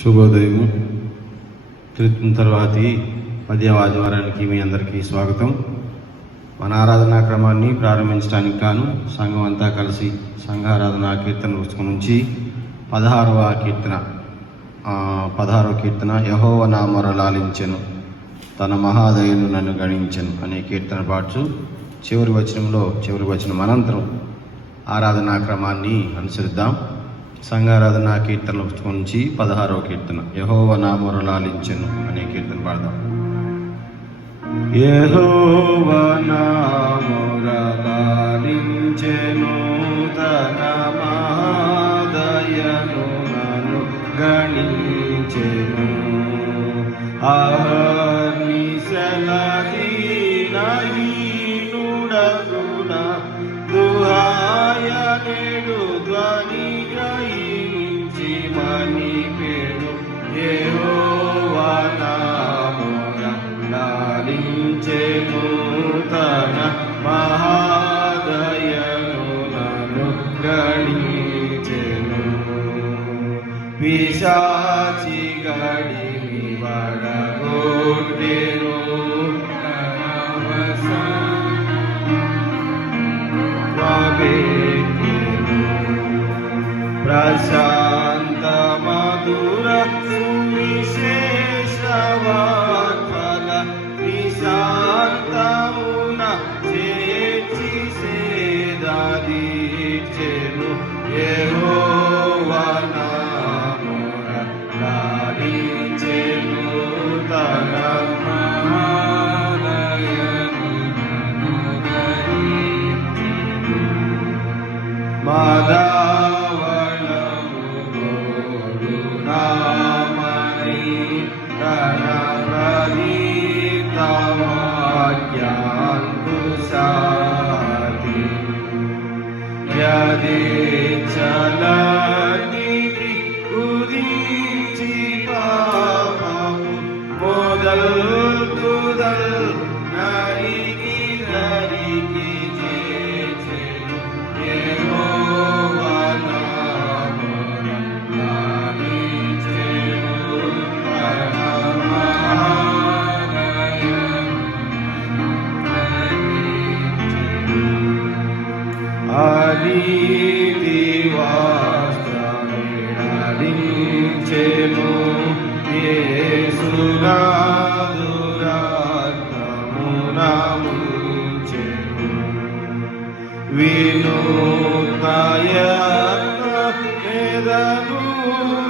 శుభోదయం. తర్వాతి 10వ ఆదివారానికి మీ అందరికీ స్వాగతం. మన ఆరాధనా క్రమాన్ని ప్రారంభించడానికి గాను సంఘం అంతా కలిసి సంఘారాధనా కీర్తన పుస్తకం నుంచి 16వ కీర్తన యెహోవా నా మొర లాలించెను, తన మహాదయను నన్ను గణించెను అనే కీర్తన పాడుచు చివరి వచనం అనంతరం ఆరాధనా క్రమాన్ని అనుసరిద్దాం. సంఘారాధన కీర్తనల పుస్తకం నుంచి 16వ కీర్తన యెహోవా నా మొర లాలించెను అనే కీర్తన పాడదాం. యెహోవా నా మొర లాలించెను, తన మహాదయను నన్ను గణించెను. అహర్నిశలహీనుడగున దుహాయనేడు ధ్వని గ్రహించి మణిపెను. యెహోవా నా మొర లాలించెను, తన మహాదయను నన్ను గణించెను. పిశాచి గడిని వడగొట్టెను, ప్రశాంత మధుర సువిశేషవార్తల నిశాంతమున చేర్చి సేదదీర్చెను. యెహోవా నా మొర లాలించెను, తన మహాదయను నన్ను గణించెను. యదేచలనిధి ఉరించి పాపము మొదల్ నరికి చేర్చెను. యెహోవా నా మొర లాలించెను, తన మహాదయను అదితి వస్త్రమిడలించెను. యేసునాథు రక్తమున ముంచెను. వినూత్నయత్నమెదను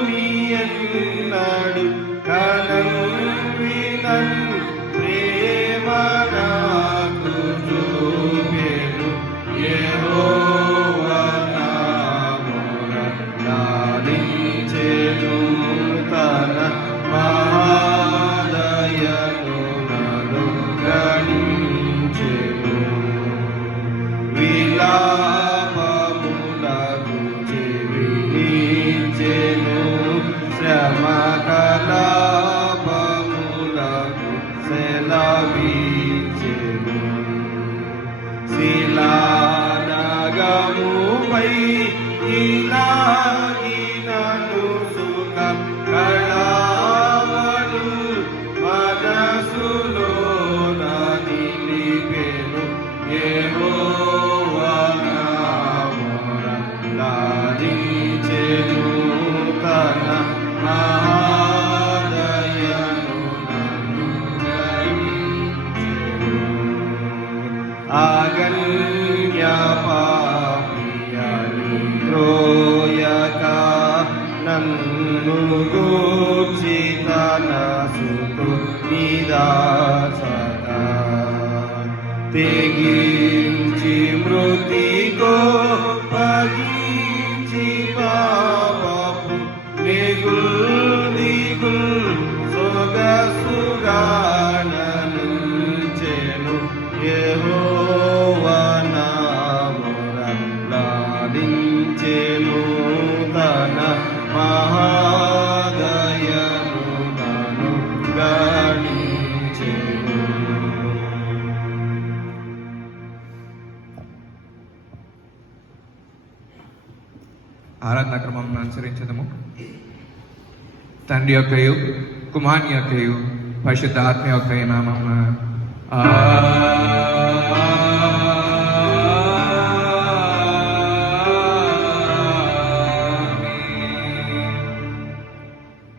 నీయన్నడు కనవినన్ ప్రేమ నాకు చూపెను. యెహోవా నా మొర లాలించెను, తన మహాదయను నన్ను గణించెను. విలాపములకు చెవినిచ్చెను, శ్రమ కలాపములకు సెలవిచ్చెను. శిలానగముపై ఇలాగినను సుఖ కళావను మనసులోన నిలిపెను. యెహోవా నా మొర లాలించెను, తన మహాదయను నన్ను గణించెను. అగన్య పాపియని త్రోయక నన్ను గూర్చి తన సుతునిదాసగా తెగించి మృతికో పగించి పాపపు దిగుల్ సొగసుగా నన్చెను. యెహోవా నా మొర లాలించెను, తన మహాదయను నన్ను గణించెను. ఆరాధనా క్రమం అనుసరించదము. తండ్రి యొక్కయు కుమారుని యొక్కయు పరిశుద్ధాత్మ యొక్క నామమున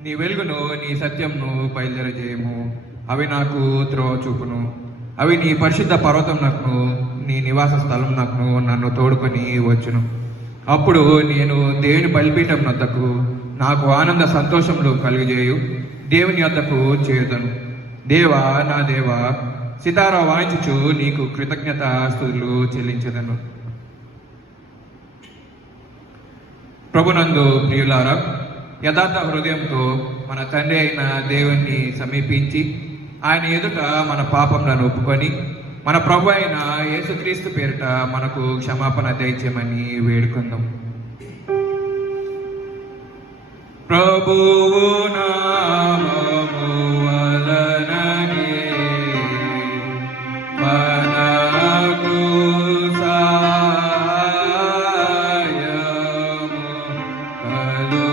నీ వెలుగును నీ సత్యంను బయలుదేరజేయము. అవి నాకు త్రోవ చూపును. అవి నీ పరిశుద్ధ పర్వతం నాకు నీ నివాస స్థలం నాకు నన్ను తోడుకొని వచ్చును. అప్పుడు నేను దేవుని బలిపీఠం వద్దకు నాకు ఆనంద సంతోషములు కలుగజేయు దేవుని వద్దకు చేయుదను. దేవా నా దేవా, సితారా వాయించుచు నీకు కృతజ్ఞత స్తుతులు చెల్లించదను. ప్రభునందు ప్రియులారా, యథార్థ హృదయంతో మన తండ్రి అయిన దేవుణ్ణి సమీపించి ఆయన ఎదుట మన పాపములను ఒప్పుకొని మన ప్రభు అయిన యేసుక్రీస్తు పేరిట మనకు క్షమాపణ దయచేయమని వేడుకుందాం. ప్రభువు నామము వలననే మనకు సహాయము కలుగుచున్నది.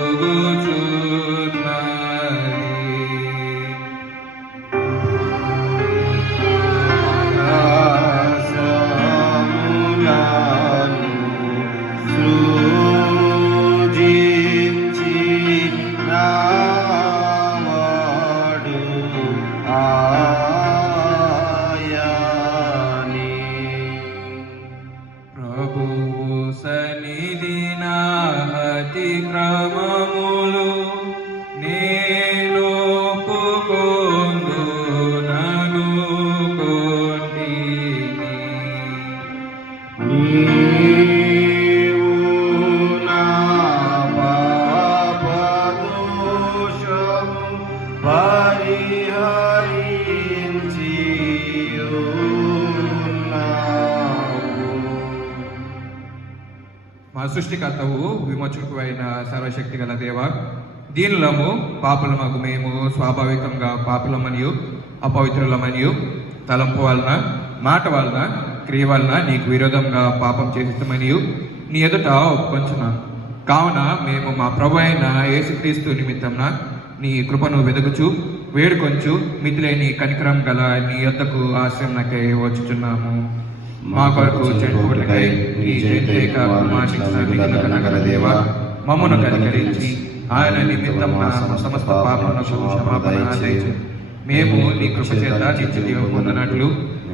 ప్రభువు సన్నిధి నా అతిక్రమములు నేను ఒప్పుకొందునను కొంటిని. నీవు నా పాపదోషము పరిహరించి మా సృష్టికర్తవు విమోచకుడు అయిన సర్వశక్తి గల దేవ, దీనులము పాపులమగు మేము స్వాభావికంగా పాపులమనియు అపవిత్రులమనియు తలంపు వలన మాట వలన క్రియ వలన నీకు విరోధంగా పాపం చేసిమనియు నీ ఎదుట ఒప్పుకొంచున్నాను. కావున మేము మా ప్రభు అయిన యేసుక్రీస్తు నిమిత్తంన నీ కృపను వెదకుచు వేడుకొంచు మితిలేని కనికరం గల నీ యొద్దకు ఆశ్రమకై వచ్చుచున్నాము. మా కొరకు చెడుకై నీ జయక నగర దేవ, మమ్మను కనికరించి ఆయన నిమిత్తం సమస్త పాపములకు క్షమాపణ దయచేయు. మేము నీ కృప చేత నిత్య జీవం పొందినట్లు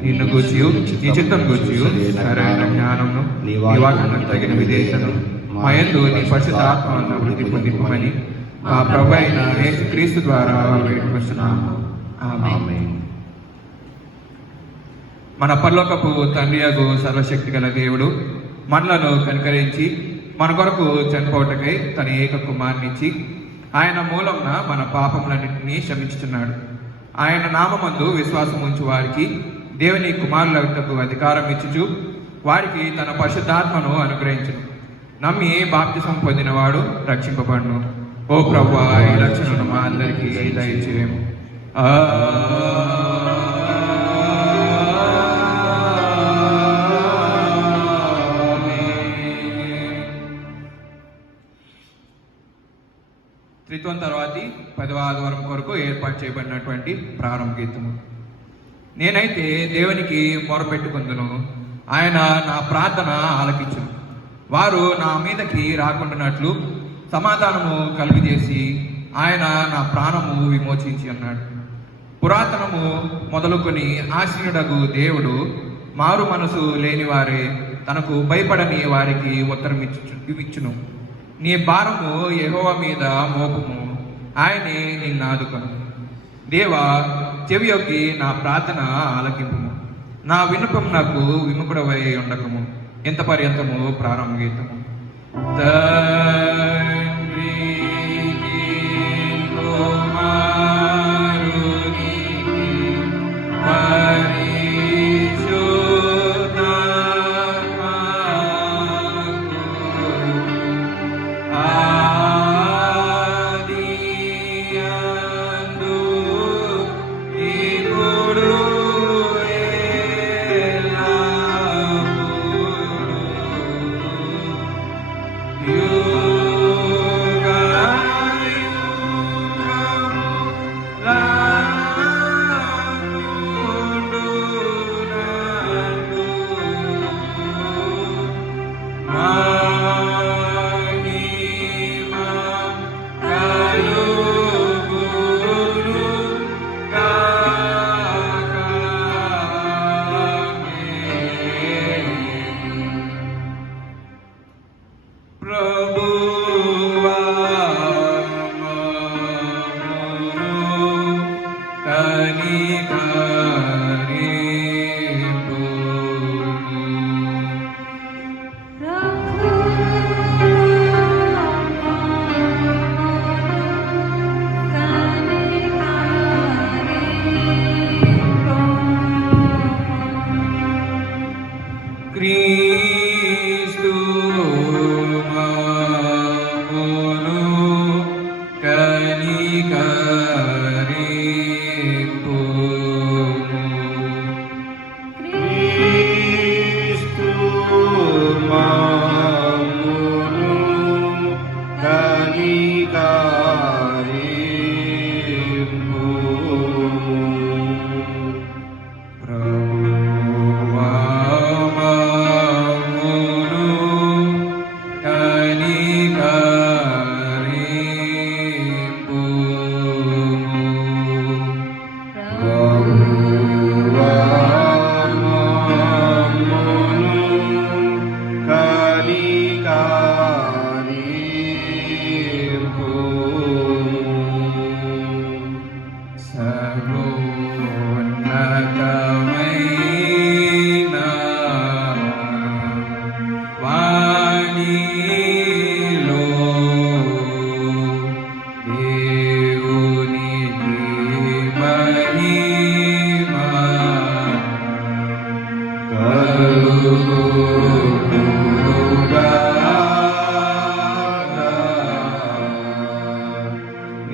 నిన్ను గూర్చియు నీ చిత్తం గూర్చియు సరైన జ్ఞానమును నీ వాక్యమునకు తగిన విధేయతను మా యందు నీ పరిశుద్ధాత్మను వృద్ధి పొందింపమని మా ప్రభు అయిన యేసుక్రీస్తు ద్వారా వేడుకొస్తున్నాము. ఆమేన్. మన పరలోకపు తండ్రియగు సర్వశక్తి గల దేవుడు మనలను కనికరించి మన కొరకు చనిపోవటకై తన ఏక కుమారునిచ్చి ఆయన మూలంన మన పాపములన్నింటినీ క్షమించుచున్నాడు. ఆయన నామమందు విశ్వాసం ఉంచు వారికి దేవుని కుమారులకు అధికారం ఇచ్చుచు వారికి తన పరిశుద్ధాత్మను అనుగ్రహించును. నమ్మి బాప్తిసం పొందినవాడు రక్షింపబడును. ఓ ప్రభువా, ఈ రక్షణను మా అందరికీ దయచేయము. త్రిత్వం తర్వాతి 10వ ఆదివారం కొరకు ఏర్పాటు చేయబడినటువంటి ప్రారంభ గీతము. నేనైతే దేవునికి మొరపెట్టుకుందును, ఆయన నా ప్రార్థన ఆలకించును. వారు నా మీదకి రాకుండానట్లు సమాధానము కలుగజేసి ఆయన నా ప్రాణము విమోచించి అన్నాడు. పురాతనము మొదలుకొని ఆశీనుడగు దేవుడు మారు మనసు లేని వారే తనకు భయపడని వారికి ఉత్తరం ఇచ్చును. నీ భారము యెహోవా మీద మోపము, ఆయనే నిన్ను ఆదుకొను. దేవా, చెవియొగ్గి నా ప్రార్థన ఆలకింపుము. నా విన్నపం నాకు విముఖుడవై ఉండకము. ఎంత పర్యంతము ప్రారంభ గీతము. You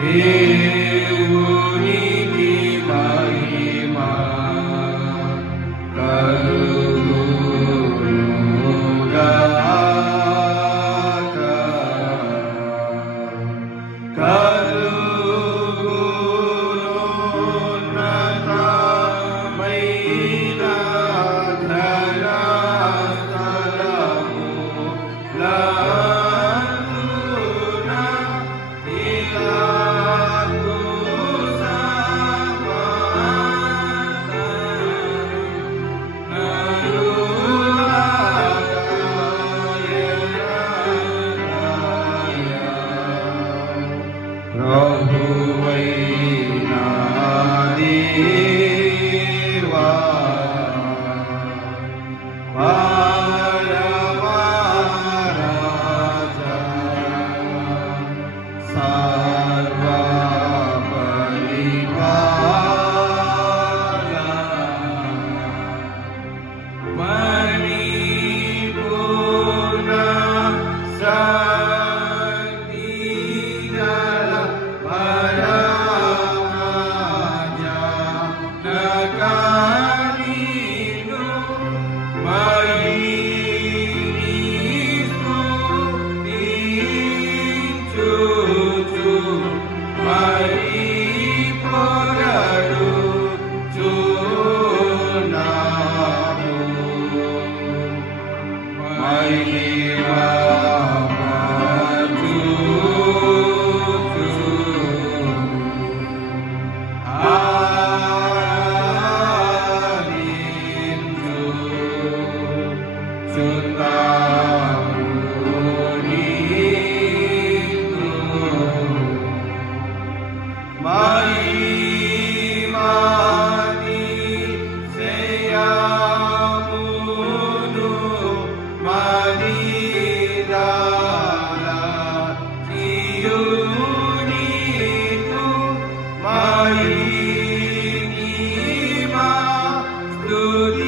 దేవునికి మహిమ కలుగునుగాక. కలుగునున్నతమైన ఘనస్థలములందున ఇలాగు ప్రభువైనా దేవా పరమరాజా సర్వపరిపాలన పరిపూర్ణ శక్తిగల పరమరాజా నకానిను మరిస్తుతించుచు మహిమాని సేయామును మనిదాల తీయునిను మహిమా స్తుతికృత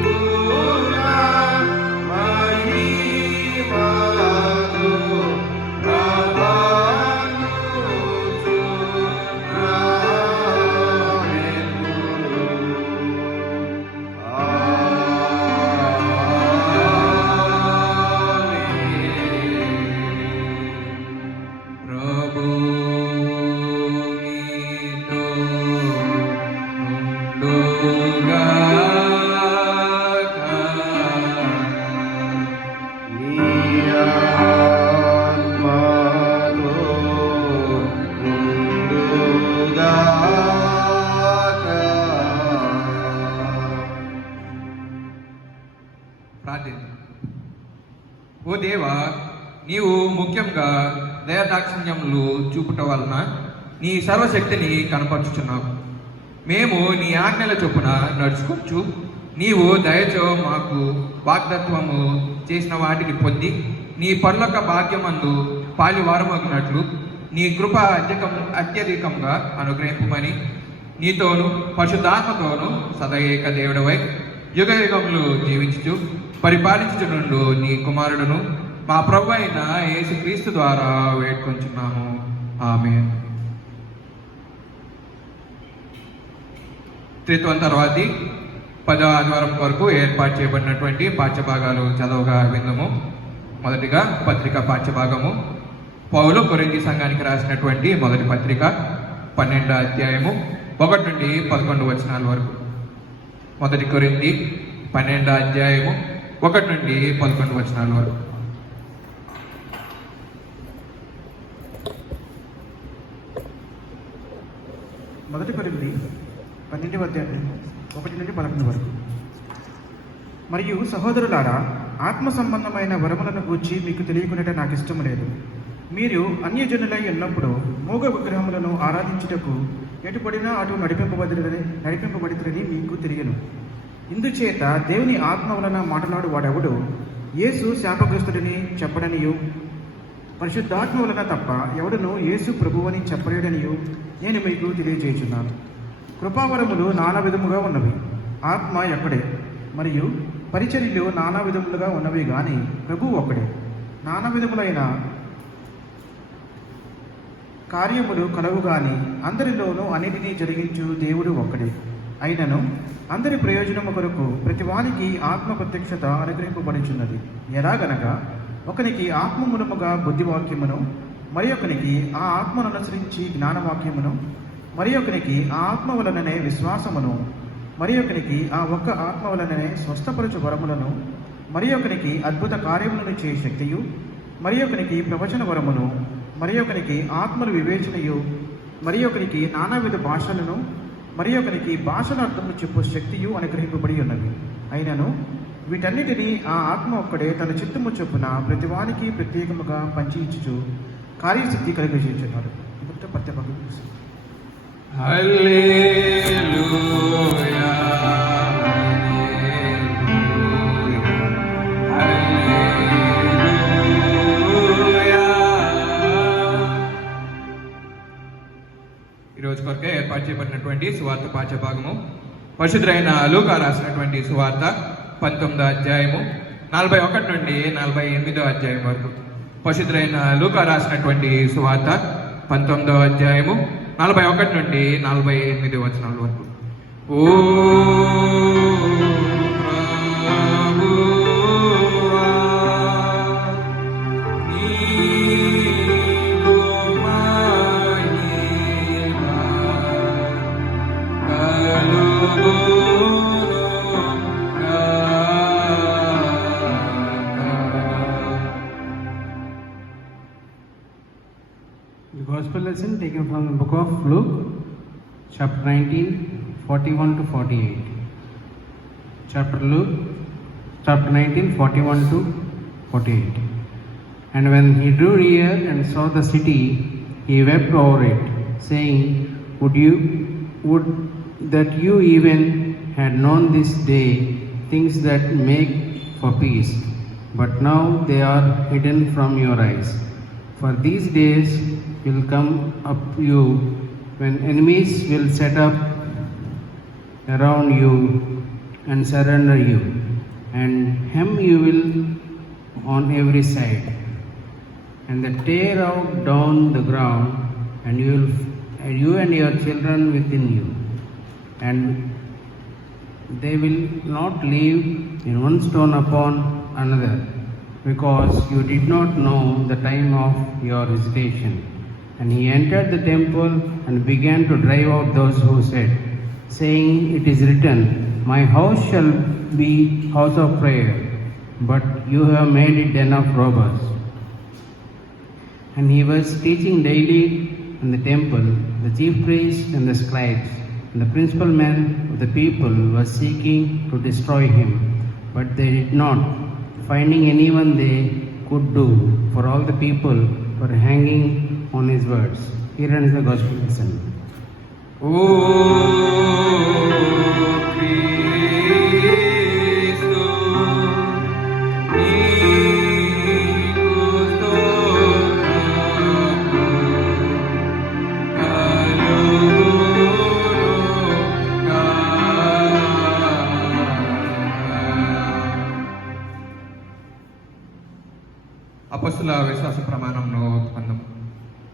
పరిపూర్ణ ఆత్మతో నుండుగాక. ప్రార్థన. ఓ దేవా, నీవు ముఖ్యంగా దయాదాక్షిణ్యములు చూపుట వలన నీ సర్వశక్తిని కనపరుచుచున్నావు. మేము నీ ఆజ్ఞల చొప్పున నడుచుకోవచ్చు. నీవు దయచో మాకు వాగ్దత్వము చేసిన వాటిని పొంది నీ పర్లోక భాగ్యమందు పాలివారమగినట్లు నీ కృప అత్యధికంగా అనుగ్రహింపమని నీతోను పరిశుద్ధాత్మతోను సదయేక దేవుడవై యుగ యుగములు జీవించుచు పరిపాలించుచుండు నీ కుమారుడును మా ప్రభు అయిన యేసుక్రీస్తు ద్వారా వేడుకొంచున్నాము. ఆమేన్. త్రిత్వం తర్వాతి 10వ ఆదివారం వరకు ఏర్పాటు చేయబడినటువంటి పాఠ్యభాగాలు చదవగా విందుము. మొదటిగా పత్రిక పాఠ్యభాగము. పౌలు కొరింథీ సంఘానికి రాసినటువంటి మొదటి పత్రిక 12వ అధ్యాయము 1 నుండి 11 వచనాల వరకు. మొదటి కొరింథీ 12వ అధ్యాయము 1 నుండి 11 వచనాల వరకు. మొదటి కొరింథీ 12వ అధ్యాయం 1 నుండి 11 వరకు. మరియు సహోదరులారా, ఆత్మ సంబంధమైన వరములను గూర్చి మీకు తెలియకునేట నాకు ఇష్టం లేదు. మీరు అన్యజనులై ఉన్నప్పుడు మూగ విగ్రహములను ఆరాధించుటకు ఎటుపడినా అటు నడిపింపబడినని మీకు తెలియను. ఇందుచేత దేవుని ఆత్మ వలన మాట్లాడు వాడెవడు యేసు శాపగ్రస్తుడిని చెప్పడనియు, పరిశుద్ధాత్మ వలన తప్ప ఎవడును యేసు ప్రభువని చెప్పలేడనియు నేను మీకు తెలియజేయుచున్నాను. కృపావరములు నానా విధముగా ఉన్నవి, ఆత్మ ఒక్కడే. మరియు పరిచర్యలు నానా విధములుగా ఉన్నవి గాని ప్రభువు ఒక్కడే. నానా విధములైన కార్యములు కలవు గాని అందరిలోనూ అన్నిటినీ జరిగించు దేవుడు ఒక్కడే. అయినను అందరి ప్రయోజనము కొరకు ప్రతివానికి ఆత్మ ప్రత్యక్షత అనుగ్రహింపబడుచున్నది. ఎలాగనగా ఒకనికి ఆత్మ మూలముగా బుద్ధివాక్యమును, మరి ఒకనికి ఆ ఆత్మను అనుసరించి జ్ఞానవాక్యమును, మరి ఒకనికి ఆ ఆత్మ వలననే విశ్వాసమును, మరి ఒకనికి ఆ ఒక్క ఆత్మ వలననే స్వస్థపరచు వరములను, మరి ఒకనికి అద్భుత కార్యములను చేయ శక్తియు, మరి ఒకనికి ప్రవచన వరమును, మరి ఒకనికి ఆత్మల వివేచనయు, మరి ఒకనికి నానావిధ భాషలను, మరి ఒకనికి భాషల అర్థము చెప్పు శక్తియు అనుగ్రహింపబడి ఉన్నవి. అయినను వీటన్నిటినీ ఆ ఆత్మ ఒక్కడే తన చిత్తము చొప్పున ప్రతివానికి ప్రత్యేకముగా పంచి ఇచ్చుచు కార్యసిద్ధి కలిగజేయుచున్నాడు. హల్లెలూయా, హల్లెలూయా. ఈరోజు కొరకే ఏర్పాటు చేయబడినటువంటి సువార్త పాఠ్యభాగము పరిశుద్ధుడైన లూకా రాసినటువంటి సువార్త 19వ అధ్యాయము 41 నుండి 48వ అధ్యాయం వరకు. పరిశుద్ధుడైన లూకా రాసినటువంటి సువార్త 19వ అధ్యాయము 41 నుండి 48 వచనాల వరకు. ఓ ప్రభువా, నీకు మహిమ The Gospel lesson taken from the book of Luke, chapter 19, 41 to 48. Luke, chapter 19, 41 to 48. And when he drew near and saw the city, he wept over it, saying, Would that you even had known this day things that make for peace, but now they are hidden from your eyes. For these days will come up you when enemies will set up around you and surrender you, and hem you will on every side, and they tear out down the ground, and you and your children within you, and they will not leave in one stone upon another, because you did not know the time of your visitation. And he entered the temple and began to drive out those who said, saying, It is written, My house shall be house of prayer, but you have made it den of robbers. And he was teaching daily in the temple. The chief priests and the scribes and the principal men of the people were seeking to destroy him, but they did not, finding anyone they could do, for all the people were hanging on his words. Here ends the gospel lesson. O Cristo, నీకు స్తోత్రము, కలుగునుగాక. అపొస్తలుల విశ్వాస ప్రమాణంను పొందము.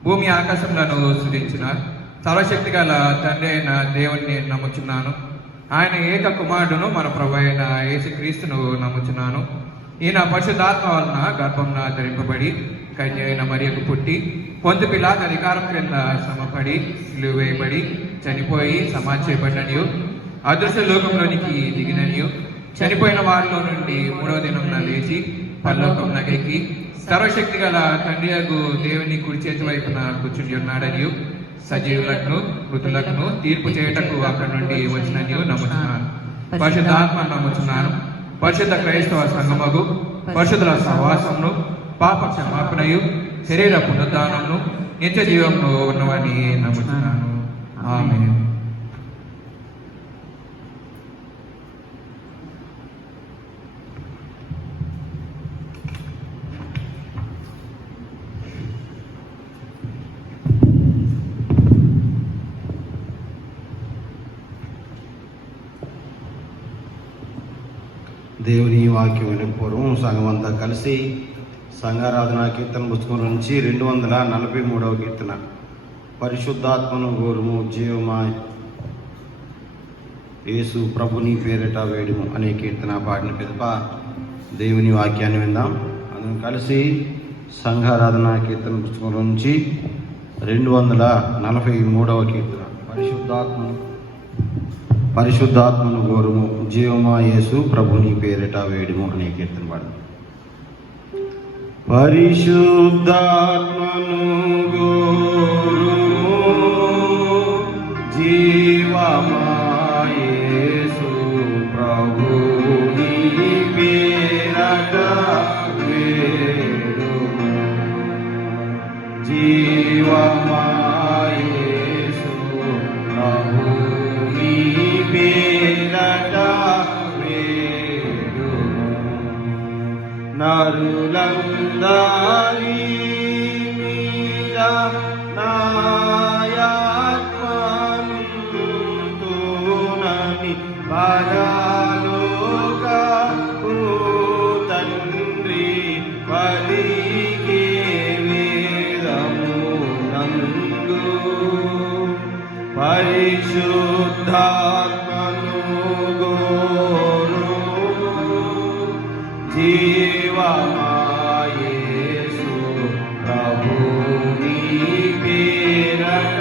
భూమి ఆకాశములను సృజించిన సర్వశక్తి గల తండ్రి అయిన దేవుణ్ణి నమ్ముచున్నాను. ఆయన ఏక కుమారుడును మన ప్రభు అయిన యేసుక్రీస్తును నమ్ముచున్నాను. ఈయన పరిశుద్ధాత్మ వలన గర్భంన ధరింపబడి కన్య అయిన మరియకు పుట్టి పొంతు పిలాతు అధికారం క్రింద శ్రమపడి సిలువ వేయబడి చనిపోయి సమాధి చేయబడిననియు అదృశ్య లోకంలోనికి దిగిననియు చనిపోయిన వారిలో నుండి మూడవ దినంన లేచి పరలోకంలోకి సర్వశక్తి గల తండ్రియగు దేవుని కుడి చేతి వైపున కూర్చుని ఉన్నాడనియు సజీవులకు మృతులకు తీర్పు చేయటకు అక్కడి నుండి వచ్చిననియు నమ్ముచున్నాను. పరిశుద్ధాత్మ నమ్ముచున్నాను. పరిశుద్ధ క్రైస్తవ సంఘముగు పరిశుద్ధుల సహవాసమును పాప క్షమాపణయు శరీర పునరుద్ధానమును నిత్య జీవమును ఉన్నవని నమ్ముచున్నాను. ఆమేన్. దేవుని వాక్యం వినే పూర్వం సంఘమంతా కలిసి సంఘారాధన కీర్తన పుస్తకం నుంచి 243వ కీర్తన పరిశుద్ధాత్మను గోరుము జీవమా యేసు ప్రభుని పేరిట వేడుము అనే కీర్తన పాడిన పిదప దేవుని వాక్యాన్ని విందాం. అందరం కలిసి సంఘారాధన కీర్తన పుస్తకం నుంచి 243వ కీర్తన పరిశుద్ధాత్మను గోరుము జీవమా యేసు ప్రభుని పేరిట వేడుము అనే కీర్తన పాడు. పరిశుద్ధాత్మను గోరుము జీవమా యేసు ప్రభుని పేరిట వేడుము జీవమా నరులందరి మీద నాయాత్మనుందునని పరలోకపు తండ్రి పలికే వేదమునందు పరిశుద్ధాత్మను గోరుము జీవమా యేసు ప్రభుని పేరిట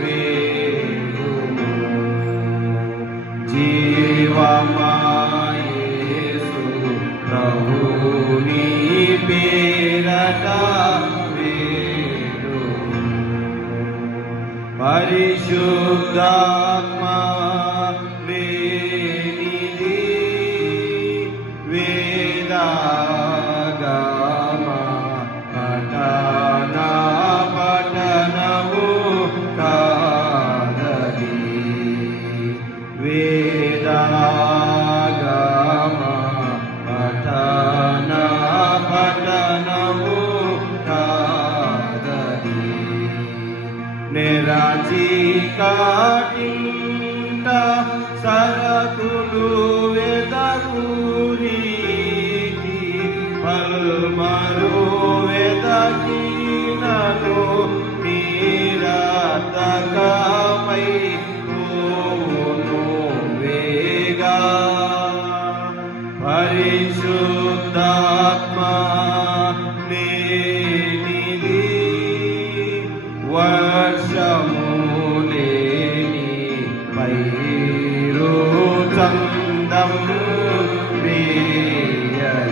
వేడుము జీవమా యేసు ప్రభుని పేరిట వేడుము పరిశుద్ధాత్మ లేనిది వేదాగమ పఠనము కాదది వేదాగమ పఠనము కాదది నిరచికాటింట సరకులు వెదకూరికి పల్మరు వెదకినను నిరతకమై పోవును వేగా పరిశుద్ధాత్మ లేనిది వర్షములేని పైరు చందం వేయది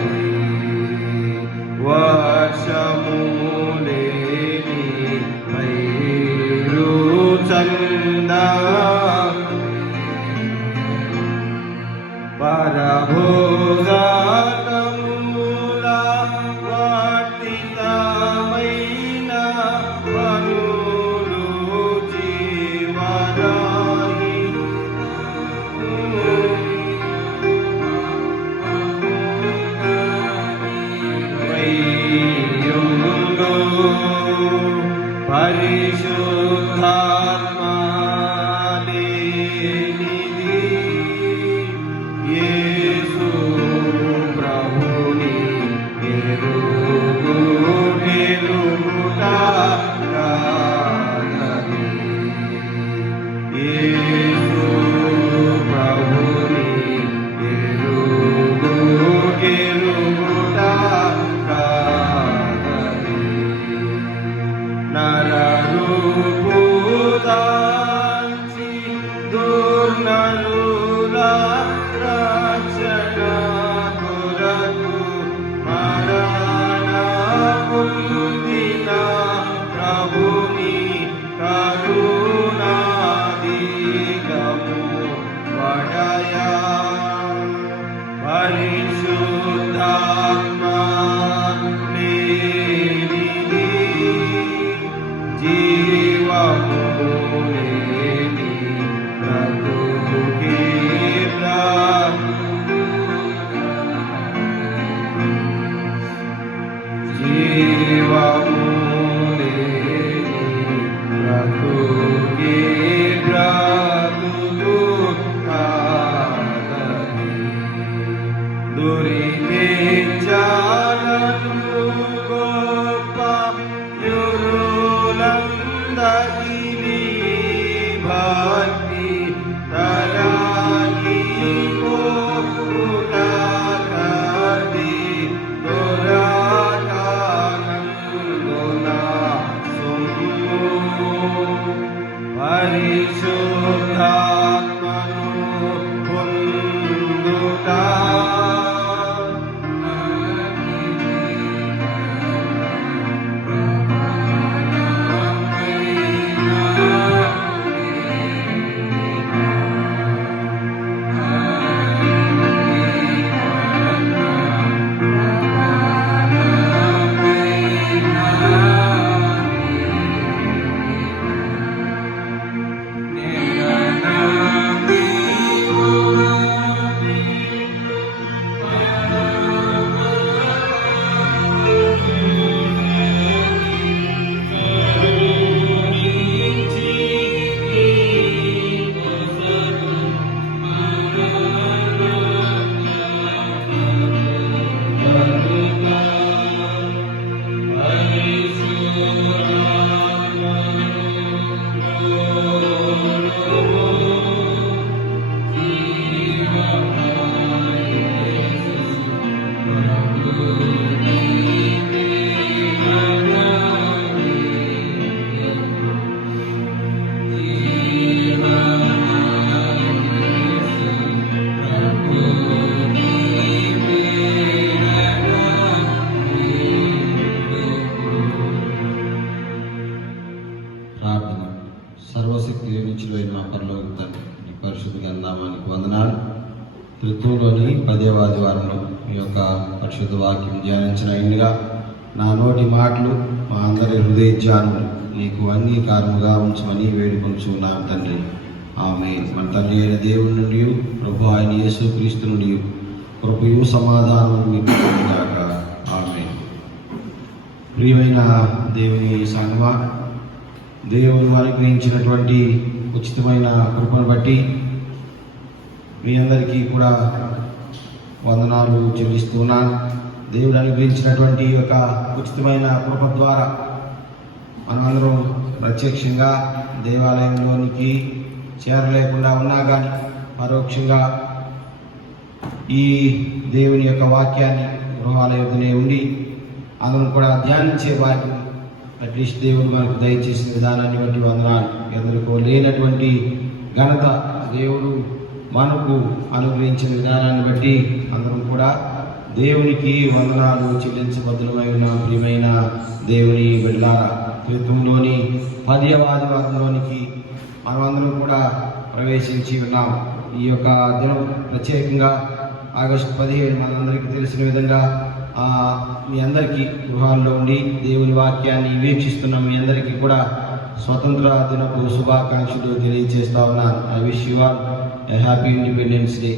లేనిది, జీవము లేని బ్రతుకే బ్రతుకు. జీవము లేని బ్రతుకే బ్రతుకు కాదని దొరికే చాలను గొప్ప యురులందరినీ భక్తి తరాగి పోకుట కది దొరకానందున సొమ్ము పరిశుద్ధాత్మను పొందుట. ప్రార్థన. సర్వశక్తి నిలిచిపోయిన మా పరలోక తండ్రి, నీ పరిశుద్ధ నామానికి వందనాలు. ఋతువులోని 10వ ఆదివారంలో మీ యొక్క పరిశుద్ధ వాక్యం ధ్యానించిన ఇందుగా నా నోటి మాటలు మా అందరి హృదయ ధ్యానం నీకు అంగీకారముగా ఉంచమని వేడుకొంచున్నాం తండ్రి. ఆమేన్. మన తండ్రి అయిన దేవుని నుండి, ప్రభు అయిన యేసుక్రీస్తు నుండి కృపయు సమాధానం మీకు కలుగుగాక. ఆమేన్. ప్రియమైన దేవుని సంగమా, దేవుడు అనుగ్రహించినటువంటి ఉచితమైన కృపను బట్టి మీ అందరికీ కూడా వందనాలు చెల్లిస్తున్నాను. దేవుడు అనుగ్రహించినటువంటి యొక్క ఉచితమైన కృప ద్వారా మనమందరం ప్రత్యక్షంగా దేవాలయంలోనికి చేరలేకుండా ఉన్నా కానీ పరోక్షంగా ఈ దేవుని యొక్క వాక్యాన్ని గృహాల యొద్దనే ఉండి అందరం కూడా ధ్యానించే వారికి అట్లీస్ట్ దేవుడు మనకు దయచేసిన విధానాన్ని బట్టి వందనాలు. ఎందరికో లేనటువంటి ఘనత దేవుడు మనకు అనుగ్రహించిన విధానాన్ని బట్టి అందరం కూడా దేవునికి వందనాలు చెల్లించబద్ధమై ఉన్న ప్రియమైన దేవుని బిడ్డలారా, క్రితంలోని 10వ ఆదివారంలోనికి మనమందరం కూడా ప్రవేశించి ఉన్నాం. ఈ యొక్క దినం ప్రత్యేకంగా ఆగస్టు 17 మనందరికీ తెలిసిన విధంగా మీ అందరికీ గృహాల్లో ఉండి దేవుని వాక్యాన్ని వీక్షిస్తున్న మీ అందరికీ కూడా స్వతంత్ర దినపు శుభాకాంక్షలు తెలియజేస్తా ఉన్నాను. I wish you all A happy independence day.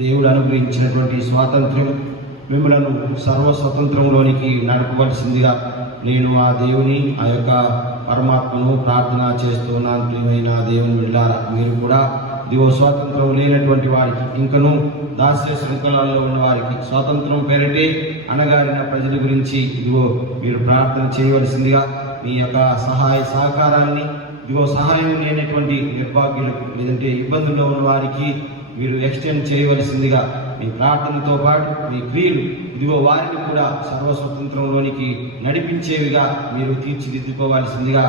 దేవుడు అనుగ్రహించినటువంటి స్వాతంత్ర్యం మిమ్మలను సర్వస్వతంత్రంలోనికి నడపవలసిందిగా నేను ఆ దేవుని ఆ యొక్క పరమాత్మను ప్రార్థన చేస్తున్నాను. ప్రియమైన దేవుని బిడ్డలారా, మీరు కూడా ఇదిగో స్వాతంత్రం లేనటువంటి వారికి, ఇంకనూ దాస్య శృంఖలాల్లో ఉన్న వారికి, స్వాతంత్రం పేరిటే అణగారిన ప్రజల గురించి ఇదిగో మీరు ప్రార్థన చేయవలసిందిగా మీ యొక్క సహాయ సహకారాన్ని ఇదిగో సహాయం లేనటువంటి నిర్భాగ్యులకు లేదంటే ఇబ్బందుల్లో ఉన్న వారికి మీరు ఎక్స్టెండ్ చేయవలసిందిగా మీ ప్రార్థనతో పాటు మీ క్రియలు ఇదిగో వారిని కూడా సర్వస్వతంత్రంలోనికి నడిపించేవిగా మీరు తీర్చిదిద్దుకోవాల్సిందిగా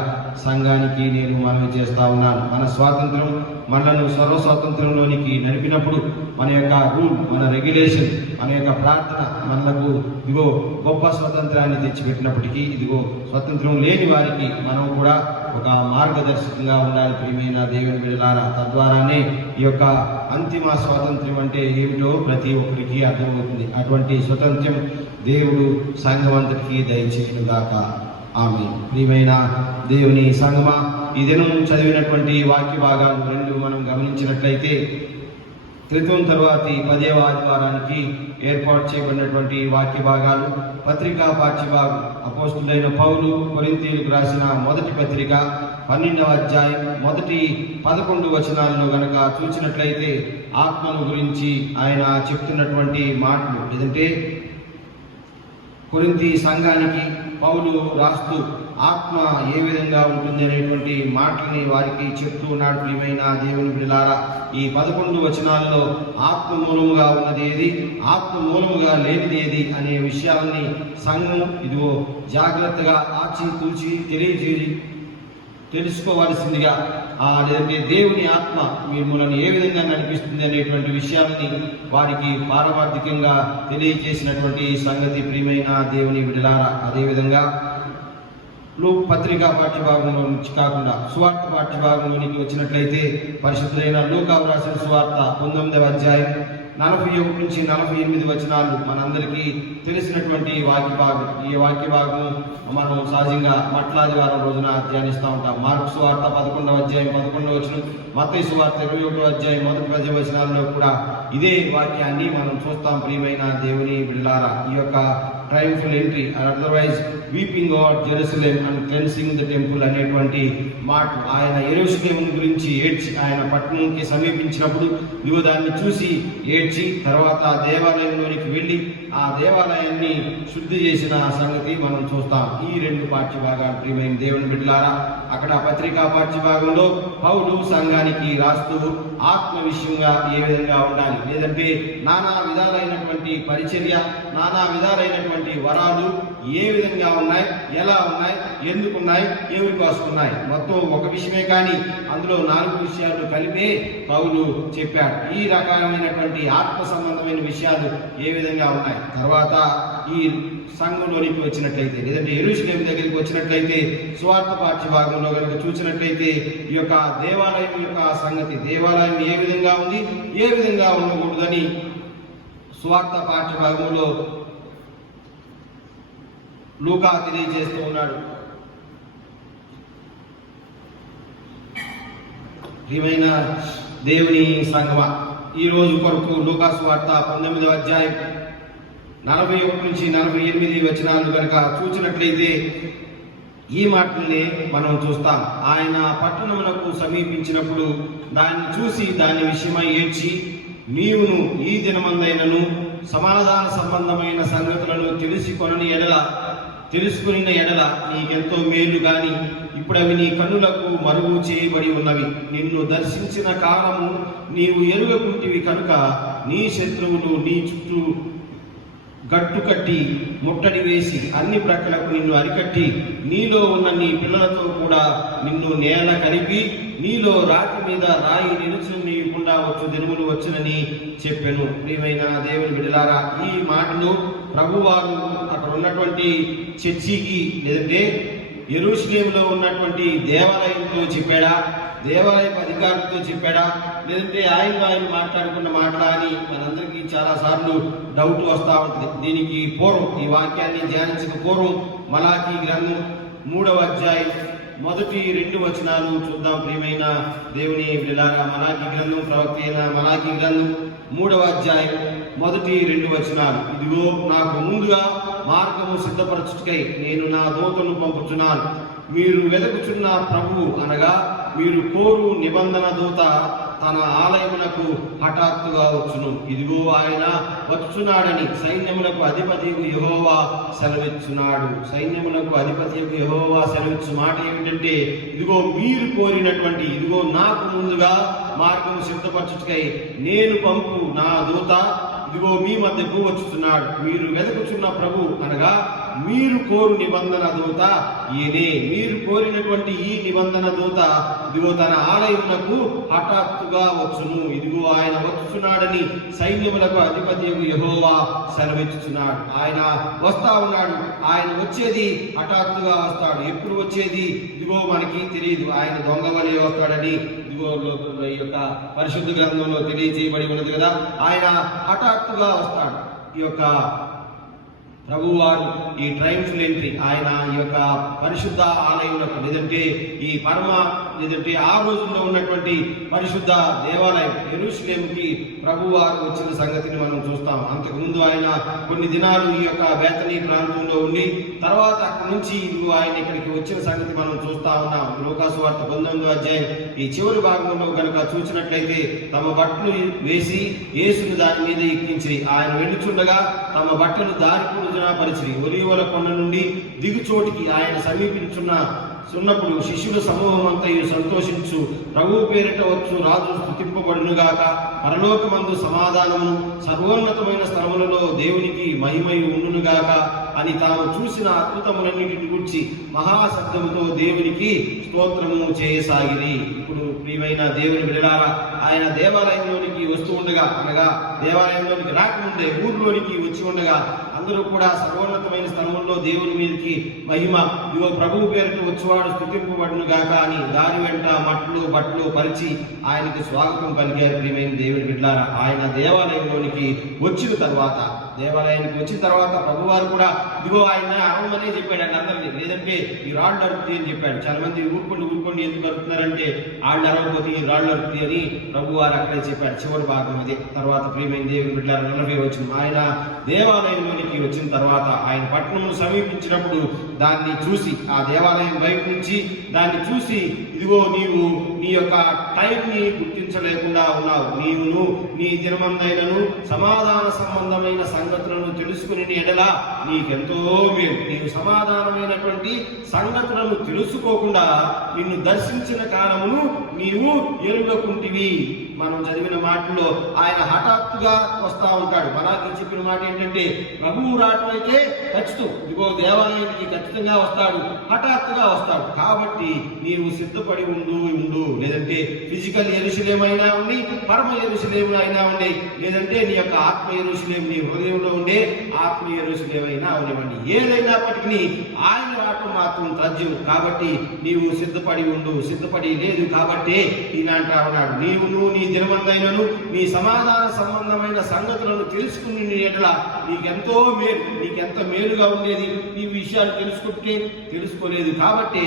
సంఘానికి నేను మనవి చేస్తా ఉన్నాను. మన స్వాతంత్రం మనలను సర్వస్వాతంత్రంలోనికి నడిపినప్పుడు మన యొక్క రూల్, మన రెగ్యులేషన్, మన యొక్క ప్రార్థన మనకు ఇదిగో గొప్ప స్వాతంత్రాన్ని తెచ్చిపెట్టినప్పటికీ ఇదిగో స్వాతంత్రం లేని వారికి మనం కూడా ఒక మార్గదర్శకంగా ఉండాలి ప్రియమైన దేవుని బిడ్డలారా. తద్వారానే ఈ యొక్క అంతిమ స్వాతంత్ర్యం అంటే ఏమిటో ప్రతి ఒక్కరికి అర్థమవుతుంది. అటువంటి స్వతంత్రం దేవుడు సంఘమంతటికి దయచేయను గాక. ఆమె. ప్రియమైన దేవుని సంఘమా, ఈ దినం చదివినటువంటి వాక్య భాగాలు రెండు మనం గమనించినట్లయితే, క్రితం తర్వాతి 10వ ఆదివారానికి ఏర్పాటు చేయబడినటువంటి వాక్య భాగాలు పత్రికా పాఠ్యభాగం అపోస్తులైన పౌలు కొరింథీయులకు రాసిన మొదటి పత్రిక 12వ అధ్యాయం మొదటి 11 వచనాలను గనక చూసినట్లయితే ఆత్మను గురించి ఆయన చెప్తున్నటువంటి మాటలు ఏదంటే, కొరింథీ సంఘానికి పౌలు రాస్తూ ఆత్మ ఏ విధంగా ఉంటుంది అనేటువంటి మాటల్ని వారికి చెప్తూ ఉన్నాడు. ప్రియమైన దేవుని బిడ్డలారా, ఈ 11 వచనాల్లో ఆత్మ మూలముగా ఉన్నది ఏది, ఆత్మ మూలముగా లేనిది ఏది అనే విషయాల్ని సంఘం ఇదిగో జాగ్రత్తగా ఆచితూచి తెలుసుకోవాల్సిందిగా, లేదంటే దేవుని ఆత్మ మిమ్మల్ని ఏ విధంగా నడిపిస్తుంది అనేటువంటి విషయాన్ని వారికి పారమార్థికంగా తెలియజేసినటువంటి సంగతి ప్రియమైన దేవుని బిడ్డలారా. అదేవిధంగా పత్రికా పాఠ్యభాగంలో నుంచి కాకుండా సువార్త పాఠ్యభాగంలోనికి వచ్చినట్లయితే పరిశుద్ధులైన లూకా వ్రాసిన సువార్త 19వ అధ్యాయం 41 నుంచి 48 వచనాలు మనందరికీ తెలిసినటువంటి వాక్య భాగం. ఈ వాక్య భాగం మనం సహజంగా మట్లాది వారం రోజున ధ్యానిస్తూ ఉంటాం. మార్కు సువార్త 11వ అధ్యాయం 11వ వచనం, మత్తయి సువార్త 21వ అధ్యాయం మొదటి 10 వచనాల్లో కూడా ఇదే వాక్యాన్ని మనం చూస్తాం. ప్రియమైన దేవుని బిడ్డలారా, ఈ యొక్క triumphal entry otherwise weeping over Jerusalem and cleansing the temple అనేటువంటి మాట, ఆయన యెరూషలేము గురించి ఏడ్చి ఆయన పట్టణంకి సమీపించినప్పుడు ఇదిగో దాన్ని చూసి ఏడ్చి తర్వాత దేవాలయంలోనికి వెళ్ళి ఆ దేవాలయాన్ని శుద్ధి చేసిన సంగతి మనం చూస్తాం. ఈ రెండు పాఠ్యభాగాలు ప్రియమైన దేవుని బిడ్డలారా, అక్కడ పత్రికా పాఠ్యభాగంలో పౌలు సంఘానికి రాస్తూ ఆత్మ విషయంగా ఏ విధంగా ఉండాలి, లేదంటే నానా విధాలైనటువంటి పరిచర్య, నానా విధాలైనటువంటి వరాలు ఏ విధంగా ఉన్నాయి, ఎలా ఉన్నాయి, ఎందుకున్నాయి, ఎవరి కోసం ఉన్నాయి, మొత్తం ఒక విషయమే కానీ అందులో 4 విషయాలు కలిపే పౌలు చెప్పాడు. ఈ రకమైనటువంటి ఆత్మ సంబంధమైన విషయాలు ఏ విధంగా ఉన్నాయి. తర్వాత ఈ సంఘంలోనికి వచ్చినట్లయితే, లేదంటే యెరూషలేము దగ్గరికి వచ్చినట్లయితే సువార్త పాఠ్యభాగంలో కనుక చూసినట్లయితే ఈ యొక్క దేవాలయం యొక్క సంగతి, దేవాలయం ఏ విధంగా ఉంది, ఏ విధంగా ఉండకూడదని సువార్త పాఠ్యభాగంలో లూకా తెలియజేస్తూ ఉన్నాడు. ప్రియమైన దేవుని సంఘమా, ఈ రోజు కొరకు లూకా సువార్త 19వ అధ్యాయం 41 నుంచి 48 వచనాలు కనుక చూసినట్లయితే ఈ మాటల్ని మనం చూస్తాం. ఆయన పట్టణమునకు సమీపించినప్పుడు దాన్ని చూసి దాని విషయమై ఏడ్చి, నీవును ఈ దినమందైనను సమాధాన సంబంధమైన సంగతులను తెలుసుకుని ఎడల నీకెంతో మేలు గాని ఇప్పుడు అవి నీ కన్నులకు మరుగు చేయబడి ఉన్నవి. నిన్ను దర్శించిన కాలము నీవు ఎరుగకుంటివి కనుక నీ శత్రువులు నీ చుట్టూ గట్టు కట్టి ముట్టడి వేసి అన్ని ప్రక్కలకు నిన్ను అరికట్టి నీలో ఉన్న నీ పిల్లలతో కూడా నిన్ను నేల కలిపి నీలో రాతి మీద రాయి నిలుచునీయకుండా వచ్చు దినములు వచ్చునని చెప్పెను. ప్రియమైన దేవుని బిడ్డలారా, ఈ మాటలు ప్రభువారు అక్కడ ఉన్నటువంటి చర్చికి, లేదంటే యెరూషలేములో ఉన్నటువంటి దేవాలయంతో చెప్పాడా, దేవాలయ అధికారులతో చెప్పాడా, లేదంటే ఆయన మాట్లాడుకున్న మాటలా అని మనందరికీ చాలా సార్లు డౌట్ వస్తూ ఉంటుంది. దీనికి పూర్వం, ఈ వాక్యాన్ని ధ్యానించక పూర్వం మలాకీ గ్రంథం 3వ అధ్యాయం మొదటి 2 వచనాలు చూద్దాం. ప్రియమైన దేవుని బిడ్డలారా, మలాకీ గ్రంథం, ప్రవక్త అయిన మలాకీ గ్రంథం 3వ అధ్యాయం మొదటి 2 వచనాలు. ఇదిగో నాకు ముందుగా మార్గము సిద్ధపరచుటకై నేను నా దూతను పంపుచున్నాను. మీరు వెదకుచున్న ప్రభువు అనగా మీరు కోరు నిబంధన దూత తన ఆలయమునకు హఠాత్తుగా వచ్చును. ఇదిగో ఆయన వచ్చున్నాడని సైన్యములకు అధిపతియగు యెహోవా సెలవిచ్చున్నాడు. సైన్యములకు అధిపతియగు యెహోవా సెలవిచ్చు మాట ఏమిటంటే, ఇదిగో మీరు కోరినటువంటి, ఇదిగో నాకు ముందుగా మార్గము సిద్ధపరచుటకై నేను పంపు నా దూత ఇదిగో మీ మధ్యకు వచ్చుచున్నాడు. మీరు వెతుకుచున్న ప్రభు అనగా మీరు కోరు నిబంధన దూత ఈయనే. మీరు కోరినటువంటి ఈ నిబంధన దూత ఇదిగో తన ఆలయమునకు హఠాత్తుగా వచ్చును. ఇదిగో ఆయన వచ్చుచున్నాడని సైన్యములకు అధిపతి యెహోవా సెలవిచ్చుచున్నాడు. ఆయన వస్తా ఉన్నాడు. ఆయన వచ్చేది హఠాత్తుగా వస్తాడు. ఎప్పుడు వచ్చేది ఇదిగో మనకి తెలియదు. ఆయన దొంగ వలె వస్తాడని ఇదిగో ఈ యొక్క పరిశుద్ధ గ్రంథంలో తెలియజేయబడి ఉన్నది కదా. ఆయన హఠాత్తుగా వస్తాడు. ఈ యొక్క ప్రభువారు ఈ ట్రయంఫల్ ఎంట్రీ ఆయన ఈ యొక్క పరిశుద్ధ ఆలయంలో లేదంటే ఈ లేదంటే ఆ రోజుల్లో ఉన్నటువంటి పరిశుద్ధ దేవాలయం యెరూషలేముకి ప్రభువారు వచ్చిన సంగతిని మనం చూస్తాం. అంతకుముందు ఆయన కొన్ని దినాలు ఈ యొక్క బేతనీ ప్రాంతంలో ఉండి తర్వాత అక్కడి నుంచి ఆయన ఇక్కడికి వచ్చిన సంగతి మనం చూస్తా ఉన్నాం. లూకా సువార్త 19వ అధ్యాయం ఈ చివరి భాగంలో కనుక చూసినట్లయితే తమ బట్టలు వేసి యేసును దాని మీద ఎక్కించి ఆయన వెళ్ళుచుండగా తమ బట్టలు దారి పరిచి ఒలీవల కొండ నుండి దిగుచోటికి ఆయన సమీపించున్నప్పుడు శిష్యుల సమూహం అంతా సంతోషించు ప్రభు పేరిట వచ్చు రాజు స్తుతింపబడునుగాక, పరలోకమందు సమాధానము, సర్వోన్నతమైన స్థలములలో దేవునికి మహిమయు ఉండునుగాక అని తాము చూసిన అద్భుతములన్నిటిని గురించి మహాశబ్దముతో దేవునికి స్తోత్రము చేయసాగిరి. ఇప్పుడు ప్రియమైన దేవుని బిడ్డలారా, ఆయన దేవాలయంలోనికి వస్తూ ఉండగా అనగా దేవాలయంలోనికి రాకముందే ఊర్లోనికి వచ్చి ఉండగా అందరూ కూడా సర్వోన్నతమైన స్థలముల్లో దేవుని మీదకి మహిమ ఇవో ప్రభువు పేరుట వచ్చేవాడు స్తుతింపబడును గాక అని దారి వెంట మట్లు బట్టలు పరిచి ఆయనకి స్వాగతం పలికారు. ప్రియమైన దేవుని బిడ్డలారా, ఆయన దేవాలయంలోనికి వచ్చిన తర్వాత ప్రభువారు కూడా ఇదిగో ఆయన అరవమనే చెప్పాడు అండి అందరినీ. లేదంటే ఈ రాళ్ళు అరుపుతాయి అని చెప్పాడు. చాలా మంది ఊరుకోండి ఎందుకు అరుపుతున్నారంటే వాళ్ళు అరవపోతే ఈ రాళ్ళు అరుపుతాయి అని ప్రభువారు అక్కడే చెప్పాడు. చివరి భాగం అదే. తర్వాత ప్రియమైన దేవుని బిడ్డలారా 40వ వచనం, ఆయన దేవాలయంలోనికి వచ్చిన తర్వాత ఆయన పట్టణమును సమీపించినప్పుడు దాన్ని చూసి ఆ దేవాలయం వైపు నుంచి దాన్ని చూసి ఇదిగో నీవు నీ యొక్క టైంని గుర్తించలేకుండా ఉన్నావు. నీవును నీ దినమందైనను సమాధాన సంబంధమైన సంగతులను తెలుసుకుని ఎడల నీకెంతో మేలు. నీవు సమాధానమైనటువంటి సంగతులను తెలుసుకోకుండా నిన్ను దర్శించిన కాలమును నీవు ఎరుగకుంటివి. మనం చదివిన మాటల్లో ఆయన హఠాత్తుగా వస్తా ఉంటాడు. మనకి చెప్పిన మాట ఏంటంటే ప్రభువు రావటమైతే ఖచ్చితం ఇదిగో దేవాలయానికి ఖచ్చితంగా వస్తాడు, హఠాత్తుగా వస్తాడు. కాబట్టి నీవు సిద్ధపడి ఉండు. లేదంటే ఫిజికల్ యెరూషలేమైనా ఉండి, పరమ యెరూషలేము అయినా ఉండి, లేదంటే నీ యొక్క ఆత్మ యెరూషలేము నీ హృదయంలో ఉండే ఆత్మ యెరూషలేమైనా ఉండేవండి. ఏదైనప్పటికీ ఆయన రావటం మాత్రం తథ్యం. కాబట్టి నీవు సిద్ధపడి ఉండు. సిద్ధపడి లేదు కాబట్టి ఈయన అంటా ఉన్నాడు, నీవును నీ దినమందైనను నీ సమాధాన సంబంధమైన సంగతులను తెలుసుకుని ఎట్ల నీకెంతో మేలు, నీకెంత మేలుగా ఉండేది నీ విషయాలు తెలుసుకోలేదు. కాబట్టి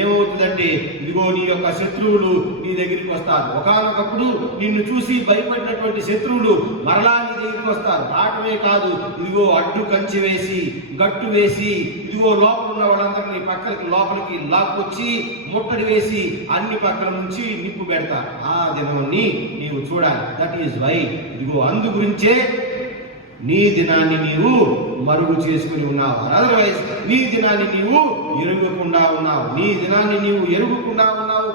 ఏమవుతుందంటే ఇదిగో నీ యొక్క శత్రువులు నీ దగ్గరికి వస్తారు. ఒకానొకప్పుడు నిన్ను చూసి భయపడినటువంటి శత్రువులు మరలా నీ దగ్గరికి వస్తారు. రావటమే కాదు, ఇదిగో అడ్డు కంచె వేసి గట్టు వేసి ఇదిగో లోపల ఉన్న వాళ్ళందరినీ లోపలికి లాక్కొచ్చి ముట్టడి వేసి అన్ని పక్కల నుంచి నిప్పు పెడతారు. ఆ దినాన్ని నీవు చూడాలి. దట్ ఈజ్ వై ఇదిగో అందు గురించే నీ దినాన్ని నీవు మరుగు చేసుకుని ఉన్నావు. అదర్వైజ్ నీ దినాన్ని నీవు ఎరుగకుండా ఉన్నావు.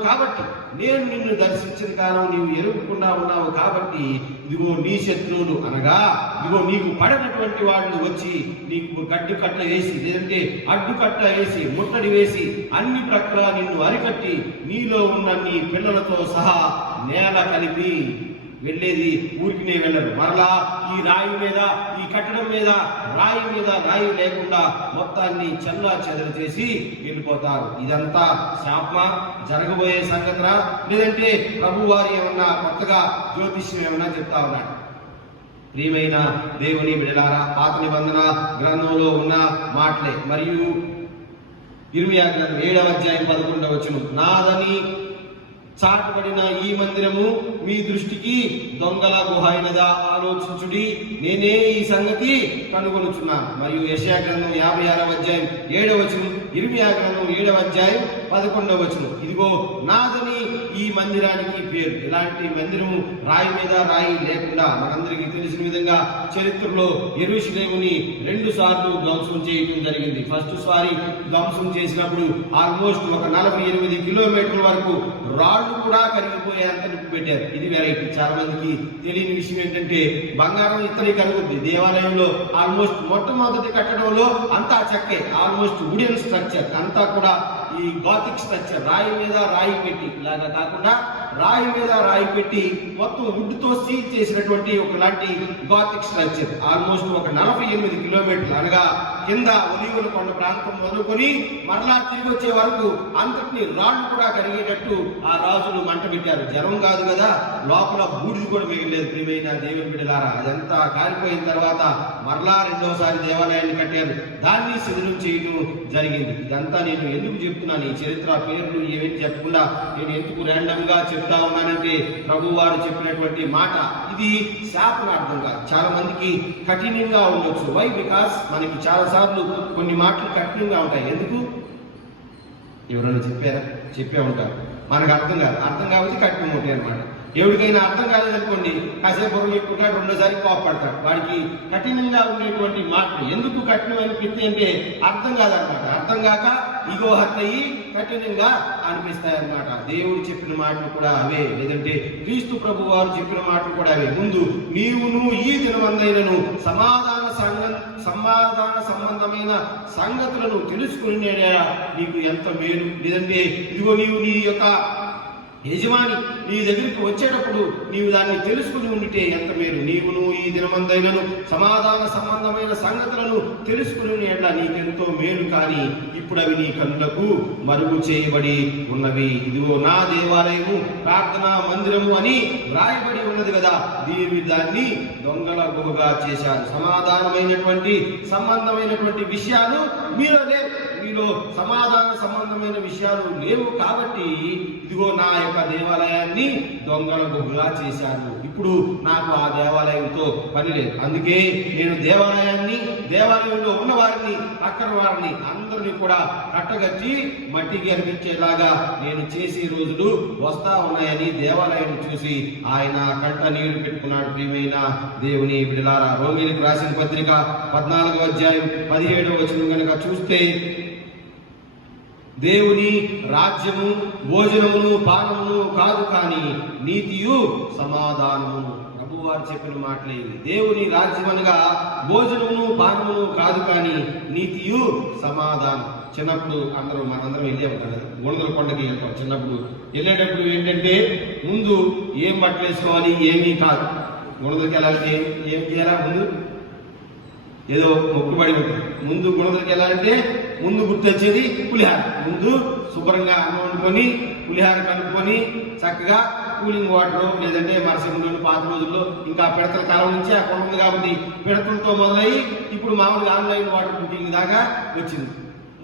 కాబట్టి నేను నిన్ను దర్శించిన కాలం నీవు ఎరుగకుండా ఉన్నావు. కాబట్టి ఇదిగో నీ శత్రువులు అనగా ఇదిగో నీకు పడినటువంటి వాళ్ళు వచ్చి నీకు గడ్డు కట్ట వేసి లేదంటే అడ్డు కట్ట వేసి ముట్టడి వేసి అన్ని ప్రక్కల నిన్ను అరికట్టి నీలో ఉన్న నీ పిల్లలతో సహా నేల కలిపి వెళ్ళేది ఊరికినే వెళ్ళరు. మరలా ఈ రాయి మీద ఈ కట్టడం మీద రాయి లేకుండా మొత్తాన్ని చెల్లా చెదరు చేసి వెళ్ళిపోతారు. ఇదంతా శాపమా, జరగబోయే సంగతిరా, లేదంటే ప్రభువారు ఏమన్నా కొత్తగా జ్యోతిష్యం ఏమన్నా చెప్తా ఉన్నాడు? ప్రియమైన దేవుని బిడ్డలారా, పాత నిబంధన గ్రంథంలో ఉన్న మాటలే. మరియు ఇర్మియా గ్రంథం 7వ అధ్యాయం 11వ వచనం, నాదని చాటబడిన ఈ మందిరము మీ దృష్టికి దొంగల గుహ అయినదా ఆలోచించుడి, నేనే ఈ సంగతి కనుగొనుచున్నాను. మరియు యెషయా గ్రంథం 56వ అధ్యాయం 7వ వచనం, ఇర్మియా గ్రంథం 7వ అధ్యాయం 11వ వచనం, ఇదిగో నాదని ఈ మందిరానికి పేరు. ఇలాంటి మందిరము రాయి మీద రాయి లేకుండా మనందరికీ తెలిసిన విధంగా చరిత్రలో యెరూషలేముని 2 సార్లు ధ్వంసం చేయడం జరిగింది. ఫస్ట్ సారి ధ్వంసం చేసినప్పుడు ఆల్మోస్ట్ ఒక 48 కిలోమీటర్ల వరకు రాళ్లు కూడా కరిగిపోయే అంత నిప్పు పెట్టారు. ఇది వెరైటీ. చాలా మందికి తెలియని విషయం ఏంటంటే బంగారం ఇత్తడి కరుగుద్ది. దేవాలయంలో ఆల్మోస్ట్ మొట్టమొదటి కట్టడంలో అంతా చెక్కే, ఆల్మోస్ట్ వుడెన్ స్ట్రక్చర్ అంతా కూడా ఈ గాతిక్ స్ట్రక్చర్ రాయి మీద రాయి పెట్టి, ఇలాగా కాకుండా రాయి మీద రాయి పెట్టి మొత్తం వుడ్ తో సీల్ చేసినటువంటి ఒకలాంటి గాతిక్ స్ట్రక్చర్. ఆల్మోస్ట్ ఒక 48 కిలోమీటర్లు అనగా కింద ఒలీవల కొండ ప్రాంతం మొదలుకొని మరలా తిరిగి వచ్చే వరకు అంతటిని రాళ్ళు కూడా కరిగేటట్టు ఆ రాజులు మంట పెట్టారు. జనం కాదు కదా, లోపల బూడిది కూడా మిగిలేదు. ప్రియమైన దేవుని బిడ్డలారా, అదంతా కాలిపోయిన తర్వాత మరలా 2వసారి దేవాలయాన్ని కట్టారు. దాన్ని శిథిలం చేయడం జరిగింది. ఇదంతా నేను ఎందుకు చెప్తున్నాను, ఈ చరిత్ర పేర్లు ఏమేమి చెప్పకుండా నేను ఎందుకు ర్యాండమ్ గా చెప్తా ఉన్నానంటే, ప్రభు వారు చెప్పినటువంటి మాట ఇది శాపనార్థంగా చాలా మందికి కఠినంగా ఉండొచ్చు. వై? బికాస్ మనకి చాలా సార్లు కొన్ని మాటలు కఠినంగా ఉంటాయి. ఎందుకు? ఎవరైనా చెప్పే ఉంటారు, మనకు అర్థం కాబట్టి కఠినంగా ఉంటాయి అన్నమాట. ఎవరికైనా అర్థం కాలేదనుకోండి, కాసేపు ఎక్కుంటాడు, 2వసారి కోపడతాడు. వాడికి కఠినంగా ఉండేటువంటి మాటలు ఎందుకు కఠినం అనిపిస్తాయి అంటే అర్థం కాదనమాట. అర్థం కాక ఇగో హత్య అయ్యి కఠినంగా అనిపిస్తాయి అన్నమాట. దేవుడు చెప్పిన మాటలు కూడా అవే, లేదంటే క్రీస్తు ప్రభు వారు చెప్పిన మాటలు కూడా అవే. ముందు నీవును ఈ దినమందైనను సమాధాన సంబంధమైన సంగతులను తెలుసుకుని నీకు ఎంత మేలు. లేదంటే ఇదిగో నీవు నీ యొక్క యజమాని నీ దగ్గరికి వచ్చేటప్పుడు నీవు దాన్ని తెలుసుకుని ఉండితే ఎంత మేలు. నీవును ఈ దినమందైనను సమాధాన సంబంధమైన సంగతులను తెలుసుకుని ఎట్లా నీకెంతో మేలు. కానీ ఇప్పుడు అవి నీ కన్నులకు మరుగు చేయబడి ఉన్నవి. ఇదిగో నా దేవాలయము ప్రార్థనా మందిరము అని రాయబడి ఉన్నది కదా, దాన్ని దొంగల గుహగా చేశారు. సంబంధమైనటువంటి విషయాలు మీలో లేవు. మీలో సమాధాన సంబంధమైన విషయాలు లేవు కాబట్టి ఇదిగో నా యొక్క దేవాలయాన్ని దొంగల గుహగా చేశారు. ఇప్పుడు నాకు ఆ దేవాలయంతో పని లేదు. అందుకే నేను దేవాలయంలో ఉన్న వారిని, అక్కడ వారిని అందరినీ కూడా కట్టగట్టి మట్టికి అనిపించేలాగా నేను చేసే రోజులు వస్తా ఉన్నాయని దేవాలయం చూసి ఆయన కంట నీళ్లు పెట్టుకున్నాడు. ప్రియమైన దేవుని బిడ్డలారా, రోమీయులకు రాసిన పత్రిక 14వ అధ్యాయం 17వ వచనం కనుక చూస్తే, దేవుని రాజ్యము భోజనమును పానమును కాదు, కానీ నీతియు సమాధానము. ప్రభు వారు చెప్పిన మాటలే ఇవి. దేవుని రాజ్యం అనగా భోజనమును పానమును కాదు, కానీ నీతియు సమాధానం. చిన్నప్పుడు మనందరం వెళ్ళాము కదా, గుణదల కొండకి వెళ్తాం. చిన్నప్పుడు వెళ్ళేటప్పుడు ఏంటంటే ముందు ఏం బట్టలు వేసుకోవాలి ఏమీ కాదు. గుణదలకి వెళ్ళాలంటే ఏం చేయాలా? ముందు ఏదో మొక్కుబడి ఉంటుంది. ముందు గుణదలకి వెళ్ళాలంటే ముందు గుర్తొచ్చేది పులిహార. ముందు శుభ్రంగా అన్నం వండుకొని పులిహార కలుపుకొని చక్కగా కూలింగ్ వాటర్, లేదంటే మరుసటి పాత రోజుల్లో ఇంకా పిడతల కాలం నుంచి ఆ కొండ ఉంది కాబట్టి పిడతలతో మొదలయ్యి ఇప్పుడు మామూలుగా ఆన్లైన్ వాటర్ బుకింగ్ దాకా వచ్చింది.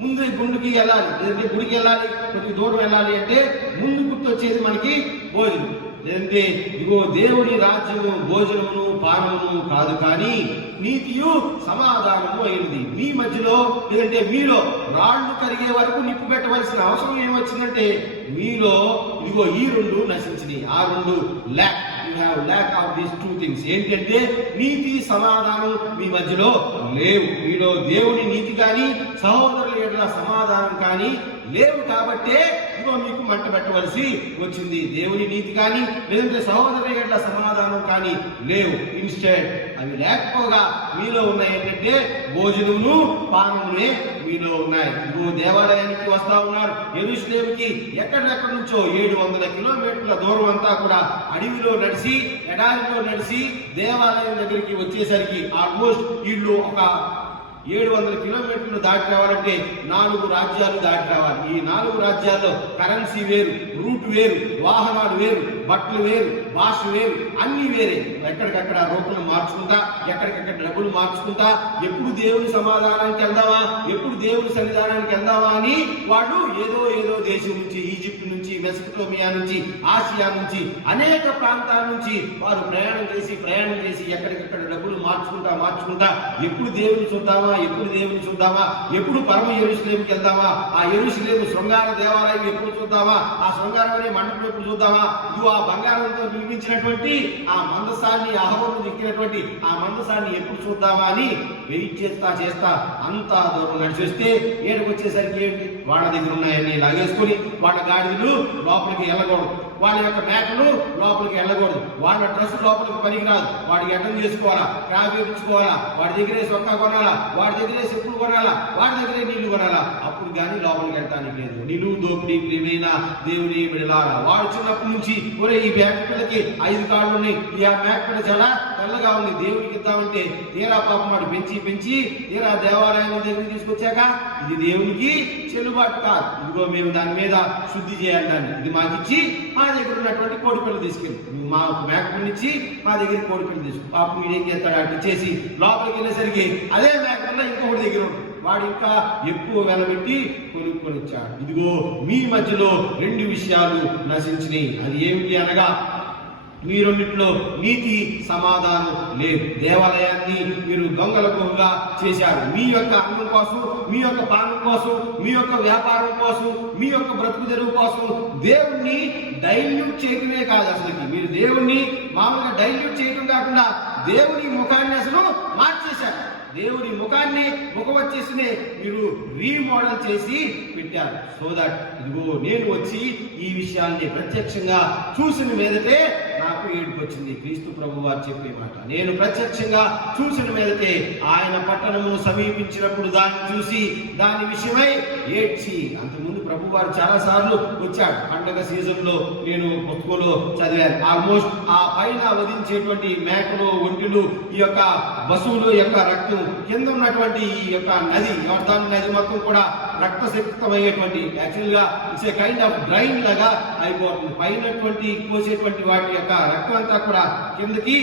ముందు గుండుకి వెళ్ళాలి, లేదంటే గుడికి వెళ్ళాలి, కొద్ది దూరం వెళ్ళాలి అంటే ముందు గుర్తొచ్చేది మనకి భోజనం. లేదంటే ఇగో దేవుని రాజ్యము భోజనమును పానమును కాదు, కానీ నీతియు సమాధానము అయినది. మీ మధ్యలో లేదంటే మీలో రాళ్లు కరిగే వరకు నిప్పు పెట్టవలసిన అవసరం ఏమొచ్చిందంటే మీలో ఇదిగో ఈ 2 నశించినాయి. ఆ 2 ల్యాక్ ఆఫ్ దీస్ 2 థింగ్స్ ఏంటంటే నీతి సమాధానం మీ మధ్యలో లేవు. మీలో దేవుని నీతి కానీ సహోదరుల ఎడల సమాధానం కానీ లేవు. కాబట్టే ఇదిగో మీకు మంట పెట్టవలసి వచ్చింది. దేవుని నీతి కానీ లేదంటే సహోదరుల ఎడల సమాధానం కానీ లేవు. ఇన్స్టెడ్ అవి లేకపోగా మీలో ఉన్నాయి ఏంటంటే భోజనమును పానమునే మీలో ఉన్నాయి. ఇదిగో దేవాలయానికి వస్తా ఉన్నారు. యెరూషలేముకి ఎక్కడెక్కడి నుంచో 700 కిలోమీటర్ల దూరం అంతా కూడా అడవిలో నడిచి, ఎడారిలో నడిచి దేవాలయం దగ్గరికి వచ్చేసరికి ఆల్మోస్ట్ వీళ్ళు ఒక 700 కిలోమీటర్లు దాటి రావాలంటే 4 రాజ్యాలు దాటి రావాలి. ఈ 4 రాజ్యాల్లో కరెన్సీ వేరు, రూట్ వేరు, వాహనాలు వేరు, బట్టలు వేరు, భాష వేరు, అన్ని వేరే. ఎక్కడికక్కడ రూపలు మార్చుకుంటా, ఎక్కడికక్కడ డబ్బులు మార్చుకుంటా, ఎప్పుడు దేవుని సమాధానానికి వెళ్దామా, ఎప్పుడు దేవుని సన్నిధానానికి వెళ్దామా అని వాళ్ళు ఏదో దేశం నుంచి, ఈజిప్ట్ నుంచి, మెసపటోమియా నుంచి, ఆసియా నుంచి, అనేక ప్రాంతాల నుంచి వారు ప్రయాణం చేసి ఎక్కడికక్కడ డబ్బులు మార్చుకుంటా ఎప్పుడు దేవుని చూద్దామా, ఎప్పుడు పరమ యెరూషలేముకి వెళ్దామా, ఆ యెరూషలేము శృంగార దేవాలయం ఎప్పుడు చూద్దామా, ఆ శృంగారం అనే మండపం ఎప్పుడు చూద్దామా, ఇదిగో ఆ బంగారంతో నిర్మించినటువంటి ఆ మందసాన్ని, అహరోను ఎక్కినటువంటి ఆ మందసాన్ని ఎప్పుడు చూద్దామా అని వెయిట్ చేస్తా అంతా దూరం నడిచేస్తే ఏడుకు వచ్చేసరికి ఏంటి, వాళ్ళ దగ్గర ఉన్నాయని లాగేసుకుని వాళ్ళ గాడిదలు లోపలికి వెళ్ళకూడదు, వాళ్ళ యొక్క మేకలు లోపలికి వెళ్ళకూడదు, వాళ్ళ డ్రెస్ లోపలికి పనికిరాదు, వాడికి అర్థం చేసుకోవాలా, క్రాబ్ వేయించుకోవాలా, వాడి దగ్గరే సొక్కా కొనాలా, వాడి దగ్గరే చెప్పులు కొనాలా, వాడి దగ్గరే నీళ్లు కొనాలా, అప్పుడు కానీ లోపలికి వెళ్ళటానికి లేదు. నిలువు దోపిడీ ప్రియమైన దేవుని బిడ్డలారా, వాడు చిన్నప్పటి నుంచి ఒరే ఈ మేక పిల్లకి 5 కాళ్ళు ఉన్నాయి, ఈ మేక పిల్ల చాలా తెల్లగా ఉంది, దేవుడికి ఇద్దామంటే తీరా పాపం వాడు పెంచి తీరా దేవాలయం దగ్గరికి తీసుకొచ్చాక ఇది దేవునికి చెల్లుబాటు కాదు, ఇదిగో మేము దాని మీద శుద్ధి చేయాలని ఇది మాకు ఇచ్చి మా దగ్గర ఉన్నటువంటి కోడిపిల్లలు తీసుకెళ్ళి, మా మేకపిల్లని ఇచ్చి మా దగ్గర కోడిపిల్లలు తీసుకు, పాపం ఏం చేస్తాడు అటు ఇచ్చేసి లోపలికి వెళ్ళేసరికి అదే మేకపిల్ల ఇంకొకటి దగ్గర ఉంటుంది, వాడు ఇంకా ఎక్కువ వెలబెట్టి కొనుక్కొని వచ్చాడు. ఇదిగో మీ మధ్యలో 2 విషయాలు నశించినాయి, అది ఏమిటి అనగా మీ రెండిట్లో నీతి సమాధానం లేదు. దేవాలయాన్ని మీరు దొంగల గుహగా చేశారు. మీ యొక్క అన్నం కోసం, మీ యొక్క పానం కోసం, మీ యొక్క వ్యాపారం కోసం, మీ యొక్క బ్రతుకు తెరువు కోసం దేవుణ్ణి డైల్యూట్ చేయటమే కాదు, అసలుకి మీరు దేవుణ్ణి మామూలుగా డైల్యూట్ చేయటం కాకుండా దేవుని ముఖాన్ని అసలు మార్చేశారు. దేవుని ముఖాన్ని ముఖవచ్చేసినే మీరు రీమోడల్ చేసి పెట్టారు. సో దట్ ఇదిగో నేను వచ్చి ఈ విషయాన్ని ప్రత్యక్షంగా చూసిన మీదటే నాకు ఏడుపు వచ్చింది. క్రీస్తు ప్రభు వారు చెప్పే మాట, నేను ప్రత్యక్షంగా చూసిన మీదటే ఆయన పట్టణమును సమీపించినప్పుడు దాన్ని చూసి దాని విషయమై ఏడ్చి. అంతకుముందు ప్రభు వారు చాలా సార్లు వచ్చాడు. పండగ సీజన్ లో నేను పుస్తకంలో చదివాను. ఆల్మోస్ట్ ఆ పైన వధించేటువంటి మేకలు, ఒంటెలు, ఈ యొక్క పశువుల యొక్క రక్తం, కింద ఉన్నటువంటి ఈ యొక్క నది, యోర్దాను నది మొత్తం కూడా రక్తసిక్తమయ్యేటువంటి, యాక్చువల్ గా it's a kind of drain లాగా అయిపోతుంది. పైనటువంటి కోసేటువంటి వాటి యొక్క రక్తం అంతా కూడా కిందకి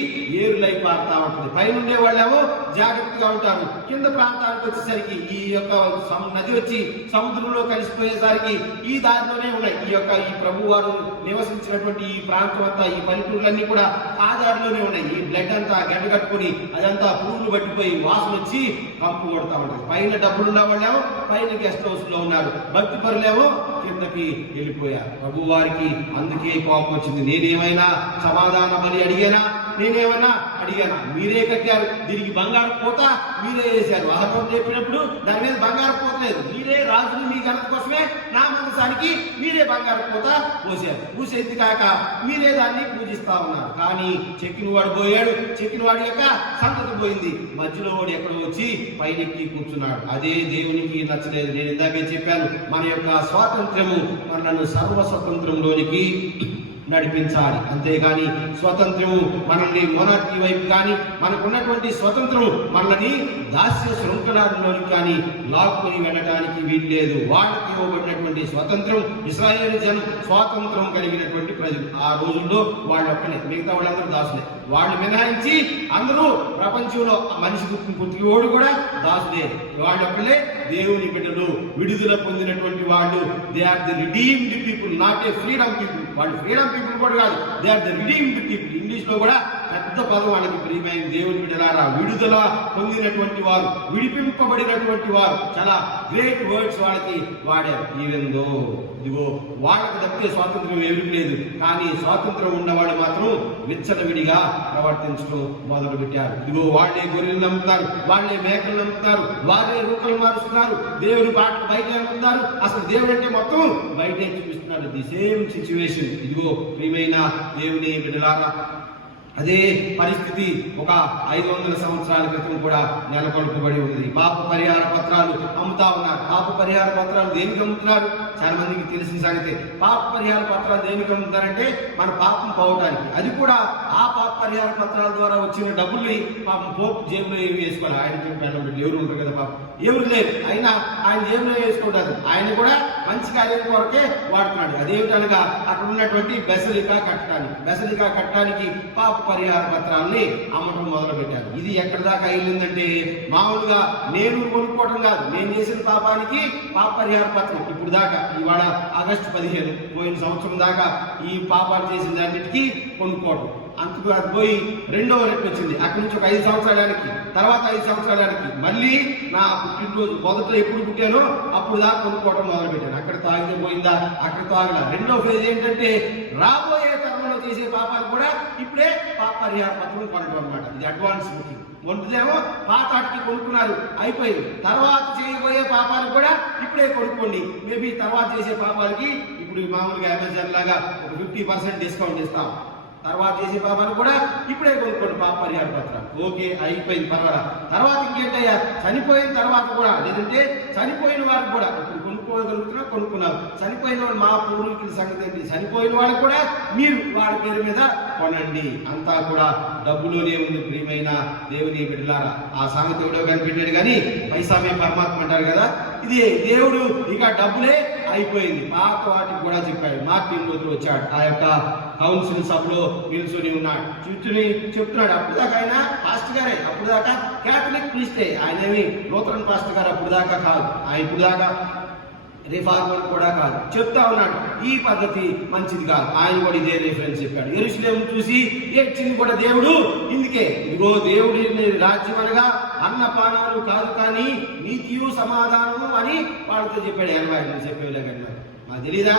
ఏరులై పారుతా ఉంటుంది. పైన ఉండే వాళ్ళేమో జాగ్రత్తగా ఉంటారు, కింద ప్రాంతానికి వచ్చేసరికి ఈ యొక్క నది వచ్చి సముద్రంలో కలిసిపోయేసరికి ఈ దారిలోనే ఉన్నాయి. ఈ ప్రభు వారు నివసించినటువంటి ఈ ప్రాంతం అంతా, ఈ పల్లెటూర్లన్నీ కూడా ఆ దారిలోనే ఉన్నాయి. ఈ బ్లడ్ అంతా గడ్డ కట్టుకుని అదంతా పురుగులు పట్టిపోయి వాసన వచ్చి కంపు కొడతా ఉంటుంది. పైన డబ్బులున్న వాళ్ళేమో పైన గెస్ట్ హౌస్ లో ఉన్నారు, భక్తి పరులేమో కిందకి వెళ్ళిపోయారు. ప్రభు వారికి అందుకే కోపం వచ్చింది. నేనేమైనా సమాధాన బలి అడిగానా? మీరే కట్టారు, దీనికి బంగారు పూత మీరే వేశారు. అహరోను చెప్పినప్పుడు దాని మీద బంగారు పూత లేదు, మీరే రాజులు మీ ఘనత కోసమే నా మందసానికి మీరే బంగారు పూత పోసారు. పూసేది కాక మీరే దాన్ని పూజిస్తా ఉన్నారు. కానీ చెక్కిన వాడు పోయాడు, చెక్కిన వాడి యొక్క సంతతి పోయింది, మధ్యలో వాడు ఎక్కడో వచ్చి పైనెక్కి కూర్చున్నాడు. అదే దేవునికి నచ్చలేదు. నేను ఇందాకే చెప్పాను, మన యొక్క స్వాతంత్ర్యము మనను సర్వస్వతంత్రంలోనికి నడిపించాలి. అంతేగాని స్వతంత్రము మనల్ని మొనార్కీ వైపు కానీ, మనకున్నటువంటి స్వతంత్రం మనల్ని దాస్య శృంఖలాల్లోనికి కానీ లాక్కొని వెళ్ళడానికి వీల్లేదు. వాళ్ళకి ఇవ్వబడినటువంటి స్వతంత్రం, ఇశ్రాయేలు జనం స్వాతంత్రం కలిగినటువంటి ప్రజలు. ఆ రోజుల్లో వాళ్ళొక్కనే, మిగతా వాళ్ళందరూ దాసులే. వాళ్ళు మినహాయించి అందరూ ప్రపంచంలో మనిషి పుట్టినోడు కూడా దాసులే. వాళ్ళొక్కలే దేవుని బిడ్డలు, విడుదల పొందినటువంటి వాళ్ళు. They are the redeemed people, not a freedom people. వాళ్ళు ఫ్రీడమ్ పీపుల్ కూడా కాదు, they are the redeemed people. English లో కూడా పెద్ద పదం వాళ్ళకి ప్రియమైన దేవుని బిడ్డలారా, విడుదల పొందినటువంటి వారు, విడిపింపబడినటువంటి వారు. చాలా గ్రేట్ వర్డ్స్ వాళ్ళకి వాడారు. ఈవెందో ఇదిగో వాళ్ళకి తప్పితే స్వాతంత్రం ఎవరికి లేదు, కానీ స్వాతంత్రం ఉన్నవాళ్ళు మాత్రం విచ్చలవిడిగా ప్రవర్తించడం మొదలు పెట్టారు. ఇదిగో వాళ్ళే గొర్రెలు నమ్ముతారు, వాళ్ళే మేకలు నమ్ముతారు, వాళ్ళే రూపలు మారుస్తున్నారు, దేవుని పాటలు బయట నమ్ముతారు. అసలు దేవుడు అంటే మొత్తం బయటే చూపిస్తున్నారు. The same situation. ఇదిగో ప్రియమైన దేవుని బిడ్డలారా, అదే పరిస్థితి ఒక 500 సంవత్సరాల క్రితం కూడా నెలకొల్పబడి ఉంది. పాప పరిహార పత్రాలు అమ్ముతా ఉన్నారు. పాప పరిహార పత్రాలు దేనికి అమ్ముతున్నారు? చాలా మందికి తెలిసిన సంగతి. పాప పరిహార పత్రాలు దేనికి అమ్ముతారంటే మన పాపం పోవడానికి. అది కూడా ఆ పాప పరిహార పత్రాల ద్వారా వచ్చిన డబ్బుల్ని పాపం పోపు జేబులో ఏమి వేసుకోవాలి. ఆయన ఎవరు ఉంటారు కదా పాపం, ఎవరు లేరు, అయినా ఆయన జేబులో వేసుకుంటారు. ఆయన కూడా మంచి కార్యం కొరకే వాడుతున్నాడు. అదేమిటనగా అక్కడ ఉన్నటువంటి బెసలికా కట్టడానికి పాప పరిహార పత్రాలని అమ్మటం మొదలు పెట్టారు. ఇది ఎక్కడి దాకా అయిందంటే మామూలుగా నేను కొనుక్కోవడం కాదు, నేను చేసిన పాపానికి పాప పరిహార పత్రం ఇప్పుడు దాకా ఇవాళ ఆగస్టు 15 పోయిన సంవత్సరం దాకా ఈ పాపాలు చేసిన దాన్నిటికీ కొనుక్కోవడం. అంతకు అది పోయి రెండవ రెట్టు వచ్చింది. అక్కడి నుంచి ఒక 5 సంవత్సరాలకి, తర్వాత 5 సంవత్సరాలకి మళ్ళీ నా పుట్టినరోజు మొదట ఎప్పుడు పుట్టానో అప్పుడు దాకా కొనుక్కోవడం మొదలు పెట్టాను. అక్కడ తాగితే పోయిందా, అక్కడ తాగలా. రెండో ఫేజ్ ఏంటంటే రాబోయే తరంలో చేసే పాపాలు కూడా ఇప్పుడే పాప పరిహార పత్రం కొనడం అన్నమాట. ఇది అడ్వాన్స్ బుకింగ్. మొదటిదేమో పాతాటికి కొనుక్కున్నారు, అయిపోయింది. తర్వాత చేయబోయే పాపాలు కూడా ఇప్పుడే కొనుక్కోండి. మేబీ తర్వాత చేసే పాపాలకి ఇప్పుడు మామూలుగా అమెజాన్ లాగా ఒక 50% డిస్కౌంట్ ఇస్తాం. తర్వాత చేసే పాపాలు కూడా ఇప్పుడే కొనుక్కోండి పాప పరిహార పత్రం. ఓకే, అయిపోయింది, పర్వాలా. తర్వాత ఇంకేంటయ్యా, చనిపోయిన తర్వాత కూడా, లేదంటే చనిపోయిన వారికి కూడా ఇప్పుడు కొనుక్కున్నారు. చనిపోయిన వాళ్ళు మా పూర్వీకుల సంగతి ఏంటి, చనిపోయిన వాళ్ళకి కూడా మీరు వాళ్ళ పేరు మీద కొనండి. అంతా కూడా డబ్బులోనే ఉంది ప్రియమైన దేవుని బిడ్డలారా. ఆ సంగతి ఎవడో కనిపెట్టాడు కానీ పైసామే పరమాత్మ అంటారు కదా. ఇది దేవుడు ఇక డబ్బులే అయిపోయింది. పాత వాటికి కూడా చెప్పాడు. మార్టిన్ లూథర్ వచ్చాడు, ఆ యొక్క కౌన్సిల్ సభలో నిల్చొని ఉన్నాడు, చెప్తున్నాడు. అప్పుడు దాకా ఆయన పాస్టర్ గారే, అప్పుడు దాకా క్యాథలిక్ ప్రీస్టే, ఆయనేమి లూథరన్ పాస్టర్ గారు అప్పుడు దాకా కాదు, ఆయన ఇప్పుడు దాకా రిఫార్మర్ కూడా కాదు. చెప్తా ఉన్నాడు ఈ పద్ధతి మంచిది కాదు. ఆయన కూడా ఇదే రిఫరెన్స్ చెప్పాడు. యెరూషలేము చూసి ఏడ్చింది కూడా దేవుడు ఇందుకే. ఇదిగో దేవుడి రాజ్యం అనగా అన్నపానాలు కాదు కానీ నీతియు సమాధానము అని వాళ్ళతో చెప్పాడు. 80 చెప్పేలాగా నాకు తెలీదా,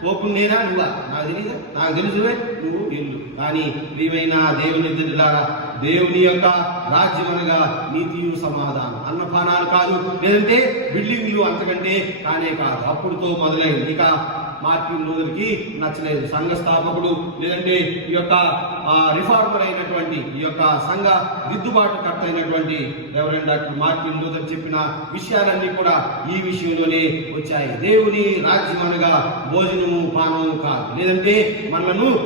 పోపు నేనా నువ్వా, నాకు తెలీదా, నాకు తెలుసువే, నువ్వు ఇల్లు. కానీ ప్రియమైన దేవుని బిడ్డలారా, దేవుని యొక్క రాజ్యం అనగా నీతియు సమాధానం, అన్నపానాలు కాదు, లేదంటే బిల్డింగ్లు అంతకంటే కానే కాదు. అప్పుడుతో మొదలైంది. ఇక మార్టిన్ లూథర్కి నచ్చలేదు. సంఘ స్థాపకుడు, లేదంటే ఈ యొక్క రిఫార్మర్ అయినటువంటి, ఈ యొక్క సంఘ దిద్దుబాటు కర్త అయినటువంటి రెవరెండ్ డాక్టర్ మార్టిన్ లూథర్ చెప్పిన విషయాలన్నీ కూడా ఈ విషయంలోనే వచ్చాయి. దేవుని రాజ్యం అనగా భోజనము పానము కాదు, లేదంటే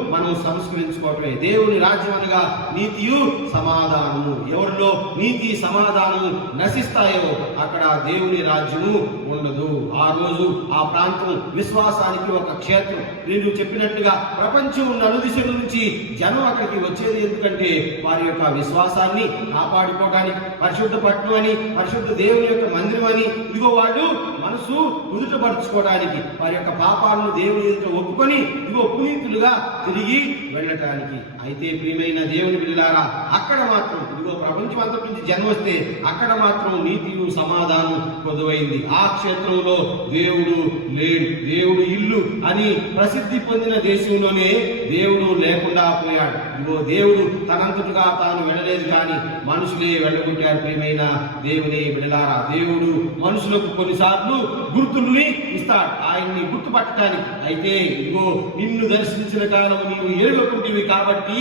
మనం సంస్కరించుకోవటమే. దేవుని రాజ్యం అనగా నీతియు సమాధానము. ఎవరిలో నీతి సమాధానము నశిస్తాయో అక్కడ దేవుని రాజ్యము ఉండదు. ఆ రోజు ఆ ప్రాంతం విశ్వాసానికి ఒక క్షేత్రం. నేను చెప్పినట్టుగా ప్రపంచం నలుదిశల నుంచి జనం అక్కడికి వచ్చేది ఎందుకంటే వారి యొక్క విశ్వాసాన్ని కాపాడుకోవడానికి, పరిశుద్ధ పట్టణం అని, పరిశుద్ధ దేవుని యొక్క మందిరం అని, ఇదిగో వాళ్ళు మనసు కుదుటపరుచుకోవడానికి, వారి యొక్క పాపాలను దేవుని ఎదుట ఒప్పుకొని ఇదిగో పునీతులుగా తిరిగి వెళ్ళటానికి. అయితే ప్రియమైన దేవుని బిడ్డలారా, అక్కడ మాత్రం ఇదిగో ప్రపంచం అంతటి నుంచి జనం వస్తే అక్కడ మాత్రం నీతియు సమాధానం కొదువైంది. ఆ క్షేత్రంలో దేవుడు లేడు. దేవుడు ఇల్లు అని ప్రసిద్ధి పొందిన దేశంలోనే దేవుడు లేకుండా పోయాడు. ఇదిగో దేవుడు తనంతటిగా తాను వెళ్ళలేదు కానీ మనుషులే వెళ్ళగొట్టారు. ప్రియమైన దేవుని బిడ్డలారా, దేవుడు మనుషులకు కొన్నిసార్లు గుర్తుల్ని ఇస్తాడు ఆయన్ని గుర్తుపట్టడానికి. అయితే ఇదిగో నిన్ను దర్శించిన కాలం నీవు ఎరుగకుంటివి కాబట్టి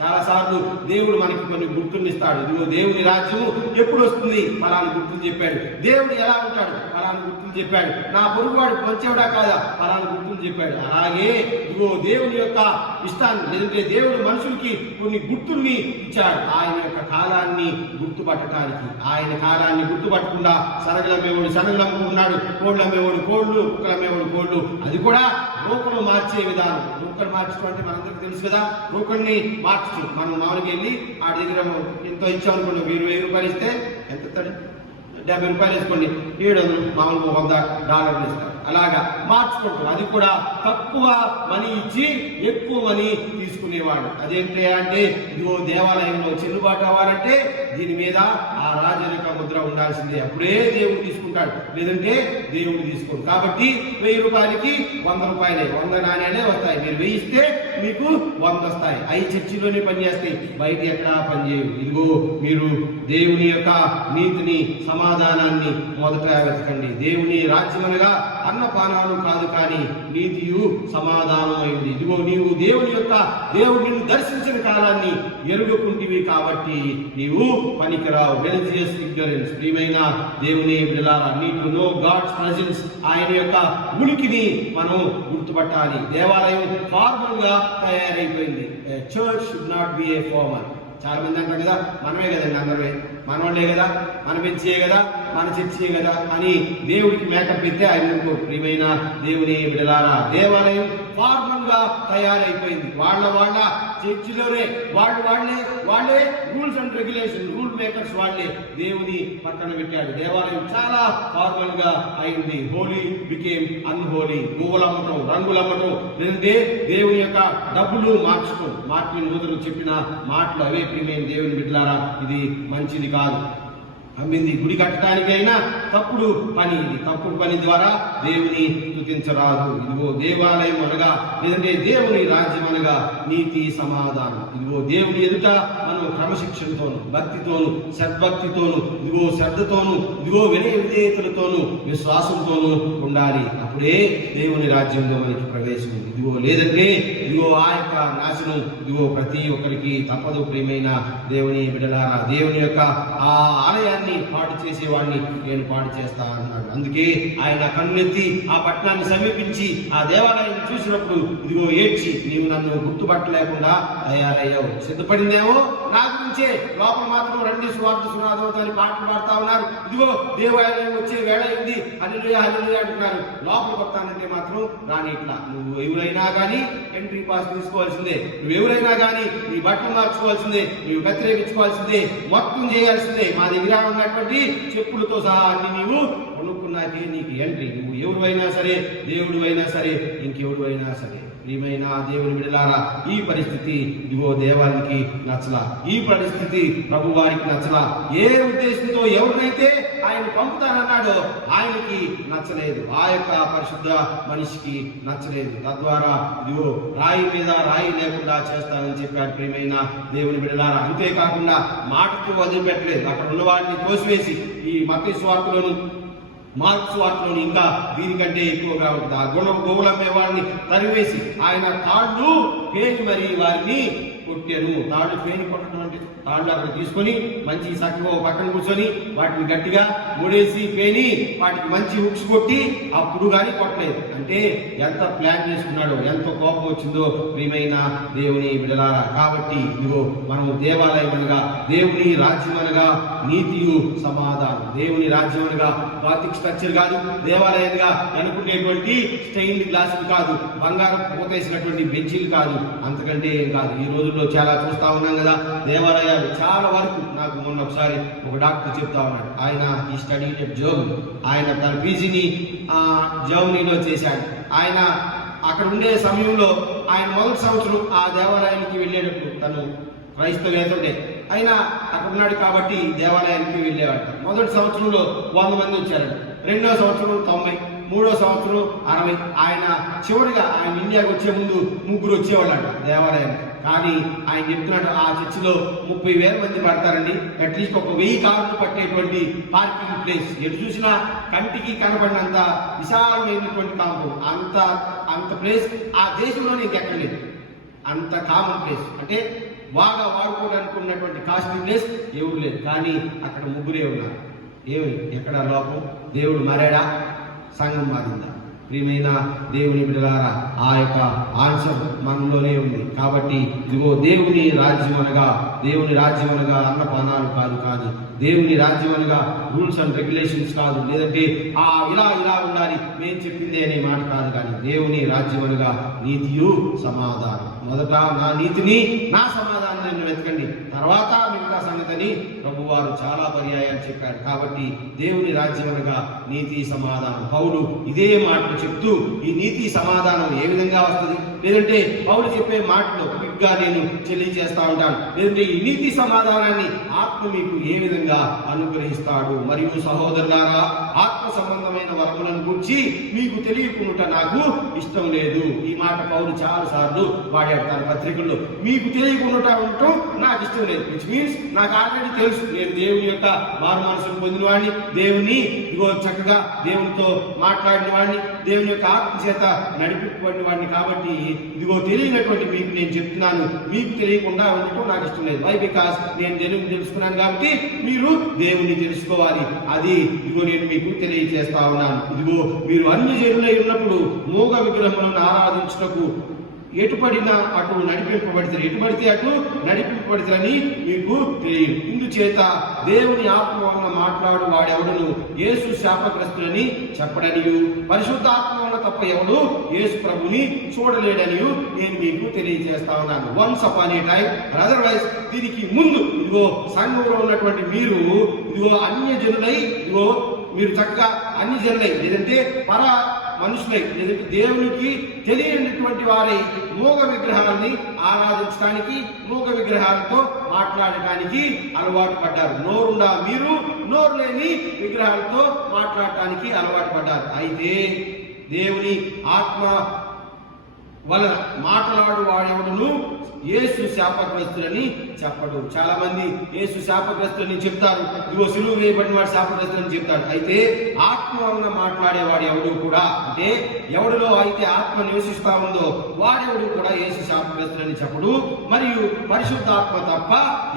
చాలా సార్లు దేవుడు మనకి కొన్ని గుర్తులు ఇస్తాడు. ఇదిగో దేవుని రాజ్యం ఎప్పుడు వస్తుంది, ఫలాని గుర్తులు చెప్పాడు. దేవుడు ఎలా ఉంటాడు, ఫలాని గుర్తులు చెప్పాడు. నా పొరుగువాడు మంచివాడా కాదా, ఫలాని గుర్తులు చెప్పాడు. అలాగే ఇదిగో దేవుని యొక్క ఇష్టాన్ని, లేదంటే దేవుడు మనుషులకి కొన్ని గుర్తుల్ని ఇచ్చాడు ఆయన యొక్క కాలాన్ని గుర్తుపట్టడానికి. ఆయన కాలాన్ని గుర్తుపట్టకుండా సనగలమ్మేవాడు సనగలు అమ్ముకున్నాడు, కోళ్ళు అమ్మేవాడు కోళ్ళు, కుక్కలు అమ్మేవాడు కోళ్ళు. అది కూడా రోకలు మార్చే విధానం. రోకలు మార్చడం అంటే మనందరికీ తెలుసు కదా. రోకల్ని మార్చు, మనం మామూలుగా వెళ్ళి ఆ దగ్గర ఎంతో ఇచ్చామనుకోండి, $1000 ఇస్తే ఎంత ఇస్తాడు, $50 వేసుకోండి, 700 మామూలుగా $100 ఇస్తారు. అలాగా మార్చుకుంటాం. అది కూడా తక్కువ మనీ ఇచ్చి ఎక్కువ మనీ తీసుకునేవాడు. అదేంటి అంటే ఇదిగో దేవాలయంలో చెల్లుబాటు అవ్వాలంటే దీని మీద ఆ రాజరిక ముద్ర ఉండాల్సిందే, అప్పుడే దేవుడు తీసుకుంటాడు, లేదంటే దేవుడు తీసుకోడు. కాబట్టి $1000కి $100 నాణ్యాలే వస్తాయి. మీరు 1000 ఇస్తే మీకు 100 వస్తాయి. అవి చర్చిలోనే పనిచేస్తాయి, బయట ఎక్కడా పనిచేయవు. ఇదిగో మీరు దేవుని యొక్క నీతిని సమాధానాన్ని మొదట వెతకండి. దేవుని రాజ్యం అనగా అన్నపానాలు కాదు కానీ నీతియు సమాధానం అయింది. ఇదిగో నీవు దేవుడు నిన్ను దర్శించిన కాలాన్ని ఎరుగకుంటివి కాబట్టి నీవు పనికిరావు. Religious ignorance. ప్రియమైన దేవుని బిడ్డలారా, need to know God's presence. ఆయన యొక్క ఉనికిని మనం గుర్తుపట్టాలి. దేవాలయం ఫార్మల్ గా తయారైపోయింది. church should not be a formal. చాలా మంది అంటారు కదా, మనమే కదండి అందరమే, మనవాళ్ళే కదా, మన పెంచే కదా, మన చర్చే కదా అని దేవుడికి మేకప్ ఇస్తే ఆయన ప్రియమైన దేవుని బిడ్డలారా, దేవాలయం ఫార్మల్ గా తయారైపోయింది. వాళ్ళ చర్చిలోనే వాళ్ళే rules and regulation, rule makers వాళ్ళే దేవుని పక్కన పెట్టాడు. దేవాలయం చాలా ఫార్మల్ గా అయింది. Holy became unholy. పువ్వులు అమ్మటం, రంగులు అమ్మటం, లేదంటే దేవుని యొక్క డబ్బులు మార్చడం. మార్టిన్ లూథర్ చెప్పిన మాటలు అవే. ప్రియమైన దేవుని బిడ్డలారా, ఇది మంచిది కాదు. అమ్మింది గుడి కట్టడానికైనా తప్పుడు పని. ఇది తప్పుడు పని ద్వారా దేవుని స్తుతించరాదు. ఇదిగో దేవాలయం అనగా, లేదంటే దేవుని రాజ్యం అనగా నీతి సమాధానం. ఇదిగో దేవుని ఎదుట మనం క్రమశిక్షణతోను, భక్తితోను, సద్భక్తితోను, ఇదిగో శ్రద్ధతోను, ఇదిగో వినయ విధేయతలతోను, విశ్వాసంతోను ఉండాలి. అప్పుడే దేవుని రాజ్యంలో మనకి ప్రవేశం ఉంది. ఇదిగో లేదంటే ఇదిగో ఆ యొక్క నాశనం ఇదిగో ప్రతి ఒక్కరికి తప్పదు. ప్రియమైన దేవుని బిడ్డలారా, దేవుని యొక్క ఆ ఆలయాన్ని పాడు చేసేవాడిని నేను పాడు చేస్తా అన్నాడు. అందుకే ఆయన కన్నులెత్తి ఆ పట్టణాన్ని సమీపించి ఆ దేవాలయాన్ని చూసినప్పుడు ఇదిగో ఏడ్చి, నీవు నన్ను గుర్తుపట్టలేకుండా తయారయ్యావు. సిద్ధపడిందేమో నా గురించే, లోపల మాత్రం రండి సువార్త సునాదం అని పాటలు పాడుతా ఉన్నారు. ఇదిగో దేవాలయం వచ్చే వేళ ఉంది, హల్లెలూయా హల్లెలూయా అంటున్నారు. లోపలికి వస్తానంటే మాత్రం రాని. ఇట్లా నువ్వు ఎవరైనా కానీ ఎంట్రీ పాస్ తీసుకోవాల్సిందే, నువ్వు ఎవరైనా కానీ నీ బట్టలు మార్చుకోవాల్సిందే, నువ్వు కత్తిరేపించుకోవాల్సిందే, మొత్తం చేయాల్సిందే. మా దగ్గర ఉన్నటువంటి చెప్పులతో సహా అన్ని నీవు కొనుక్కున్నాకే నీకు ఎంట్రీ. నువ్వు ఎవరు అయినా సరే, దేవుడు అయినా సరే, ఇంకెవరు అయినా సరే. ప్రియమైన దేవుని బిడ్డలారా, ఈ పరిస్థితి ఇదిగో దేవానికి నచ్చలా, ఈ పరిస్థితి ప్రభు వారికి నచ్చలా. ఏ ఉద్దేశంతో ఎవరినైతే ఆయన పంపుతానన్నాడో ఆయనకి నచ్చలేదు, ఆ యొక్క పరిశుద్ధ మనిషికి నచ్చలేదు. తద్వారా ఇదిగో రాయి మీద రాయి లేకుండా చేస్తానని చెప్పాడు. ప్రియమైన దేవుని బిడ్డలారా, అంతేకాకుండా మాటతో వదిలిపెట్టలేదు. అక్కడ ఉన్న వారిని తోసివేసి ఈ మత్తయి సువార్తలోను మార్క్స్ వార్తలోని ఇంకా దీనికంటే ఎక్కువగా ఉంటుంది. ఆ గోవులమ్మే వారిని తరివేసి ఆయన తాళ్ళు పేని మరి వారిని కొట్టాను. తాళ్ళు పేని కొట్టడం అంటే తాళ్ళు అక్కడ తీసుకొని మంచి చక్కగా పక్కన కూర్చొని వాటిని గట్టిగా ముడేసి పేని వాటికి మంచి హుక్స్ కొట్టి అప్పుడు కానీ కొట్టలేదు. అంటే ఎంత ప్లాన్ చేసుకున్నాడో, ఎంత కోపం వచ్చిందో ప్రియమైన దేవుని బిడలారా. కాబట్టి ఇదిగో మనము దేవాలయం అనగా, దేవుని రాజ్యం అనగా నీతియు సమాధానం. దేవుని రాజ్యం అనగా గాతిక్ స్ట్రక్చర్ కాదు, దేవాలయంగా అనుకునేటువంటి స్టెయిన్డ్ గ్లాసులు కాదు, బంగారం పోతేసినటువంటి బెంచీలు కాదు, అంతకంటే ఏం కాదు. ఈ రోజుల్లో చాలా చూస్తా ఉన్నాం కదా దేవాలయాలు. చాలా వరకు నాకు మొన్న ఒకసారి ఒక డాక్టర్ చెప్తా ఉన్నాడు. ఆయన ఈ స్టడీ ఎట్ జర్మనీ, ఆయన తన పీజీని జర్మనీలో చేశాడు. ఆయన అక్కడ ఉండే సమయంలో ఆయన మొదటి సంవత్సరం ఆ దేవాలయానికి వెళ్ళేటప్పుడు తను క్రైస్తవేతరుడే అయినా అక్కడ ఉన్నాడు కాబట్టి దేవాలయానికి వెళ్ళేవాడు. మొదటి సంవత్సరంలో 100 మంది వచ్చారు, రెండో సంవత్సరం 90, మూడో సంవత్సరం 60. ఆయన చివరిగా ఆయన ఇండియాకి వచ్చే ముందు 3 వచ్చేవాళ్ళంట దేవాలయానికి. కానీ ఆయన చెప్తున్నాడు, ఆ చర్చిలో 30,000 మంది పడతారండి, అట్లీస్ట్ ఒక 1000 కార్లు పట్టేటువంటి పార్కింగ్ ప్లేస్, ఎటు చూసినా కంటికి కనబడినంత విశాలమైనటువంటి కాంపౌండ్, అంత ప్లేస్ ఆ దేశంలోనే ఇంకెక్కర్లేదు. అంత కామన్ ప్లేస్, అంటే బాగా వాడుకోవడానికి ఉన్నటువంటి కాస్ట్లీ ప్లేస్ ఎవరు లేదు. కానీ అక్కడ 3 ఉన్నారు. ఏమి ఎక్కడ లోపం? దేవుడు మారాడా? సంఘం మారిందా? ప్రియమైన దేవుని బిడ్డలారా, ఆ యొక్క ఆన్సర్ మనలోనే ఉంది. కాబట్టి ఇదిగో దేవుని రాజ్యం అనగా అన్నపానాలు కాదు, దేవుని రాజ్యం అనగా రూల్స్ అండ్ రెగ్యులేషన్స్ కాదు, లేదంటే ఇలా ఉండాలి నేను చెప్పిందే అనే మాట కాదు. కానీ దేవుని రాజ్యం అనగా నీతియు సమాధానం. మొదట నా నీతిని, నా సమాధానాన్ని వెతకండి, తర్వాత మిగతా సంగతిని ప్రభువారు చాలా పర్యాయాలు చెప్పారు. కాబట్టి దేవుని రాజ్యం అనగా నీతి సమాధానం. పౌలు ఇదే మాటలు చెప్తూ ఈ నీతి సమాధానం ఏ విధంగా వస్తుంది, లేదంటే పౌలు చెప్పే మాటలు క్విక్గా నేను తెలియజేస్తా ఉంటాను, లేదంటే ఈ నీతి సమాధానాన్ని ఆత్మ మీకు ఏ విధంగా అనుగ్రహిస్తాడు. మరియు సహోదరులారా, ఆత్మ సంబంధమైన వరములను గురించి మీకు తెలియకుండా నాకు ఇష్టం లేదు. ఈ మాట పౌలు చాలా సార్లు వాడాడు తన పత్రికల్లో. మీకు తెలియకుండా ఉండటం నాకు ఇష్టం లేదు, విచ్ మీన్స్ నాకు ఆల్రెడీ తెలుసు, నేను దేవుని యొక్క మారు మనసును పొందిన వాడిని, దేవుని ఇదిగో చక్కగా దేవునితో మాట్లాడిన వాడిని, దేవుని యొక్క ఆత్మ చేత నడిపింపబడిన వాడిని. కాబట్టి ఇదిగో తెలియనటువంటి మీకు నేను చెప్తున్నాను, మీకు తెలియకుండా ఉండటం నాకు ఇష్టం లేదు. వై? బికాస్ నేను తెలుసుకున్నాను కాబట్టి మీరు దేవుని తెలుసుకోవాలి. అది ఇదిగో నేను మీకు తెలియజేస్తా ఉన్నాను. ఇదిగో మీరు అన్ని జనులై ఉన్నప్పుడు మూగ విగ్రహములను ఆరాధించుటకు ఎటు పడినా అటు నడిపింపబడతారు, ఎటు పడితే అటు నడిపింపబడతారని మీకు తెలియదు. ఇందుచేత దేవుని ఆత్మ వలన మాట్లాడు వాడెవడును యేసు శాపగ్రస్తులని చెప్పడనియు, పరిశుద్ధాత్మ వలన తప్ప ఎవడు యేసు ప్రభుని చూడలేడనియు నేను మీకు తెలియజేస్తా ఉన్నాను. వన్స్ అపాన్ ఏ టైం, అదర్వైజ్ దీనికి ముందు ఇదిగో సంఘంలో ఉన్నటువంటి మీరు ఇదిగో అన్యజనులై, ఇదిగో మీరు చక్కగా అన్ని జనులై, లేదంటే పర మనుషులై, లేదంటే దేవునికి తెలియనటువంటి వారై మూగ విగ్రహాలని ఆరాధించడానికి, మూగ విగ్రహాలతో మాట్లాడటానికి అలవాటు పడ్డారు. నోరుండా మీరు నోరు లేని విగ్రహాలతో మాట్లాడటానికి అలవాటు పడ్డారు. అయితే దేవుని ఆత్మ వలన మాట్లాడు వాడెవడును యేసు శాపగ్రస్తులని చెప్పడు. చాలా మంది యేసు శాపగ్రస్తులని చెప్తారు, ఇదిగో సిలువ వేయబడిన వాడు శాపగ్రస్తులని చెప్తాడు. అయితే ఆత్మ వలన మాట్లాడేవాడు ఎవడు కూడా, అంటే ఎవడిలో అయితే ఆత్మ నివసిస్తా ఉందో వాడెవడు కూడా యేసు శాపగ్రస్తులని చెప్పడు, మరియు పరిశుద్ధాత్మ తప్ప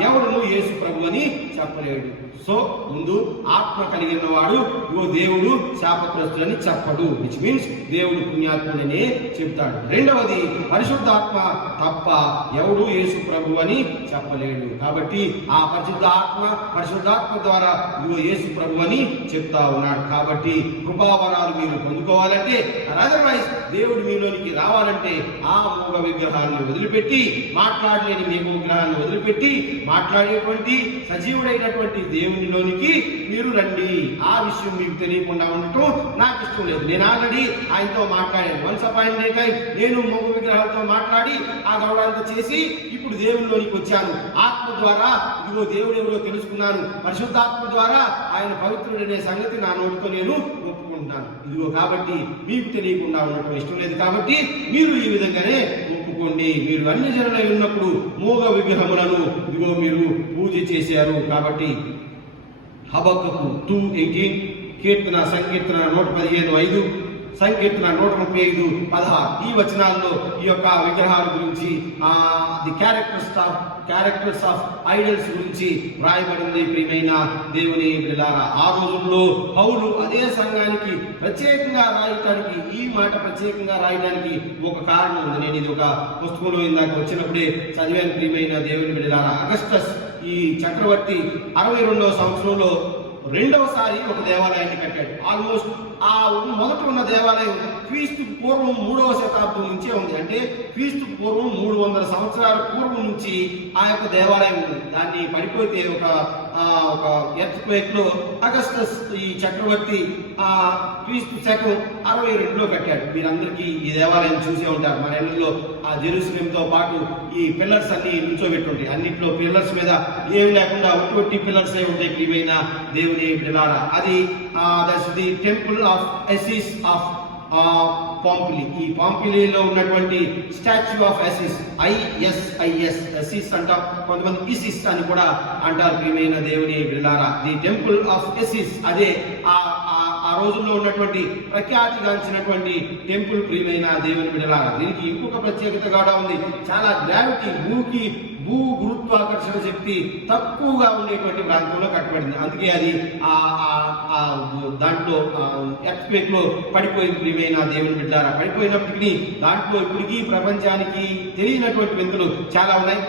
ఎవడును యేసు ప్రభు అని చెప్పలేడు. సో ముందు ఆత్మ కలిగిన వాడు ఇగో దేవుడు శాపగ్రస్తులని చెప్పడు, విచ్ మీన్స్ దేవుడు పుణ్యాత్ముడనే చెప్తాడు. రెండవది, పరిశుద్ధాత్మ తప్ప ఎవడు యేసు ప్రభు అని చెప్పలేడు. కాబట్టి ఆ పరిశుద్ధాత్మ ద్వారా ఇగో యేసు ప్రభు అని చెప్తా ఉన్నాడు. కాబట్టి కృపావరాలు మీరు పొందుకోవాలంటే, అదర్వైజ్ దేవుడు మీలోనికి రావాలంటే ఆ మూగ విగ్రహాన్ని వదిలిపెట్టి, మాట్లాడలేని మీ విగ్రహాన్ని వదిలిపెట్టి, మాట్లాడేటువంటి సజీవుడైనటువంటి దేవునిలోనికి మీరు రండి. ఆ విషయం మీకు తెలియకుండా ఉండటం నాకు ఇష్టం లేదు. నేను ఆల్రెడీ ఆయనతో మాట్లాడాను. వన్స్ అపాన్ ఏ టైం నేను మూగ విగ్రహాలతో మాట్లాడి ఆ గౌరవాలతో చేసి ఇప్పుడు దేవునిలోనికి వచ్చాను. ఆత్మ ద్వారా ఇదిగో దేవుడు ఎవరో తెలుసుకున్నాను. పరిశుద్ధాత్మ ద్వారా ఆయన పవిత్రుడనే సంగతి నా నోటితో నేను ఒప్పుకుంటాను. ఇదిగో కాబట్టి మీకు తెలియకుండా ఉండటం ఇష్టం లేదు. కాబట్టి మీరు ఈ విధంగానే ఒప్పుకోండి. మీరు అన్ని జనులై ఉన్నప్పుడు మూగ విగ్రహములను ఇదిగో మీరు పూజ చేశారు. కాబట్టి హబక్కకు 2:18, కీర్తన సంకీర్తన 115:5, సంకీర్తన 135:16 ఈ వచనాల్లో ఈ యొక్క విగ్రహాల గురించి ది క్యారెక్టర్స్ ఆఫ్ ఐడల్స్ గురించి వ్రాయబడింది. ప్రియమైన దేవుని బిడ్డలారా, ఆ రోజుల్లో పౌలు అదే సంఘానికి ప్రత్యేకంగా రాయటానికి, ఈ మాట ప్రత్యేకంగా రాయడానికి ఒక కారణం ఉంది. నేను ఇది ఒక పుస్తకంలో ఇందాక వచ్చినప్పుడే చదివాను. ప్రియమైన దేవుని బిడ్డలారా, అగస్టస్ ఈ చక్రవర్తి 62వ సంవత్సరంలో రెండవసారి ఒక దేవాలయాన్ని కట్టాడు. ఆల్మోస్ట్ ఆ మొదట ఉన్న దేవాలయం క్రీస్తు పూర్వం 3వ శతాబ్దం నుంచే ఉంది. అంటే క్రీస్తు పూర్వం 300 సంవత్సరాల పూర్వం నుంచి ఆ యొక్క దేవాలయం ఉంది. దాన్ని పడిపోతే ఒక ఎర్త్క్వేక్ లో అగస్టస్ ఈ చక్రవర్తి క్రీస్తు శకం 62లో కట్టాడు. మీరందరికీ ఈ దేవాలయం చూసే ఉంటారు. మన ఇళ్లలో ఆ జెరూసలేంతో పాటు ఈ పిల్లర్స్ అన్ని నిల్చోబెట్టుంటాయి. అన్నింటిలో పిల్లర్స్ మీద ఏమి లేకుండా ఒట్టి పిల్లర్స్ ఏ ఉంటాయి. ప్రియమైన దేవుని బిడ్డలారా, అది ది టెంపుల్ ఆఫ్ ఎసిస్ ఆఫ్ పాంపిలి. ఈ పాంపిలిలో ఉన్నటువంటి స్టాచ్యూ ఆఫ్ ఎసిస్, ఎసిస్ అంటాం, కొంతమంది ఇసిస్ అని కూడా అంటారు. ప్రియమైన దేవుని బిడ్డలారా, ది టెంపుల్ ఆఫ్ ఎసిస్, అదే ఆ రోజుల్లో ఉన్నటువంటి ప్రఖ్యాతిగాంచినటువంటి టెంపుల్. ప్రియమైన దేవుని బిడ్డలారా, దీనికి ఇంకొక ప్రత్యేకత కూడా ఉంది. చాలా గ్రావిటీ, భూ గురుత్వాకర్షణ శక్తి తక్కువగా ఉండేటువంటి ప్రాంతంలో కట్టబడింది. అందుకే అది దాంట్లో ఎర్త్క్వేక్ లో పడిపోయింది. ప్రియమైన దేవుని బిడ్డలారా, పడిపోయినప్పటికీ దాంట్లో ఇప్పటికీ ప్రపంచానికి తెలియనటువంటి వింతలు చాలా ఉన్నాయి.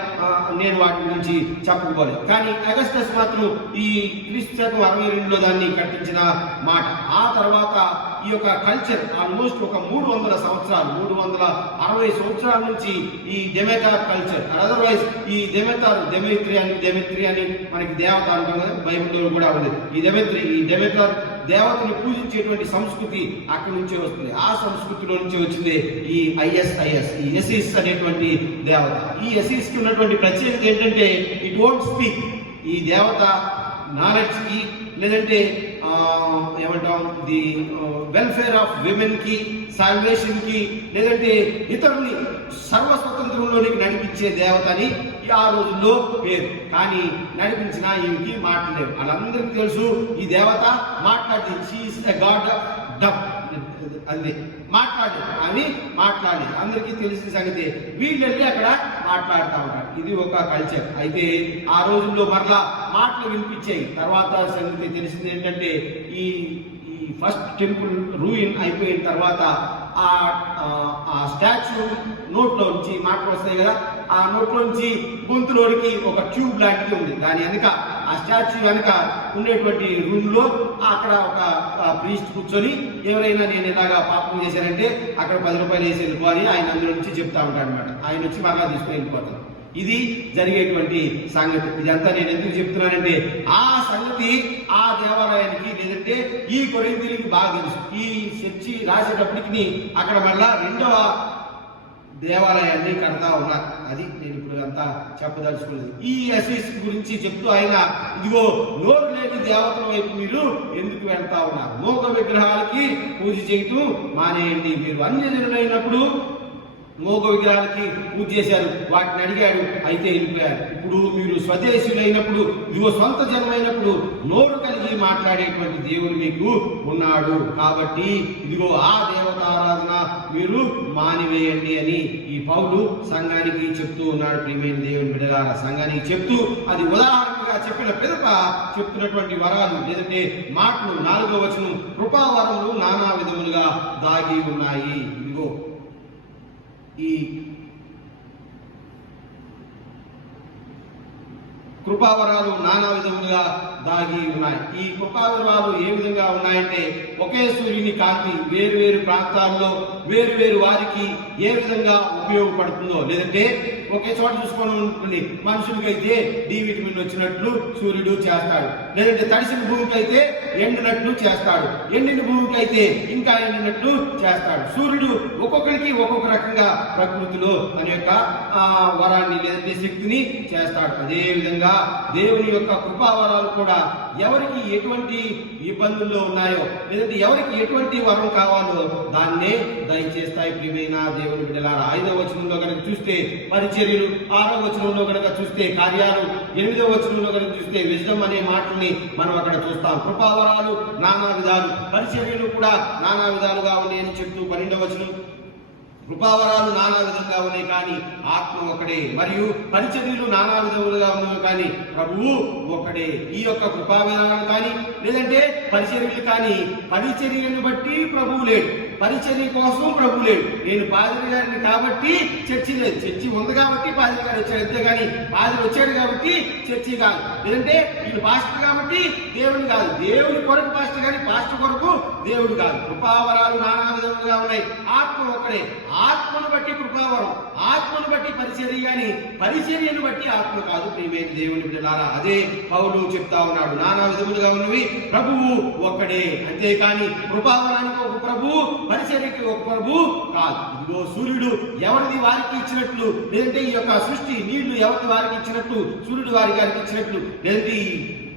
నేను వాటి గురించి చెప్పకపోలేదు. కానీ అగస్టస్ మాత్రం ఈ క్రీస్తు శకం 62లో దాన్ని కట్టించిన మాట. ఆ తర్వాత ఈ యొక్క కల్చర్ ఆల్మోస్ట్ ఒక 300 సంవత్సరాలు, 360 సంవత్సరాల నుంచి ఈ డెమెటార్ కల్చర్, అదర్వైజ్ ఈ డెమెట్రి అని మనకి దేవత అంటాం కదా, బైబిల్లో కూడా ఉంది. ఈ డెమెటార్ దేవతను పూజించేటువంటి సంస్కృతి అక్కడి నుంచే వస్తుంది. ఆ సంస్కృతిలో నుంచి వచ్చింది ఈ ఈ ఎసిస్ అనేటువంటి దేవత. ఈ ఎసిస్ కి ఉన్నటువంటి ప్రత్యేకత ఏంటంటే, ఇట్ వోంట్ స్పీక్. ఈ దేవత నాలెడ్జ్ కి, లేదంటే ఏమంటాం, ది వెల్ఫేర్ ఆఫ్ విమెన్ కి, సాల్వేషన్ కి, లేదంటే ఇతరుల్ని సర్వస్వతంత్రంలోనికి నడిపించే దేవత అని ఆ రోజుల్లో పేరు. కానీ నడిపించిన ఈమెకి మాట్లాడలేరు. వాళ్ళందరికీ తెలుసు ఈ దేవత మాట్లాడి, she is the god of dub, అంతే మాట్లాడి అందరికీ తెలిసిన సంగతి. వీళ్ళు వెళ్ళి అక్కడ మాట్లాడుతూ ఉంటారు. ఇది ఒక కల్చర్. అయితే ఆ రోజుల్లో మరలా మాటలు వినిపించాయి. తర్వాత సంగతి తెలిసింది ఏంటంటే, ఈ ఫస్ట్ టెంపుల్ రూయిన్ అయిపోయిన తర్వాత ఆ స్టాచ్యూ నోట్లో నుంచి మాటలు వస్తాయి కదా, ఆ నోట్లో నుంచి గొంతులోనికి ఒక ట్యూబ్ లాంటిది ఉంది. దాని వెనక ఆ స్టాచ్యూ వెనక ఉండేటువంటి రూమ్ లో అక్కడ ఒక ప్రీస్ట్ కూర్చొని ఎవరైనా నేను ఇలాగా పాపం చేశానంటే అక్కడ 10 రూపాయలు వేసి వెళ్ళిపోవాలి, ఆయన అందులో నుంచి చెప్తా ఉంటాడు అనమాట. ఆయన వచ్చి మరలా తీసుకుని వెళ్ళిపోతాడు. ఇది జరిగేటువంటి సంగతి. ఇదంతా నేను ఎందుకు చెప్తున్నానంటే ఆ సంగతి ఆ దేవాలయానికి లేదంటే ఈ కొరింథీయులకు బాగా తెలుసు. ఈ చర్చి రాసేటప్పటికి అక్కడ మళ్ళా 2వ దేవాలయాన్ని కడతా ఉన్నారు. అది నేను ఇప్పుడు అంతా చెప్పదలుచుకున్నది. ఈ ఎఫెసు గురించి చెప్తూ ఆయన ఇదిగో నోరు లేని దేవతల వైపు మీరు ఎందుకు వెళ్తా ఉన్నారు, మోగ విగ్రహాలకి పూజ చేయటం మానేయండి. మీరు అన్యజనులైనప్పుడు మోగ విగ్రహాలకి పూజ చేశారు, వాటిని అడిగాడు, అయితే వెళ్ళిపోయారు. ఇప్పుడు మీరు స్వదేశీయులైనప్పుడు ఇదిగో సొంత జనమైనప్పుడు నోరు కలిగి మాట్లాడేటువంటి దేవుడు మీకు ఉన్నాడు. కాబట్టి ఇదిగో ఆ దేవతారాధన మీరు మానివేయండి అని ఈ పౌలు సంఘానికి చెప్తూ ఉన్నాడు. ప్రియమైన దేవుని బిడ్డలారా, సంఘానికి చెప్తూ అది ఉదాహరణగా చెప్పిన పిదప చెప్తున్నటువంటి వరాలు లేదంటే మాటలు 4వ వచనం, కృపావరములు నానా విధములుగా దాగి ఉన్నాయి. ఇదిగో ఈ కృపావరాలు నానా విధములుగా దాగి ఉన్నాయి. ఈ కృపావరాలు ఏ విధంగా ఉన్నాయంటే ఒకే సూర్యుని కాంతి వేరు వేరు ప్రాంతాల్లో వేరు వేరు వారికి ఏ విధంగా ఉపయోగపడుతుందో, లేదంటే ఒకే చోట చూసుకొని ఉంటుంది. మనుషులకైతే డి విటమిన్ వచ్చినట్లు సూర్యుడు చేస్తాడు, లేదంటే తడిసిన భూమికి అయితే ఎండినట్లు చేస్తాడు, ఎండిన భూమికి అయితే ఇంకా ఎండినట్లు చేస్తాడు. సూర్యుడు ఒక్కొక్కరికి ఒక్కొక్క రకంగా ప్రకృతిలో తన యొక్క వరాన్ని లేదంటే శక్తిని చేస్తాడు. అదే విధంగా దేవుని యొక్క కృపావరాలు కూడా ఎవరికి ఎటువంటి ఇబ్బందుల్లో ఉన్నాయో లేదంటే ఎవరికి ఎటువంటి వరం కావాలో దాన్నే దయచేస్తాయి. ప్రియమైన దేవుని బిడ్డలారా, 5వ వచనంలో కనుక చూస్తే పరిచర్యలు, 6వ వచనంలో కనుక చూస్తే కార్యాలు, 8వ వచనంలో కనుక చూస్తే విజ్డమ్ అనే మాటల్ని మనం అక్కడ చూస్తాం. కృపావరాలు నానా విధాలు, పరిచర్యలు కూడా నానా విధాలుగా ఉన్నాయని చెప్తూ 12వ వచనం, కృపావరాలు నానా విధంగా ఉన్నాయి కానీ ఆత్మ ఒకడే, మరియు పరిచర్యలు నానా విధములుగా ఉన్నాయి కానీ ప్రభువు ఒకడే. ఈ యొక్క కృపావరాలు కానీ లేదంటే పరిచర్యలు కానీ పరిచర్యను బట్టి ప్రభువు లేడు, పరిచర్య కోసం ప్రభు లేడు. నేను పాదిరి గారిని కాబట్టి చర్చి లేదు, చర్చి ఉంది కాబట్టి పాదిరి గారు వచ్చాడు, అంతేగాని పాదిరి వచ్చాడు కాబట్టి చర్చి కాదు, లేదంటే వీడు పాస్టర్ కాబట్టి దేవుడు కాదు, దేవుని కొరకు పాస్టర్ కానీ పాస్టర్ కొరకు దేవుడు కాదు. కృపావరాలు నానా విధములుగా ఉన్నాయి, ఆత్మ ఒకడే. ఆత్మను బట్టి కృపావరం, ఆత్మను బట్టి పరిచర్య కానీ పరిచర్యను బట్టి ఆత్మ కాదు. ప్రియమైన దేవుని బిడ్డలారా, అదే పౌలు చెప్తా ఉన్నాడు. నానా విధములుగా ఉన్నవి, ప్రభువు ఒక్కడే. అంతేకాని కృపావరానికి ఒక ప్రభువు, పరిచర్యకి ఒక ప్రభు కాదు. ఇదిగో సూర్యుడు ఎవరిది వారికి ఇచ్చినట్లు, లేదంటే ఈ యొక్క సృష్టి నీళ్లు ఎవరిది వారికి ఇచ్చినట్లు సూర్యుడు వారికి ఇచ్చినట్లు, లేదంటే ఈ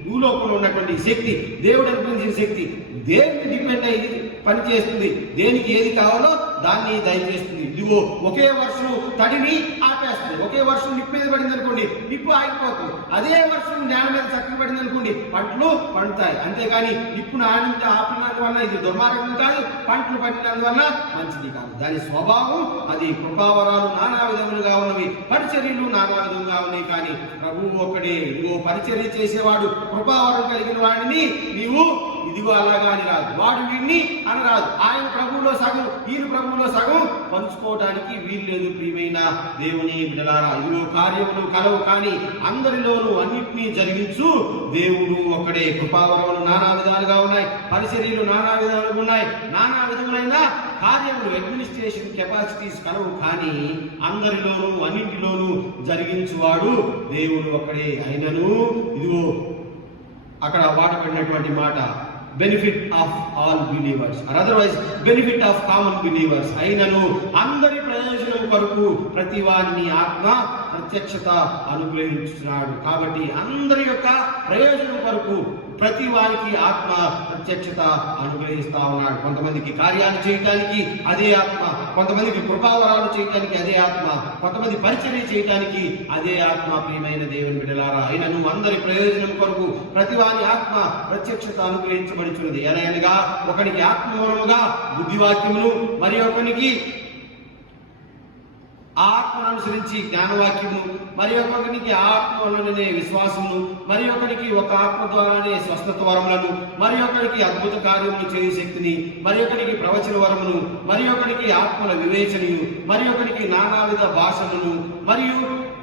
భూలోకంలో ఉన్నటువంటి శక్తి, దేవుడు అనిపించిన శక్తి దేనికి డిపెండ్ అయ్యి పనిచేస్తుంది, దేనికి ఏది కావాలో దాన్ని దయచేస్తుంది. ఇదిగో ఒకే వర్షం తడిని ఆపేస్తుంది, ఒకే వర్షం నిప్పు మీద పడింది అనుకోండి నిప్పు ఆగిపోతుంది, అదే వర్షం నేల మీద చక్కగా పడింది అనుకోండి పంటలు పండుతాయి. అంతేగాని నిప్పును ఆపినందువల్ల ఇది దుర్మార్గం కాదు, పంటలు పండినందువల్ల మంచిది కాదు. దాని స్వభావం అది. కృపావరాలు నానా విధములుగా ఉన్నవి, పరిచర్యలు నానా విధంగా ఉన్నాయి కానీ ప్రభువు ఒకడే. ఇదిగో పరిచర్య చేసేవాడు కృపావరం కలిగిన వాడిని నీవు ఇదిగో అలాగా అని రాదు, వాడు వీడిని అని రాదు. ఆయన ప్రభువులో సగం, ఈయన ప్రభువులో సగం పంచుకోవడానికి వీలు లేదు. ప్రియమైన దేవుని బిడ్డలారా, ఇదిగో కార్యములు కలవు కానీ అందరిలోనూ అన్నింటినీ జరిగించు దేవుడు ఒక్కడే. కృపావరములు నానా విధాలుగా ఉన్నాయి, పరిచర్యలు నానా విధాలుగా ఉన్నాయి, నానా విధములైన కార్యములు అడ్మినిస్ట్రేషన్ కెపాసిటీస్ కలవు కానీ అందరిలోనూ అన్నింటిలోనూ జరిగించువాడు దేవుడు ఒక్కడే. అయినను ఇదిగో అక్కడ వాడబడినటువంటి మాట benefit of all believers or otherwise benefit of common believers, అయినను అందరి ప్రయోజనం కొరకు ప్రతి వారిని ఆత్మ ప్రత్యక్షత అనుగ్రహించున్నాడు. కాబట్టి అందరి యొక్క ప్రయోజనం కొరకు ప్రతి వారికి ఆత్మ ప్రత్యక్షత అనుగ్రహిస్తా ఉన్నాడు. కొంతమందికి కార్యాలు చేయటానికి అదే ఆత్మ, కొంతమందికి కృపావరాలు చేయటానికి అదే ఆత్మ, కొంతమంది పరిచర్య చేయటానికి అదే ఆత్మ. ప్రియమైన దేవుని బిడ్డలారా, అయినను అందరి ప్రయోజనం కొరకు ప్రతి వారి ఆత్మ ప్రత్యక్షత అనుగ్రహించబడుచున్నది. అనగా ఒకనికి ఆత్మ మూలముగా బుద్ధివాక్యములు, మరి ఒకనికి ఆత్మను అనుసరించి జ్ఞానవాక్యము, మరి ఒకరికి ఆత్మ వలననే విశ్వాసమును, మరి ఒకరికి ఒక ఆత్మ ద్వారానే స్వస్థత వరములను, మరి ఒకరికి అద్భుత కార్యములు చేయు శక్తిని, మరి ఒకరికి ప్రవచన వరమును, మరి ఒకరికి ఆత్మల వివేచనయు, మరి ఒకరికి నానావిధ భాషలను,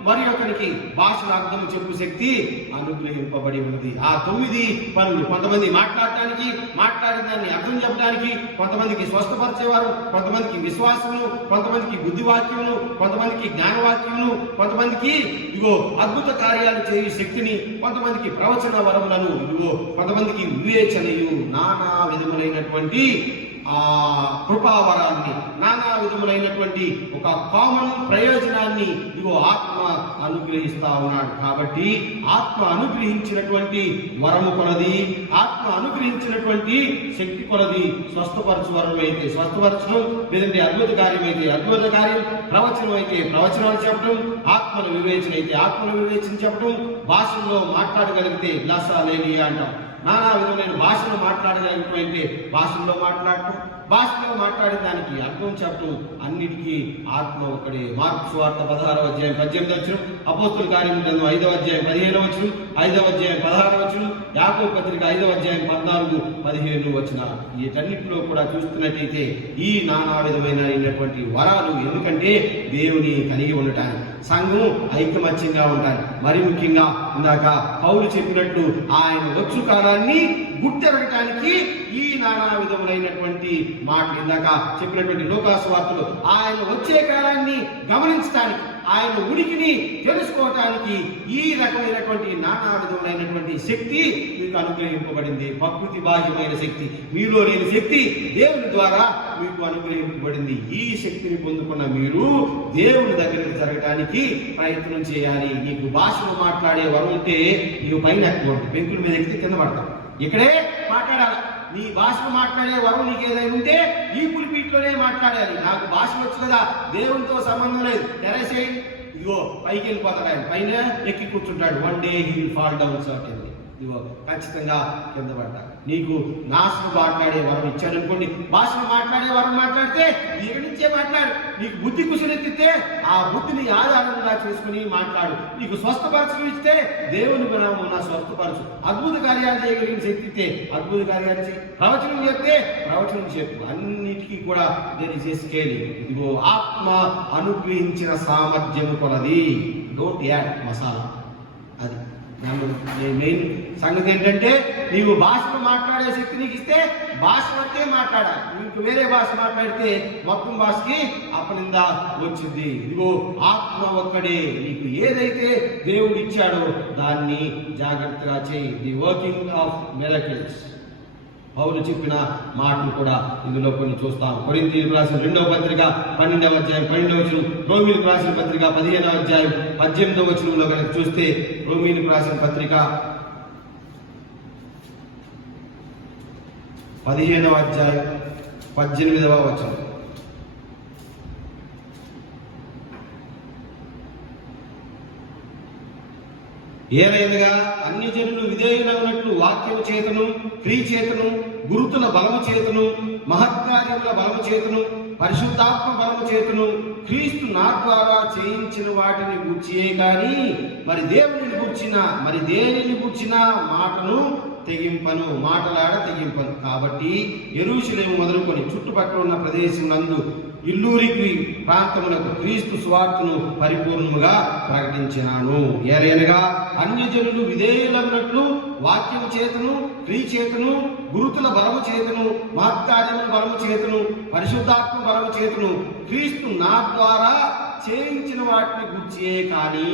మరి ఒకరికి భాషల అర్థము చెప్పు శక్తి అనుగ్రహింపబడి ఉన్నది. ఆ 9 పనులు, కొంతమంది మాట్లాడటానికి, మాట్లాడిన దాన్ని అర్థం చెప్పడానికి, కొంతమందికి స్వస్థపరిచేవారు, కొంతమందికి విశ్వాసమును, కొంతమందికి బుద్ధివాక్యమును, కొంతమందికి జ్ఞానవాక్యమును, కొంతమందికి ఇదిగో అద్భుత కార్యాలు చేయు శక్తిని, కొంతమందికి ప్రవచన వరములను, ఇదిగో కొంతమందికి వివేచనయు, నానా విధములైనటువంటి ఆ కృపావరాన్ని, నానా విధములైనటువంటి ఒక కామన్ ప్రయోజనాన్ని ఇదిగో ఆత్మ అనుగ్రహిస్తా ఉన్నాడు. కాబట్టి ఆత్మ అనుగ్రహించినటువంటి వరము కొలది, ఆత్మ అనుగ్రహించినటువంటి శక్తి కొలది స్వస్థపరచు వరం అయితే స్వస్థపరచడం, లేదంటే అద్భుత కార్యం అయితే అద్భుత కార్యం, ప్రవచనం అయితే ప్రవచనాలు చెప్పడం, ఆత్మల వివేచన అయితే ఆత్మల వివేచన చెప్పడం, భాషల్లో మాట్లాడగలిగితే గ్లాసాలేలియా అంటాం. నానా విధమైన భాషలు మాట్లాడగలిగినటువంటి భాషల్లో మాట్లాడటం, భాషలో మాట్లాడే దానికి అర్థం చెప్పడం, అన్నిటికీ ఆత్మ ఒక్కడే. మార్కు సువార్త 16వ అధ్యాయం 18వ వచనం, అపోస్తుల కార్యం గ్రంథం 5వ అధ్యాయం 15వ వచనం, 5వ అధ్యాయం 16వ వచనం, యాకోబు పత్రిక 5వ అధ్యాయం 14, 15 వచనాలు. వీటన్నిటిలో కూడా చూస్తున్నట్టయితే ఈ నానా విధమైనటువంటి వరాలు, ఎందుకంటే దేవుని కలిగి ఉండటానికి, సంఘం ఐకమత్యంగా ఉంటారు. మరి ముఖ్యంగా ఇందాక పౌలు చెప్పినట్లు ఆయన వచ్చు కాలాన్ని గుర్తెరగటానికి ఈ నానా విధములైనటువంటి మాటలు, ఇందాక చెప్పినటువంటి లోకాసు వార్తలు, ఆయన వచ్చే కాలాన్ని గమనించడానికి, ఆయన ఉనికిని తెలుసుకోవటానికి ఈ రకమైనటువంటి నానా విధములైనటువంటి శక్తి మీకు అనుగ్రహింపబడింది. ప్రకృతి బాహ్యమైన శక్తి, మీలో లేని శక్తి దేవుని ద్వారా మీకు అనుగ్రహింపబడింది. ఈ శక్తిని పొందుకున్న మీరు దేవుని దగ్గరికి జరగడానికి ప్రయత్నం చేయాలి. నీకు భాషను మాట్లాడే వరం ఉంటే నీవు పైన ఎక్కకూడదు, పెంకుల మీద ఎక్కితే కింద పడతావు. ఇక్కడే మాట్లాడాలి. నీ భాషను మాట్లాడే వరం నీకు ఏదైనా ఉంటే ఈ పులిపీట్లోనే మాట్లాడాలి. నాకు భాష వచ్చు కదా, దేవునితో సంబంధం లేదు, తెరసే ఇదిగో పైకి వెళ్ళిపోతాడు ఆయన, పైన ఎక్కి కూర్చుంటాడు. One day he will fall down certainly, ఇదిగో ఖచ్చితంగా కింద పడ్డా. నీకు నాశను మాట్లాడే వరం ఇచ్చాడనుకోండి, భాషను మాట్లాడే వరం మాట్లాడితే ఇక్కడి నుంచే మాట్లాడు. నీకు బుద్ధి కుశలెత్తితే ఆ బుద్ధిని ఆధారంగా చేసుకుని మాట్లాడు. నీకు స్వస్థపరచడం ఇస్తే దేవుని గుణమున స్వస్థపరచు. అద్భుత కార్యాలు చేయగలిగిన శక్తి ఇస్తే అద్భుత కార్యాలు చేయి. ప్రవచనం చెప్తే ప్రవచనం చెప్పు. అన్నిటికీ కూడా దేని స్కేల్. ఇదిగో ఆత్మ అనుగ్రహించిన సామర్థ్యము కొలది. Don't add masala. అది మెయిన్ సంగతి ఏంటంటే, నీవు భాషను మాట్లాడే శక్తి నీకు ఇస్తే భాష బట్టే మాట్లాడాలి. నీకు వేరే భాష మాట్లాడితే మొత్తం భాషకి అపనింద వచ్చింది. ఇదిగో ఆత్మ ఒక్కడే. నీకు ఏదైతే దేవుడు ఇచ్చాడో దాన్ని జాగ్రత్తగా చేయి. The working of miracles. పౌలు చెప్పిన మాటలు కూడా ఇందులో కొన్ని చూస్తాం. కొరింథీయులకు రాసిన 2వ పత్రిక 12వ అధ్యాయం 12వ వచనం, రోమీయులకు రాసిన పత్రిక 15వ అధ్యాయం 18వ వచనంలో కనుక చూస్తే, రోమీయులకు రాసిన పత్రిక 15వ అధ్యాయం 18వ వచనం, ఏలైనగా అన్ని జనులు విధేయులైనట్లు వాక్యము చేతను, క్రియ చేతను, గురుతుల బలము చేతను, మహత్కార్యముల బలము చేతను, పరిశుద్ధాత్మ బలము చేతను, క్రీస్తు నా ద్వారా చేయించిన వాటిని గూర్చియే కానీ మరి దేవుని గూర్చిన మరి దేనిని గూర్చిన మాటను తెగింపను, మాటలాడ తెగింపను. కాబట్టి యెరూషలేము మొదలుకొని చుట్టుపక్కల ఉన్న ప్రదేశములందు ఇల్లూరికి ప్రాంతములకు క్రీస్తు సువార్తను పరిపూర్ణముగా ప్రకటించినాను. ఏలైనగా అన్యజనులు విధేయులన్నట్లు వాక్యము చేతను, క్రియ చేతను, గురుతుల బలము చేతను, మహత్కార్యముల బలము చేతను, పరిశుద్ధాత్మ బలము చేతను, క్రీస్తు నా ద్వారా చేయించిన వాటిని గుర్చియే కానీ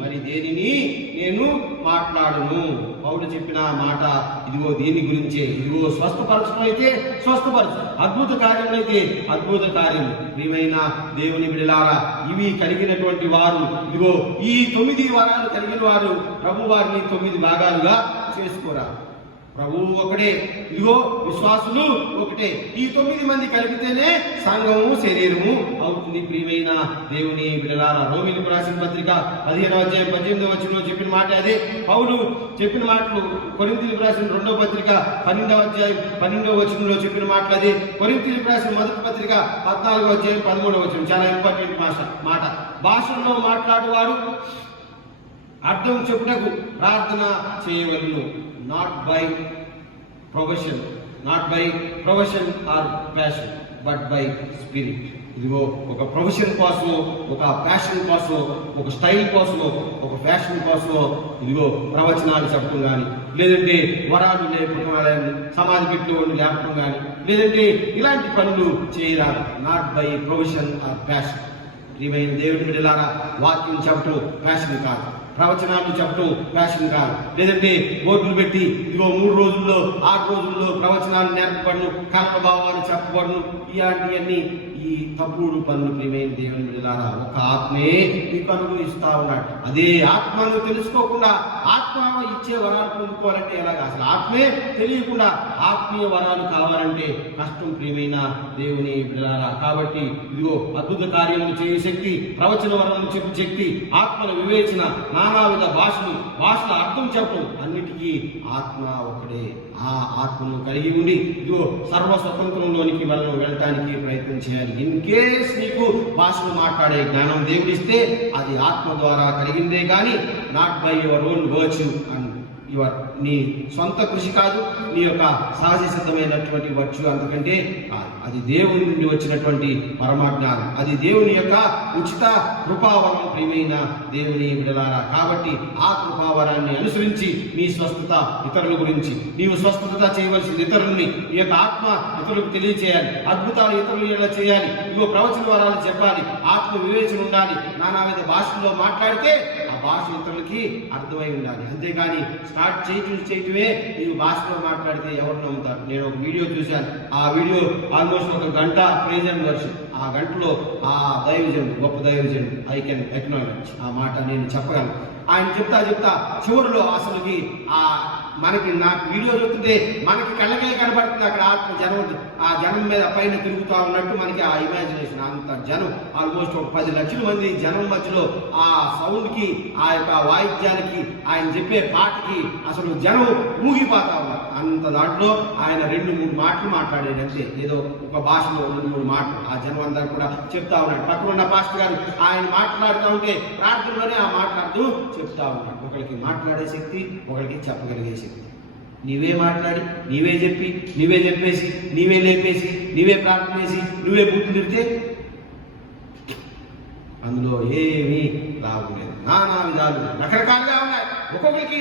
మరి దేనిని నేను మాట్లాడును. పౌలు చెప్పిన మాట ఇదిగో దీని గురించే. ఇదిగో స్వస్థపరచడం అయితే స్వస్థపరచు, అద్భుత కార్యములు అయితే అద్భుత కార్యం. ప్రియమైన దేవుని బిడ్డలారా, ఇవి కలిగినటువంటి వారు, ఇదిగో ఈ 9 వరాలు కలిగిన వారు ప్రభు వారిని 9 భాగాలుగా చేసుకోరా. ప్రభువు ఒకటే, ఇదిగో విశ్వాసులు ఒకటే. ఈ 9 మంది కలిపితేనే సంఘము శరీరము అవుతుంది. ప్రియమైన దేవుని బిడ్డలారా, రోమీయులకు రాసిన పత్రిక 15వ అధ్యాయం 18వ వచనంలో చెప్పిన మాట అదే. పౌలు చెప్పిన మాటలు కొరింథీయులకు రాసిన 2వ పత్రిక 12వ అధ్యాయం 12వ వచనంలో చెప్పిన మాటలు అదే. కొరింథీయులకు రాసిన మొదటి పత్రిక 14వ అధ్యాయం 13వ వచనం చాలా ఇంపార్టెంట్ మాట. భాషల్లో మాట్లాడువాడు అర్థం చెప్పుటకు ప్రార్థన చేయవలెను, not by profession or passion, but by spirit. ఇదిగో ఒక ప్రొఫెషన్ కోసమో, ఒక ప్యాషన్ కోసమో, ఒక స్టైల్ కోసమో, ఒక ఫ్యాషన్ కోసమో ఇదిగో ప్రవచనాలు చెప్పడం కానీ, లేదంటే వరాలు లేపడం, సమాధి పెట్టులో లేపడం కానీ, లేదంటే ఇలాంటి పనులు చేయరాదు. Not by profession or passion. ప్రియమైన దేవుని బిడ్డలారా, వాక్యం చెప్పడం ప్యాషన్ కాదు, ప్రవచనాలు చెప్పడం ప్యాషన్ కాదు, లేదంటే బోర్డులు పెట్టి ఇదిగో 3 రోజుల్లో 6 రోజుల్లో ప్రవచనాలు నేర్పబడను, కర్మ భావాలు చెప్పబడను, ఇలాంటివన్నీ ఈ తప్పుడు పనులు. ప్రియమైన దేవుని బిడ్డలారా, ఒక ఆత్మే మీకు అనుభవిస్తా ఉన్నాడు. అదే ఆత్మను తెలుసుకోకుండా ఆత్మ ఇచ్చే వరాలు పొందుకోవాలంటే ఎలాగా? అసలు ఆత్మే తెలియకుండా ఆత్మీయ వరాలు కావాలంటే కష్టం. ప్రియమైన దేవుని బిడ్డలారా, కాబట్టి ఇదిగో అద్భుత కార్యములు చేయ శక్తి, ప్రవచన వరాలను చెప్పే శక్తి, ఆత్మల వివేచన, నానావిధ భాషల అర్థం చెప్పడం, అన్నిటికీ ఆత్మ ఒకడే. ఆ ఆత్మను కలిగి ఉండి ఇదిగో సర్వ స్వతంత్రంలోనికి మనం వెళ్ళటానికి ప్రయత్నం చేయాలి. ఇన్ కేస్ నీకు భాషలు మాట్లాడే జ్ఞానం దేవుడిస్తే అది ఆత్మ ద్వారా కలిగిందే కానీ not by your own virtue and నీ సొంత కృషి కాదు, నీ యొక్క సహజ సిద్ధమైనటువంటి వర్చ్యూ అంతకంటే కాదు. అది దేవుని నుండి వచ్చినటువంటి పరమాజ్ఞానం, అది దేవుని యొక్క ఉచిత కృపావరం. ప్రియమైన దేవుని బిడ్డలారా, కాబట్టి ఆ కృపావరాన్ని అనుసరించి నీ స్వస్థత ఇతరుల గురించి, నీవు స్వస్థత చేయవలసింది ఇతరుల్ని, ఈ యొక్క ఆత్మ ఇతరులకు తెలియచేయాలి, అద్భుతాలు ఇతరులు ఎలా చేయాలి, ఇగో ప్రవచన వరాలు చెప్పాలి, ఆత్మ వివేచన ఉండాలి, నానావిధ భాషల్లో మాట్లాడితే ఆ భాష ఇతరులకి అర్థమై ఉండాలి. అంతేగాని స్టార్ట్ చేయటమే నీవు భాషలో మాట్లాడితే ఎవరు నమ్ముతారు? నేను ఒక వీడియో చూశాను. ఆ వీడియో ఆల్మోస్ట్ 1 గంట ప్రెజెంట్ వర్షన్. ఆ గంటలో ఆ దైవజనుడు, గొప్ప దైవజనుడు, ఐ కెన్ ఎక్నాలెడ్జ్, ఆ మాట నేను చెప్పగలను. ఆయన చెప్తా చివరిలో అసలుకి నాకు వీడియో చూస్తుంటే మనకి కళ్ళకే కనబడుతుంది అక్కడ ఆత్మ జనం మీద పైన తిరుగుతూ ఉన్నట్టు మనకి ఆ ఇమాజినేషన్. అంత జనం, ఆల్మోస్ట్ ఒక 10 లక్షల మంది జనం మధ్యలో ఆ సౌండ్కి, ఆ యొక్క వాయిద్యానికి, ఆయన చెప్పే పాటకి అసలు జనం ఊగిపోతా ఉన్నారు. అంత దాంట్లో ఆయన 2-3 మాటలు మాట్లాడాడు అంతే. ఏదో ఒక భాషలో 2-3 మాటలు ఆ జనం అందరూ కూడా చెప్తా ఉన్నాడు. పక్కనున్న పాస్టర్ గారు ఆయన మాట్లాడుతూ ఉంటే ప్రార్థనలోనే ఆ మాట్లాడుతూ చెప్తా ఉన్నాడు. ఒకరికి మాట్లాడే శక్తి, ఒకరికి చెప్పగలిగే శక్తి. నీవే మాట్లాడి, నీవే చెప్పి, నీవే చెప్పేసి, నీవే లేపేసి, నీవే ప్రార్థన చేసి, నువ్వే బూతులు తిరిగితే అందులో ఏమీ లాభం లేదు. నానా విధాలు రకరకాలుగా ఉన్నాయి. ఒక్కొక్కరికి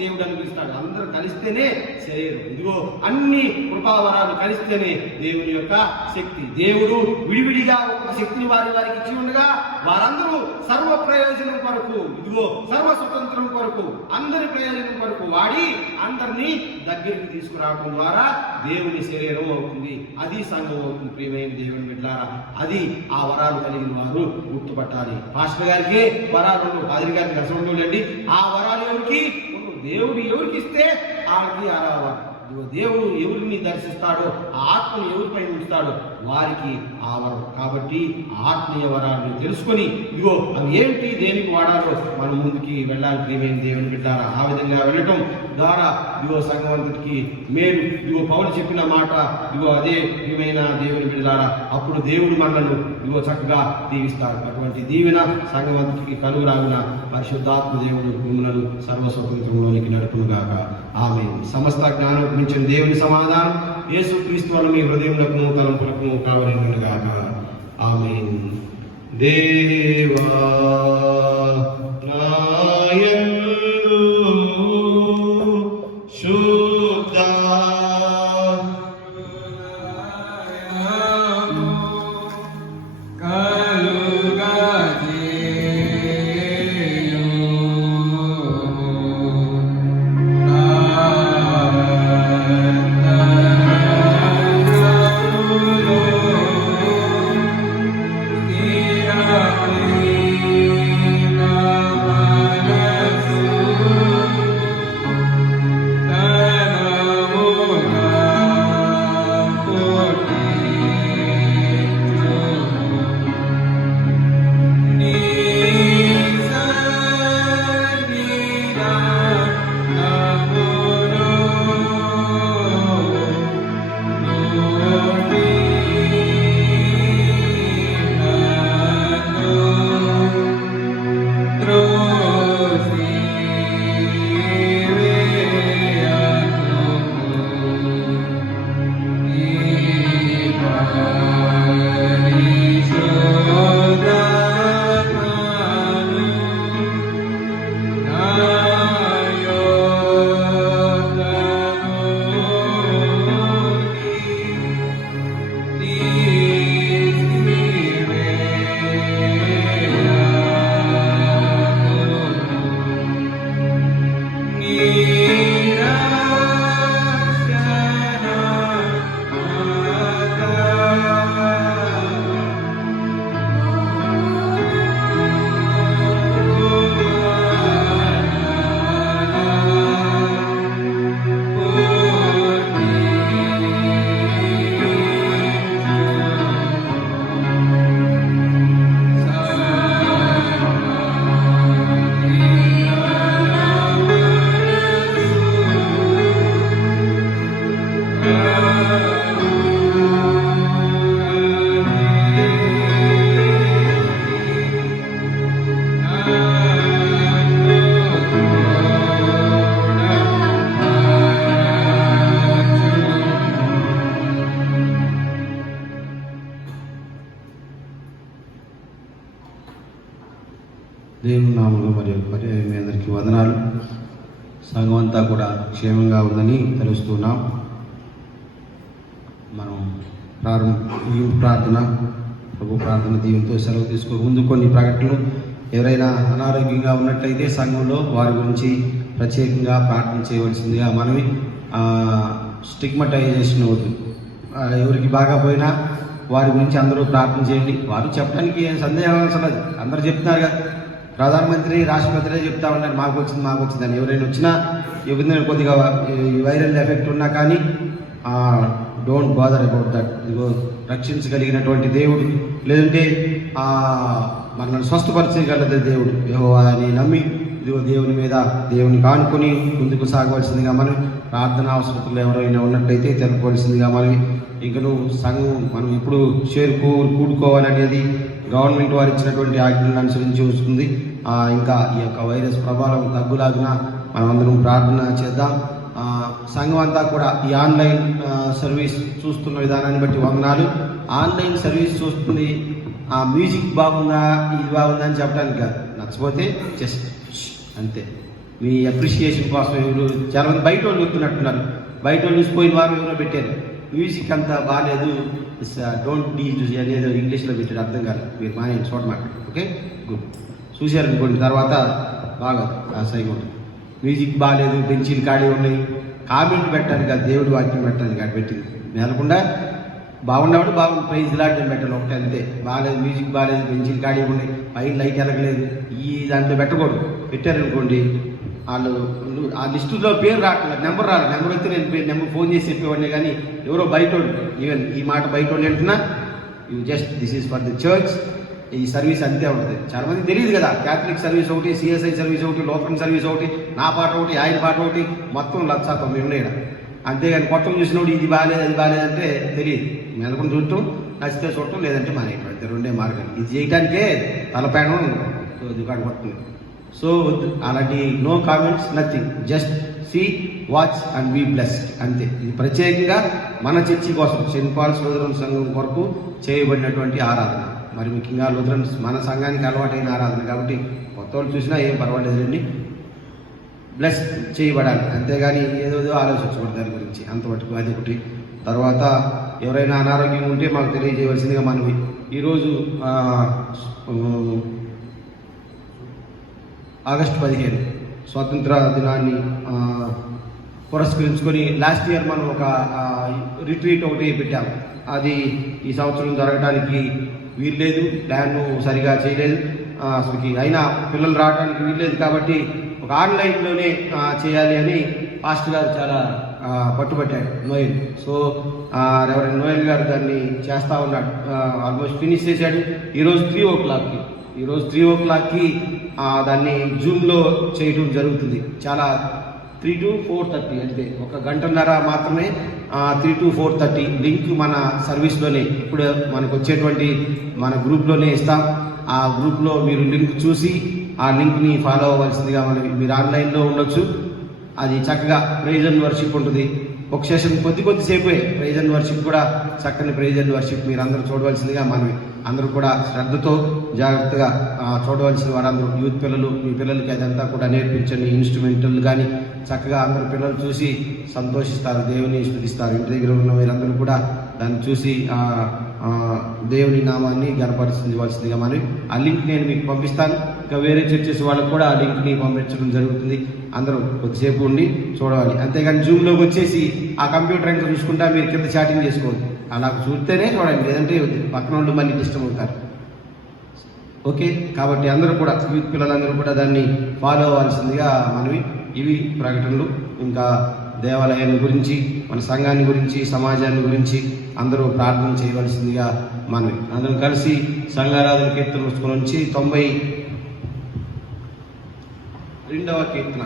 దేవుడు అనిపిస్తాడు. అందరూ కలిస్తేనే శరీరం. ఇదిగో అన్ని కృపావరాలు కలిస్తేనే దేవుని యొక్క శక్తి. దేవుడు విడివిడిగా ఒక శక్తిని వారికి ఇచ్చి ఉండగా వారందరూ సర్వ ప్రయోజనం కొరకు, ఇదిగో సర్వ స్వతంత్రం కొరకు, అందరి ప్రయోజనం కొరకు వాడి అందరినీ దగ్గరికి తీసుకురావడం ద్వారా దేవుని శరీరం అవుతుంది. అది సంఘం అవుతుంది. ప్రియమైన దేవుని బిడ్డలారా, అది ఆ వరాలు కలిగిన వారు గుర్తుపట్టాలి. పాస్టర్ గారికి వరాలు, పాదిరి గారికి రసండి. ఆ వరాలు ఎవరికి? దేవుడు ఎవరికి ఇస్తే వాళ్ళకి అలా దేవుడు ఎవరిని దర్శిస్తాడో, ఆ ఆత్మను ఎవరిపై ఉంచుతాడో వారికి ఆ వరం. కాబట్టి ఆత్మీయ వరాలను తెలుసుకొని ఇదిగో అవి ఏంటి, దేనికి వాడాలో మనం ముందుకి వెళ్ళాలి. ప్రియమైన దేవుని బిడ్డారా, ఆ విధంగా వెళ్ళటం ద్వారా ఇదిగో సంఘవంతుడికి మేలు. ఇదిగో పౌలు చెప్పిన మాట ఇదిగో అదే. ప్రియమైన దేవుని బిడ్డారా, అప్పుడు దేవుడు మనలను ఇదిగో చక్కగా దీవిస్తాడు. అటువంటి దీవెన సంఘవంతుడికి కలుగురాగున పరిశుద్ధాత్మ దేవుడు మిమ్మలను సర్వస్వతంత్రంలోనికి నడుపునుగాక. ఆమేన్. సమస్త జ్ఞానం మించిన దేవుని సమాధానం యేసుక్రీస్తు వల్ల మీ హృదయములకు తలంపులకు కావలిగాక. ఆమేన్. దేవా నాయందు శుద్ధ Amen. దేవుని నామములో మరి మీ అందరికీ వందనాలు. సంఘం అంతా కూడా క్షేమంగా ఉందని తెలుస్తున్నాం. మనం ప్రార్థన ప్రభు ప్రార్థన దీవులతో సెలవు తీసుకో ముందు కొన్ని ప్రకటనలు. ఎవరైనా అనారోగ్యంగా ఉన్నట్లయితే సంఘంలో వారి గురించి ప్రత్యేకంగా ప్రార్థన చేయవలసిందిగా మనవి. స్టిగ్మటైజేషన్ అవుతుంది. ఎవరికి బాగా పోయినా వారి గురించి అందరూ ప్రార్థన చేయండి. వారు చెప్పడానికి ఏం సందేహం అసలు అందరూ చెప్తున్నారు కదా, ప్రధానమంత్రి రాష్ట్రపతిలే చెప్తా ఉన్నారు మాకు వచ్చింది అని. ఎవరైనా వచ్చినా ఎవరైనా కొద్దిగా వైరల్ ఎఫెక్ట్ ఉన్నా కానీ డోంట్ బాదర్ అబౌట్ దట్. ఇదిగో రక్షించగలిగినటువంటి దేవుడు, లేదంటే మనల్ని స్వస్థపరచగలదు దేవుడు యెహోవా అని నమ్మి ఇదిగో దేవుని కానుకొని ముందుకు సాగవలసిందిగా మనం ప్రార్థన అవసరతలు ఎవరైనా ఉన్నట్లయితే తెలుపవలసిందిగా మనం. ఇంక సంఘం మనం ఇప్పుడు కూడుకోవాలనేది గవర్నమెంట్ వారు ఇచ్చినటువంటి ఆజ్ఞలను అనుసరించి వస్తుంది. ఇంకా ఈ యొక్క వైరస్ ప్రభావం తగ్గులాగిన మనమందరం ప్రార్థన చేద్దాం. సంఘం అంతా కూడా ఈ ఆన్లైన్ సర్వీస్ చూస్తున్న విధానాన్ని బట్టి వందనాలు. ఆన్లైన్ సర్వీస్ చూస్తుంది మ్యూజిక్ బాగుందా ఇది బాగుందా అని చెప్పడానికి కాదు, నచ్చపోతే జస్ట్ అంతే. మీ అప్రిషియేషన్ కోసం ఎవరు చాలామంది బయట వాళ్ళు చెప్తున్నట్టున్నారు. బయట వాళ్ళు చూసిపోయిన వారు ఎవరో పెట్టారు మ్యూజిక్ అంతా బాగాలేదు, డోంట్ డీజ్ అనేది ఇంగ్లీష్లో పెట్టారు, అర్థం కాదు. మీరు మానేయండి చోట మాట్లాడు. Okay good. చూశారు అనుకోండి తర్వాత బాగా సైగా ఉంటుంది. మ్యూజిక్ బాగాలేదు, బెంచీలు ఖాళీ ఉన్నాయి, కామెంట్ పెట్టాను కాదు, దేవుడి వాక్యం పెట్టాను కాదు పెట్టింది. నెలకుండా బాగున్నవాడు ప్రైజ్ లాంటి పెట్టాలి ఒకటి అంతే. బాగాలేదు, మ్యూజిక్ బాగాలేదు, బెంచీలు ఖాళీ ఉన్నాయి, పైన లైట్ ఎలగలేదు, ఈ దాంట్లో పెట్టకూడదు. పెట్టారనుకోండి వాళ్ళు ఆ లిస్టులో పేరు రావట్లేదు, నెంబర్ రాదు. నెంబర్ అయితే నేను నెంబర్ ఫోన్ చేసి చెప్పేవాడిని, కానీ ఎవరో బయటోడు ఈవెన్ ఈ మాట బయటోళ్ళు వెళ్తున్నా you just this is for the church. ఈ సర్వీస్ అంతే ఉంటుంది. చాలామంది తెలియదు కదా, క్యాథలిక్ సర్వీస్ ఒకటి, సిఎస్ఐ సర్వీస్ ఒకటి, లోకల్ సర్వీస్ ఒకటి, నా పాట ఒకటి, ఆయన పాట ఒకటి, మొత్తం 1,900 ఉన్నాయి. అంతేగాని కొత్త చూసినప్పుడు ఇది బాగాలేదు అది బాగాలేదంటే తెలియదు. మెదకొని చూడటం, నచ్చితే చూడటం, లేదంటే మానేయటం, రెండే మార్గాలు. ఇది చేయడానికే తలపేయడం దుకాణం పడుతుంది. సో అలాంటి no comments, nothing, just see, watch and be blessed అంతే. ఇది ప్రత్యేకంగా మన చర్చి కోసం సెయింట్ పాల్స్ లూథరన్ సంఘం కొరకు చేయబడినటువంటి ఆరాధన. మరి ముఖ్యంగా లూథరన్ మన సంఘానికి అలవాటైన ఆరాధన కాబట్టి కొత్త వాళ్ళు చూసినా ఏం పర్వాలేదండి, బ్లెస్ చేయబడాలి. అంతేగాని ఏదో ఆలోచించకూడదు దాని గురించి, అంతవరకు అది ఒకటి. తర్వాత ఎవరైనా అనారోగ్యం ఉంటే మాకు తెలియజేయవలసిందిగా మనవి. ఈరోజు ఆగస్టు 15 స్వాతంత్ర దినాన్ని పురస్కరించుకొని లాస్ట్ ఇయర్ మనం ఒక రిట్రీట్ ఒకటి పెట్టాము. అది ఈ సంవత్సరం జరగడానికి వీల్లేదు, ప్లాన్ సరిగా చేయలేదు అసలుకి. అయినా పిల్లలు రావడానికి వీల్లేదు కాబట్టి ఒక ఆన్లైన్లోనే చేయాలి అని పాస్టర్ గారు చాలా పట్టుబట్టాడు, నోయల్. సో రెవరెండ్ నోయల్ గారు దాన్ని చేస్తూ ఉన్నాడు, ఆల్మోస్ట్ ఫినిష్ చేశాడు. ఈరోజు 3 o'clockకి దాన్ని జూమ్లో చేయడం జరుగుతుంది. చాలా 3 to 4:30 అంటే 1 గంటన్నర మాత్రమే. 3 to 4:30 లింక్ మన సర్వీస్లోనే ఇప్పుడు మనకు వచ్చేటువంటి మన గ్రూప్లోనే ఇస్తాం. ఆ గ్రూప్లో మీరు లింక్ చూసి ఆ లింక్ని ఫాలో అవ్వాల్సిందిగా మీరు ఆన్లైన్లో ఉండొచ్చు. అది చక్కగా ప్రైజ్ అండ్ వర్షిప్ ఉంటుంది. ఒక సెషన్ కొద్దిసేపే ప్రైజ్ అండ్ వర్షిప్ కూడా చక్కని ప్రైజ్ అండ్ వర్షిప్ మీరు అందరూ చూడవలసిందిగా మనవి. అందరూ కూడా శ్రద్ధతో జాగ్రత్తగా చూడవలసిన వారందరూ యూత్ పిల్లలు, మీ పిల్లలకి అదంతా కూడా నేర్పించండి. ఇన్స్ట్రుమెంటల్ కానీ చక్కగా అందరూ పిల్లలు చూసి సంతోషిస్తారు, దేవుని స్తుతిస్తారు. ఇంటి దగ్గర ఉన్న మీరందరూ కూడా దాన్ని చూసి దేవుని నామాన్ని గణపరచవలసిందిగా మనవి. ఆ లింక్ నేను మీకు పంపిస్తాను. ఇంకా వేరే చర్చెస్ వాళ్ళకు కూడా ఆ లింక్ని పంపించడం జరుగుతుంది. అందరూ కొద్దిసేపు ఉండి చూడవాలి. అంతేగాని జూమ్లోకి వచ్చేసి ఆ కంప్యూటర్ ఇంకా చూసుకుంటా మీరు కింద చాటింగ్ చేసుకోవద్దు. అలా చూస్తేనే చూడండి, లేదంటే పక్కన వాళ్ళు మళ్ళీ డిస్టర్బ్ అవుతారు. ఓకే, కాబట్టి అందరూ కూడా యూత్ పిల్లలందరూ కూడా దాన్ని ఫాలో అవ్వాల్సిందిగా మనవి. ఇవి ప్రకటనలు. ఇంకా దేవాలయాన్ని గురించి, మన సంఘాన్ని గురించి, సమాజాన్ని గురించి అందరూ ప్రార్థన చేయవలసిందిగా మనవి. అందరం కలిసి సంఘారాధన కీర్తన పుస్తకం నుంచి 92వ కీర్తన.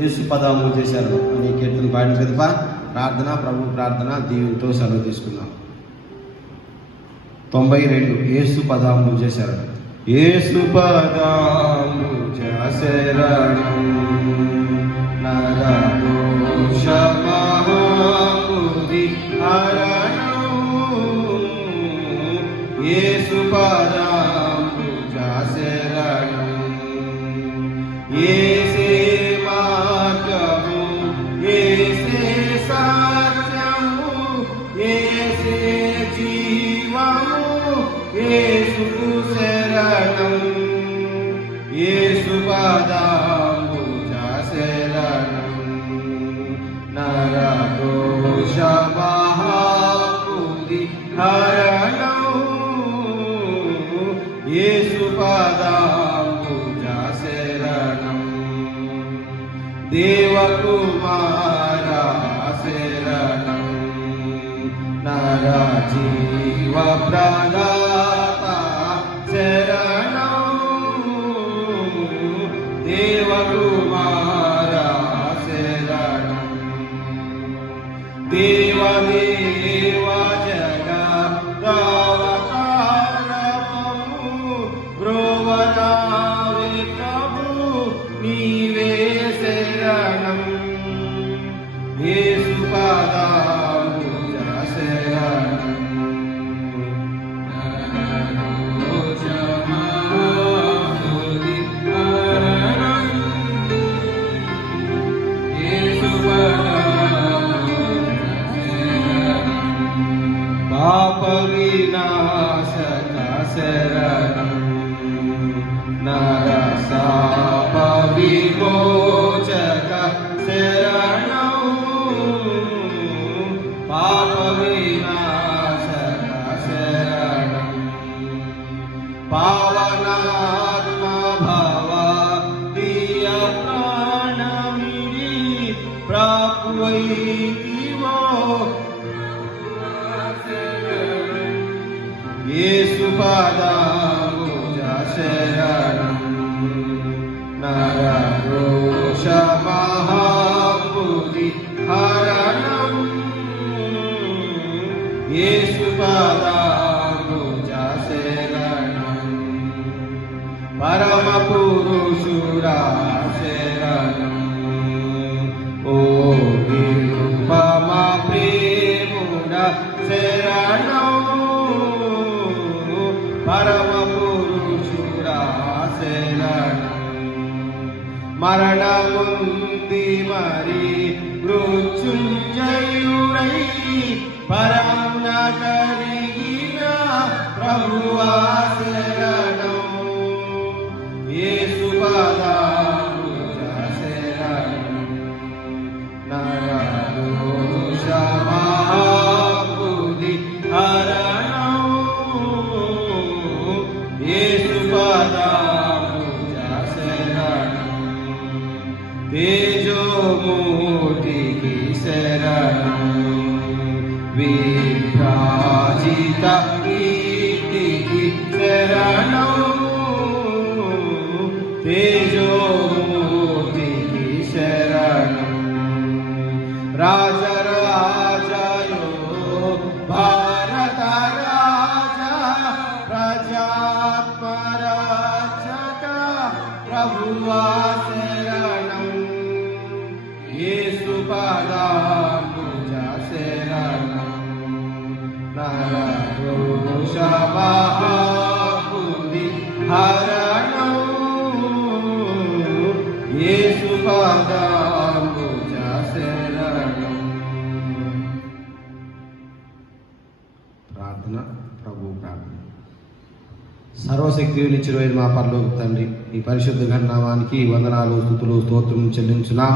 యేసు పదము చేశారు అనే కీర్తన పాడిన పిదప ప్రభు ప్రార్థన దీవులతో సెలవు తీసుకుందాం. 92 యేసు పదము చేశారు. యేసు పదము శరణం నరదోషమహముది హరణం. యేసు పదము శరణం. యేసే మార్గము, యేసే సత్యము, యేసే జీవము, యేసుకు శరణం. యేసు పదము శరణం నరదోషమహముది హరణం. యేసు పదము శరణం. దేవకుమార శరణం నరజీవ ప్రదాత శరణం. దేవకుమార శరణం. దేవదేవ జగదవతారము బ్రోవరావే ప్రభు నీవే శరణం. యేసు పదము శరణం నరదోషమహముది హరణం. యేసు పదము శరణం. పాప వినాశక శరణం నరశాప విమోచక శరణం. పాప వినాశక శరణం. పావనాత్మ భవ ప్రియ ప్రాణమిడి ప్రాప్వైతివో యేసు పదము శరణం నరదోషమహముది హరణం. యేసు పదము శరణం. పరమ పురుషుడా శరణం. ఓ నిరుపమ ప్రేముడా శరణం. పరమ పురుషుడా శరణం. మరణముంది మరి మృత్యుంజయుడై పరమున కలిగిన ప్రభువా శరణం. యేసు పదము శరణం నరదోషమహముది హరణం. యేసు పదము శరణం. తేజోమూర్తికి శరణం. విభ్రాజిత కీర్తికి శరణం. తేజోమూర్తికి శరణం. రాజరాజయో భారత సత్యాత్మరక్షక ప్రభువా శరణం యేసు పాదాంబుజ శరణం నరఘోష మహాబుద్ధి హరణం యేసు పాదాంబుజ శరణం. ప్రార్థన. ప్రభు ప్రార్థన. సర్వశక్తి నిత్యుడైన మా పరలోక తండ్రి, ఈ పరిశుద్ధ ఘననామానికి వందనాలు, స్తుతులు, స్తోత్రం చెల్లించున్నాం.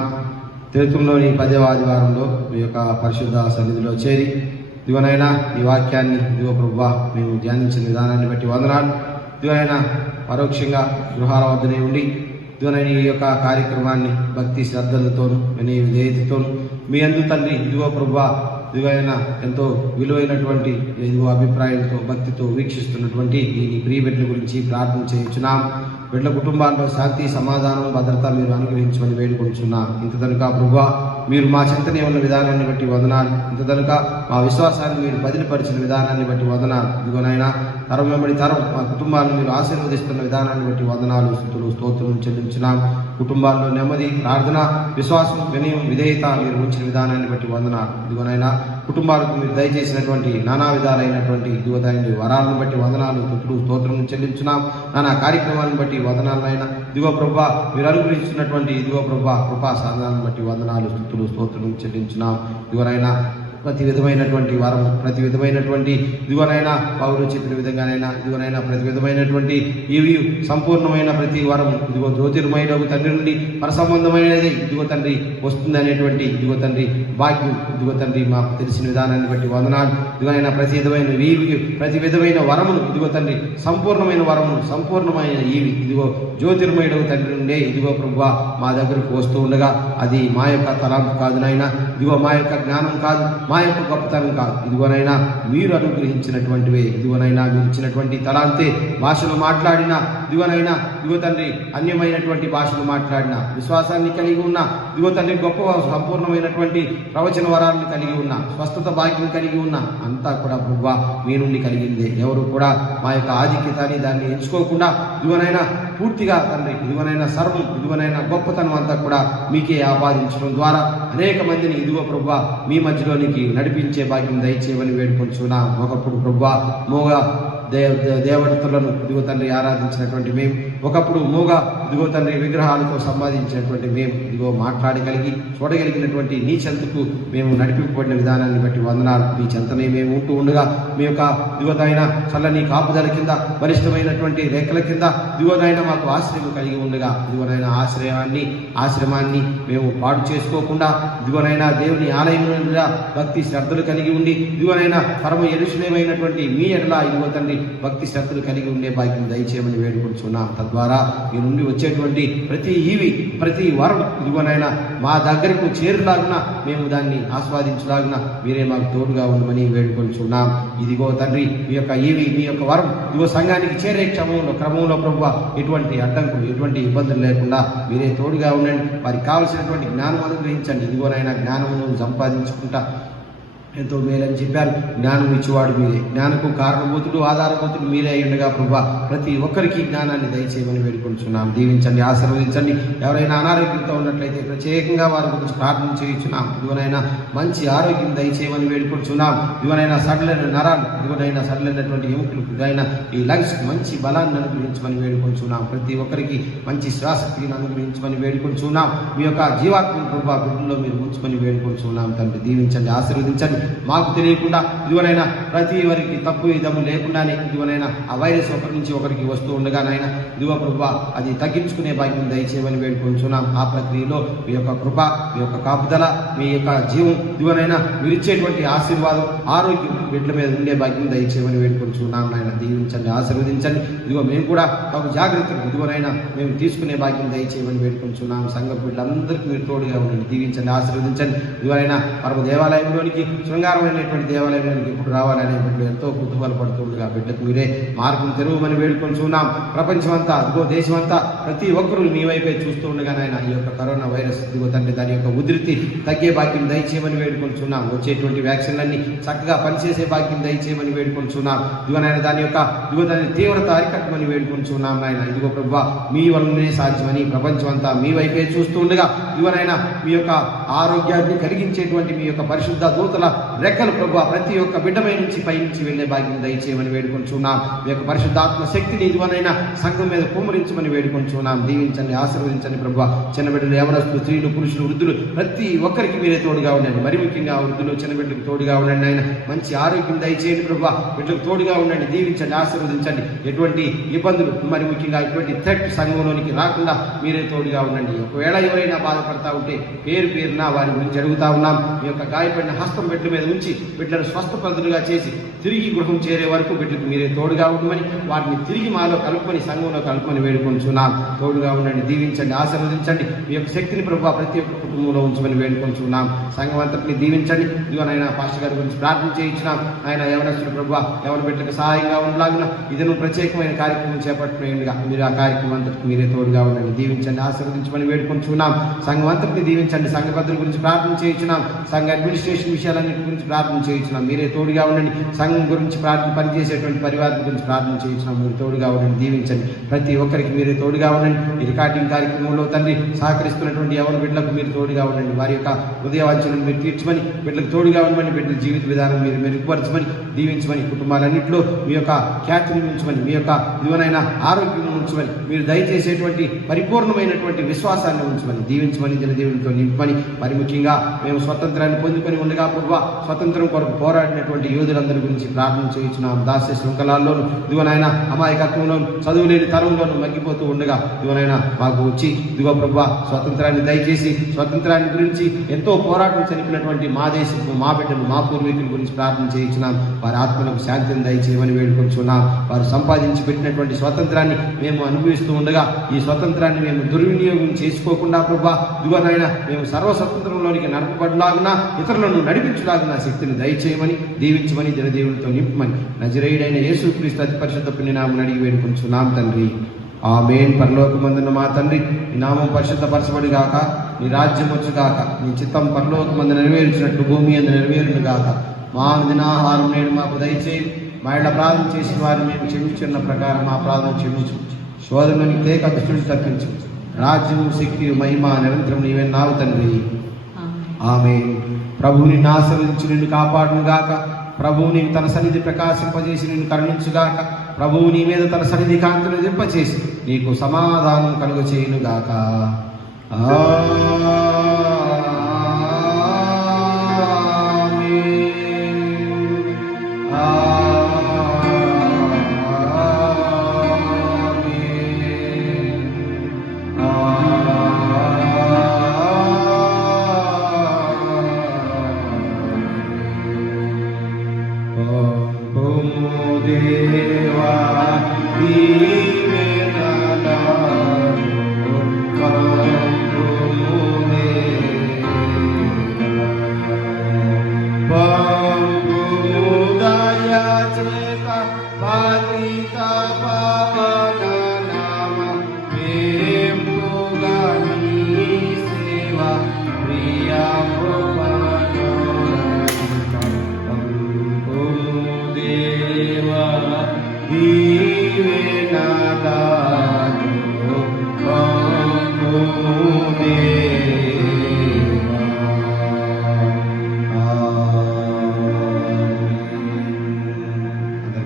తిరుపతిలోని 10వ ఆదివారంలో మీ యొక్క పరిశుద్ధ సన్నిధిలో చేరి ఇదిగోనైనా ఈ వాక్యాన్ని ఇదిగో ప్రభువా మేము ధ్యానించిన విధానాన్ని బట్టి వందనాలు. ఇదిగోనైనా పరోక్షంగా గృహాల వద్దనే ఉండి ఇదిగోనైనా ఈ యొక్క కార్యక్రమాన్ని భక్తి శ్రద్ధలతోనూ వినయ విధేయతతోనూ మీ అందు తండ్రి ఇదిగో ప్రభువా ఇదిగోనైనా ఎంతో విలువైనటువంటి ఇదిగో అభిప్రాయంతో భక్తితో వీక్షిస్తున్నటువంటి ఈ ప్రియ బిడ్డల గురించి ప్రార్థన చేయించున్నాం. బిడ్డల కుటుంబాల్లో శాంతి, సమాధానం, భద్రత మీరు అనుగ్రహించమని వేడుకుంటున్నాం. ఇంత కనుక ప్రభువా మీరు మా చింతనే ఉన్న విధానాన్ని బట్టి వందనాలు. ఇంత కనుక మా విశ్వాసాన్ని మీరు బదిలిపరిచిన విధానాన్ని బట్టి వందనాలు. ఇదిగోనైనా తరం వెంబడి తరం మా కుటుంబాలను మీరు ఆశీర్వదిస్తున్న విధానాన్ని బట్టి వందనాలు, స్తుతులు, స్తోత్రం చెల్లించున్నాం. కుటుంబాల్లో నెమ్మది, ప్రార్థన, విశ్వాసం, వినయం, విధేయత మీరు ఉంచిన విధానాన్ని బట్టి వందనాలు. ఇదిగోనైనా కుటుంబాలకు మీరు దయచేసినటువంటి నానా విధాలైనటువంటి ఇదిగోదాన్ని వరాలను బట్టి వందనాలు, స్తుతులు, స్తోత్రం చెల్లించున్నాం. నానా కార్యక్రమాలను బట్టి వందనాలైనా ఇదిగో ప్రభా మీరు అనుగ్రహిస్తున్నటువంటి ఇదిగో ప్రభా కృపా సాధనాలను బట్టి వందనాలు, స్తుతులు, స్తోత్రం చెల్లించున్నాం. ఇదిగోనైనా ప్రతి విధమైనటువంటి వరం, ప్రతి విధమైనటువంటి ఇదిగోనైనా పౌరు చెప్పిన విధంగానైనా ఇదిగోనైనా ప్రతి విధమైనటువంటి ఇవి సంపూర్ణమైన ప్రతి వరం ఇదిగో జ్యోతిర్మయుడు తండ్రి నుండి పరసంబంధమైనది ఇదిగో తండ్రి వస్తుంది అనేటువంటి ఇదిగో తండ్రి భాగ్యం ఇదిగో తండ్రి మాకు తెలిసిన విధానాన్ని బట్టి వందనాలు. ఇదిగోనైనా ప్రతి విధమైన ప్రతి విధమైన వరమును ఇదిగో తండ్రి సంపూర్ణమైన వరమును సంపూర్ణమైన ఇవి ఇదిగో జ్యోతిర్మయుడు తండ్రి నుండే ఇదిగో ప్రభువా మా దగ్గరకు వస్తూ ఉండగా అది మా యొక్క తలాంపు కాదు నాయన, ఇదిగో మా యొక్క జ్ఞానం కాదు, మా యొక్క గొప్పతనం కాదు. ఇదిగోనైనా మీరు అనుగ్రహించినటువంటివే. ఇదిగోనైనా మీరు ఇచ్చినటువంటి తలాంతే భాషలు మాట్లాడిన ఇదిగోనైనా ఇదిగో తండ్రి అన్యమైనటువంటి భాషలు మాట్లాడిన విశ్వాసాన్ని కలిగి ఉన్న ఇదిగో తండ్రి గొప్ప సంపూర్ణమైనటువంటి ప్రవచన వరాలను కలిగి ఉన్న స్వస్థత భాగ్యం కలిగి ఉన్న అంతా కూడా ప్రభువా మీ నుండి కలిగిందే. ఎవరు కూడా మా యొక్క ఆధిక్యతని దాన్ని ఎంచుకోకుండా ఇదిగోనైనా పూర్తిగా తండ్రి ఇదిగోనైనా సర్వం ఇదిగోనైనా గొప్పతనం అంతా కూడా మీకే ఆపాదించడం ద్వారా అనేక మందిని ఇదిగో ప్రభువా మీ మధ్యలోనికి నడిపించే భాగ్యం దయచేయమని వేడుకొంచున్నాం. ఒకప్పుడు ప్రభువా మోగ దేవతలను ఇదిగో తండ్రి ఆరాధించినటువంటి మేము, ఒకప్పుడు మూగ ఇదిగో తండ్రి విగ్రహాలతో సంపాదించినటువంటి మేము ఇదిగో మాట్లాడగలిగి చూడగలిగినటువంటి నీ చెంతకు మేము నడిపింపబడిన విధానాన్ని బట్టి వందనాలు. మీ చెంతనే మేము ఉంటూ ఉండగా మీ యొక్క ఇదిగోనైనా చల్లని కాపుదల కింద బలిష్టమైనటువంటి రేఖల కింద ఇదిగోనైనా మాకు ఆశ్రయం కలిగి ఉండగా ఇదిగోనైనా ఆశ్రమాన్ని మేము పాడు చేసుకోకుండా ఇదిగోనైనా దేవుని ఆలయముగా భక్తి శ్రద్ధలు కలిగి ఉండి ఇదిగోనైనా పరమ యెరూషలేమైనటువంటి మీ ఎడల ఇదిగో తండ్రి భక్తి శ్రద్ధలు కలిగి ఉండే భాగ్యం దయచేయమని వేడుకుంటున్నాం. తద్వారా మీ నుండి వచ్చేటువంటి ప్రతి వరం ఇదిగోనైనా మా దగ్గరకు చేరులాగున మేము దాన్ని ఆస్వాదించలాగున మీరే మాకు తోడుగా ఉండమని వేడుకొంచున్నాం. ఇదిగో తండ్రి మీ యొక్క వరం ఇదిగో సంఘానికి చేరే క్రమంలో ప్రభువా ఎటువంటి అడ్డంకులు ఎటువంటి ఇబ్బందులు లేకుండా మీరే తోడుగా ఉండండి. వారికి కావలసినటువంటి జ్ఞానం అనుగ్రహించండి. ఇదిగోనైనా జ్ఞానమును సంపాదించుకుంటా ఎంతో మేలని చెప్పారు. జ్ఞానం ఇచ్చేవాడు మీరే, జ్ఞానకు కారణభూతుడు ఆధారభూతుడు మీరే అయి ఉండగా ప్రభా ప్రతి ఒక్కరికి జ్ఞానాన్ని దయచేయమని వేడుకుంటున్నాం. దీవించండి, ఆశీర్వదించండి. ఎవరైనా అనారోగ్యంతో ఉన్నట్లయితే ప్రత్యేకంగా వారి గురించి ప్రార్థన చేయించున్నాం. ఇదిగోనైనా మంచి ఆరోగ్యం దయచేయమని వేడుకుంటున్నాం. ఇదిగోనైనా సడలైన నరాలు ఇదిగోనైనా సడలైనటువంటి ఎముకలు ఇదైనా ఈ లంగ్స్ మంచి బలాన్ని అనుగ్రహించమని వేడుకుంటున్నాం. ప్రతి ఒక్కరికి మంచి శ్వాసక్రియను అనుగ్రహించమని వేడుకుంటున్నాం. మీ యొక్క జీవాత్మ ప్రభా బిడ్డల్లో మీరు ఉంచుకొని వేడుకుంటున్నాం. తండ్రి దీవించండి, ఆశీర్వదించండి. మాకు తెలియకుండా ఇదిగోనైనా ప్రతి వారికి తప్పు ఇదము లేకుండానే ఇదిగోనైనా ఆ వైరస్ ఒకరి నుంచి ఒకరికి వస్తూ ఉండగానైనా ఇదిగో ప్రభువా అది తగ్గించుకునే భాగ్యం దయచేయమని వేడుకుంటున్నాం. ఆ ప్రక్రియలో మీ యొక్క కృప, మీ యొక్క కాపుదల, మీ యొక్క జీవం ఇదిగోనైనా మీరు ఇచ్చేటువంటి ఆశీర్వాదం, ఆరోగ్యం బిడ్డల మీద ఉండే భాగ్యం దయచేయమని వేడుకుంటున్నాం. నాయన దీవించండి, ఆశీర్వదించండి. ఇదిగో మేము కూడా తగు జాగ్రత్తలు ఇదిగోనైనా మేము తీసుకునే భాగ్యం దయచేయమని వేడుకుంటున్నాం. సంఘ బిడ్డలందరికీ మీరు తోడుగా ఉండండి, దీవించండి, ఆశీర్వదించండి. ఇదిగోనైనా పరమ దేవాలయంలోనికి శృంగారమైనటువంటి దేవాలయానికి ఎప్పుడు రావాలనేటువంటి ఎంతో కుతూహల పడుతుండగా బిడ్డకు మీరే మార్గం తెరవమని వేడుకొంచున్నాం. ప్రపంచమంతా అదిగో దేశమంతా ప్రతి ఒక్కరూ మీ వైపే చూస్తూ ఉండగా నాయన ఈ యొక్క కరోనా వైరస్ ఇదిగో తండ్రి దాని యొక్క ఉధృతి తగ్గే భాగ్యం దయచేయమని వేడుకొంచున్నాం. వచ్చేటువంటి వ్యాక్సిన్లన్నీ చక్కగా పనిచేసే భాగ్యం దయచేయమని వేడుకొంచున్నాం. ఇదిగో నాయన దాని తీవ్రత అరికట్టమని వేడుకొంచున్నాం నాయన. ఇదిగో ప్రభువా మీ వల్లనే సాధ్యమని ప్రపంచం అంతా మీ వైపే చూస్తూ ఉండగా ఇదిగోనైనా మీ యొక్క ఆరోగ్యాన్ని కలిగించేటువంటి మీ యొక్క పరిశుద్ధ దూతల రెక్కలు ప్రభువా ప్రతి ఒక్క బిడ్డమై నుంచి పైనుంచి వెళ్లే భాగ్యం దయచేయమని వేడుకొంచున్నాం. మీ యొక్క పరిశుద్ధాత్మ శక్తిని ఇదిగోనైనా సంఘం మీద కుమ్మరించమని వేడుకొంచున్నాం. దీవించండి, ఆశీర్వదించండి ప్రభువా. చిన్న బిడ్డలు, యవనస్తులు, స్త్రీలు, పురుషులు, వృద్ధులు ప్రతి ఒక్కరికి మీరే తోడుగా ఉండండి. మరి ముఖ్యంగా వృద్ధులు, చిన్న బిడ్డలకు తోడుగా ఉండండి ఆయన. మంచి ఆరోగ్యం దయచేయండి ప్రభువా. బిడ్డలకు తోడుగా ఉండండి, దీవించండి, ఆశీర్వదించండి. ఎటువంటి ఇబ్బందులు మరి ముఖ్యంగా ఎటువంటి థ్రెట్ సంఘంలోనికి రాకుండా మీరే తోడుగా ఉండండి. ఒకవేళ ఎవరైనా బాధపడతా ఉంటే పేరున వారి గురించి అడుగుతా ఉన్నాం. మీ యొక్క గాయపడిన హస్తం బిడ్డ మీద ఉంచి బిడ్డను స్వస్థపదులుగా చేసి తిరిగి గృహం చేరే వరకు బిడ్డకు మీరే తోడుగా ఉండమని వాటిని తిరిగి మాలో కలుపుకొని సంఘంలో కలుపుకొని వేడుకొంచున్నాం. తోడుగా ఉండండి, దీవించండి, ఆశీర్వదించండి. మీ యొక్క శక్తిని ప్రభువా ప్రతి ఒక్క కుటుంబంలో ఉంచమని వేడుకొంచున్నాం. సంఘం అంతటిని దీవించండి. ఇదిగోనైనా పాస్టర్ గారి గురించి ప్రార్థన చేయించినాం. ఆయన యవనస్తుడు ప్రభువా యవన బిడ్డలకు సహాయంగా ఉండలాగిన ఇదను ప్రత్యేకమైన కార్యక్రమం చేపట్టినగా మీరు ఆ కార్యక్రమం అంతటికి మీరే తోడుగా ఉండండి, దీవించండి, ఆశీర్వదించమని వేడుకొంచున్నాం. సంఘం అంతటిని దీవించండి. సంఘ భద్రుల గురించి ప్రార్థన చేయించున్నాం. సంఘ అడ్మినిస్ట్రేషన్ విషయాలన్నిటి గురించి ప్రార్థన చేయించున్నాం. మీరే తోడుగా ఉండండి. సంఘం గురించి పనిచేసేటువంటి పరివారం గురించి ప్రార్థన చేయించున్నాం. మీరు తోడుగా ఉండండి, దీవించండి. ప్రతి ఒక్కరికి మీరే తోడుగా ఉండండి. ఈ రికార్డింగ్ కార్యక్రమంలో తండ్రి సహకరిస్తున్నటువంటి ఎవరి బిడ్డలకు మీరు తోడుగా ఉండండి. వారి యొక్క హృదయ వాంఛలను మీరు తీర్చమని, బిడ్డలకు తోడుగా ఉండమని, బిడ్డల జీవిత విధానం మీరు మెరుగుపరచమని, దీవించమని, కుటుంబాలన్నింటిలో మీ యొక్క ఖ్యాతిని ఉంచమని, మీ యొక్క దివనైన ఆరోగ్యం ఉంచమని, మీరు దయచేసేటువంటి పరిపూర్ణమైనటువంటి విశ్వాసాన్ని ఉంచమని, దీవించమని, జనదేవునితో నింపమని. మరి ముఖ్యంగా మేము స్వతంత్రాన్ని పొందుకొని ఉండగా ప్రభువా స్వతంత్రం కొరకు పోరాడినటువంటి యోధులందరి గురించి ప్రార్థన చేయించున్నాం. దాస్య శృంఖలాల్లోనూ దివనైన అమాయకత్వంలోను చదువులేని తరంలోనూ మగ్గిపోతూ ఉండగా దివనైన మాకు వచ్చి దిగో ప్రభువా స్వతంత్రాన్ని దయచేసి స్వతంత్రాన్ని గురించి ఎంతో పోరాటం చనిపినటువంటి మా దేశం, మా బిడ్డలు, మా పూర్వీకుల గురించి ప్రార్థన చేయించున్నాం. వారి ఆత్మలకు శాంతిని దయచేయమని వేడుకొంచున్నాం. వారు సంపాదించి పెట్టినటువంటి స్వాతంత్రాన్ని మేము అనుభవిస్తూ ఉండగా ఈ స్వతంత్రాన్ని మేము దుర్వినియోగం చేసుకోకుండా ప్రభువా దిగోనైనా మేము సర్వస్వతంత్రంలోనికి నడపబడలాగునా ఇతరులను నడిపించలాగున శక్తిని దయచేయమని, దీవించమని, జనదేవునితో నింపమని నజరేయుడైన యేసుక్రీస్తు అతి పరిశుద్ధ పుణ్యనామమున అడిగి వేడుకొంచున్నాం తండ్రి. ఆమేన్. పరలోకమందున్న మా తండ్రి, నీ నామం పరిశుద్ధపరచబడి గాక, నీ రాజ్యం వచ్చుగాక, నీ చిత్తం పరలోకమందు నెరవేర్చినట్లు భూమి అందు నెరవేరును గాక. మా దినాహారం నేడు మాకు దయచేయి. మా ఇళ్ళ ప్రార్థన చేసిన వారిని మేము క్షమించున్న ప్రకారం మా ప్రార్థన క్షమించు. శోధనని తేక దుష్టుని తప్పించు. రాజ్యం, శక్తి, మహిమ నిరంతరం నీవే నావు తండ్రి. ఆమేన్. ప్రభువు నిన్ను ఆశీర్వదించి నిన్ను కాపాడును గాక. ప్రభువు నీకు తన సన్నిధి ప్రకాశింపజేసి నిన్ను కరుణించుగాక. ప్రభువు నీ మీద తన సన్నిధి కాంతిని దింపచేసి నీకు సమాధానం కలుగచేయును గాక.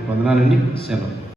వందనాలండి. సెలవు.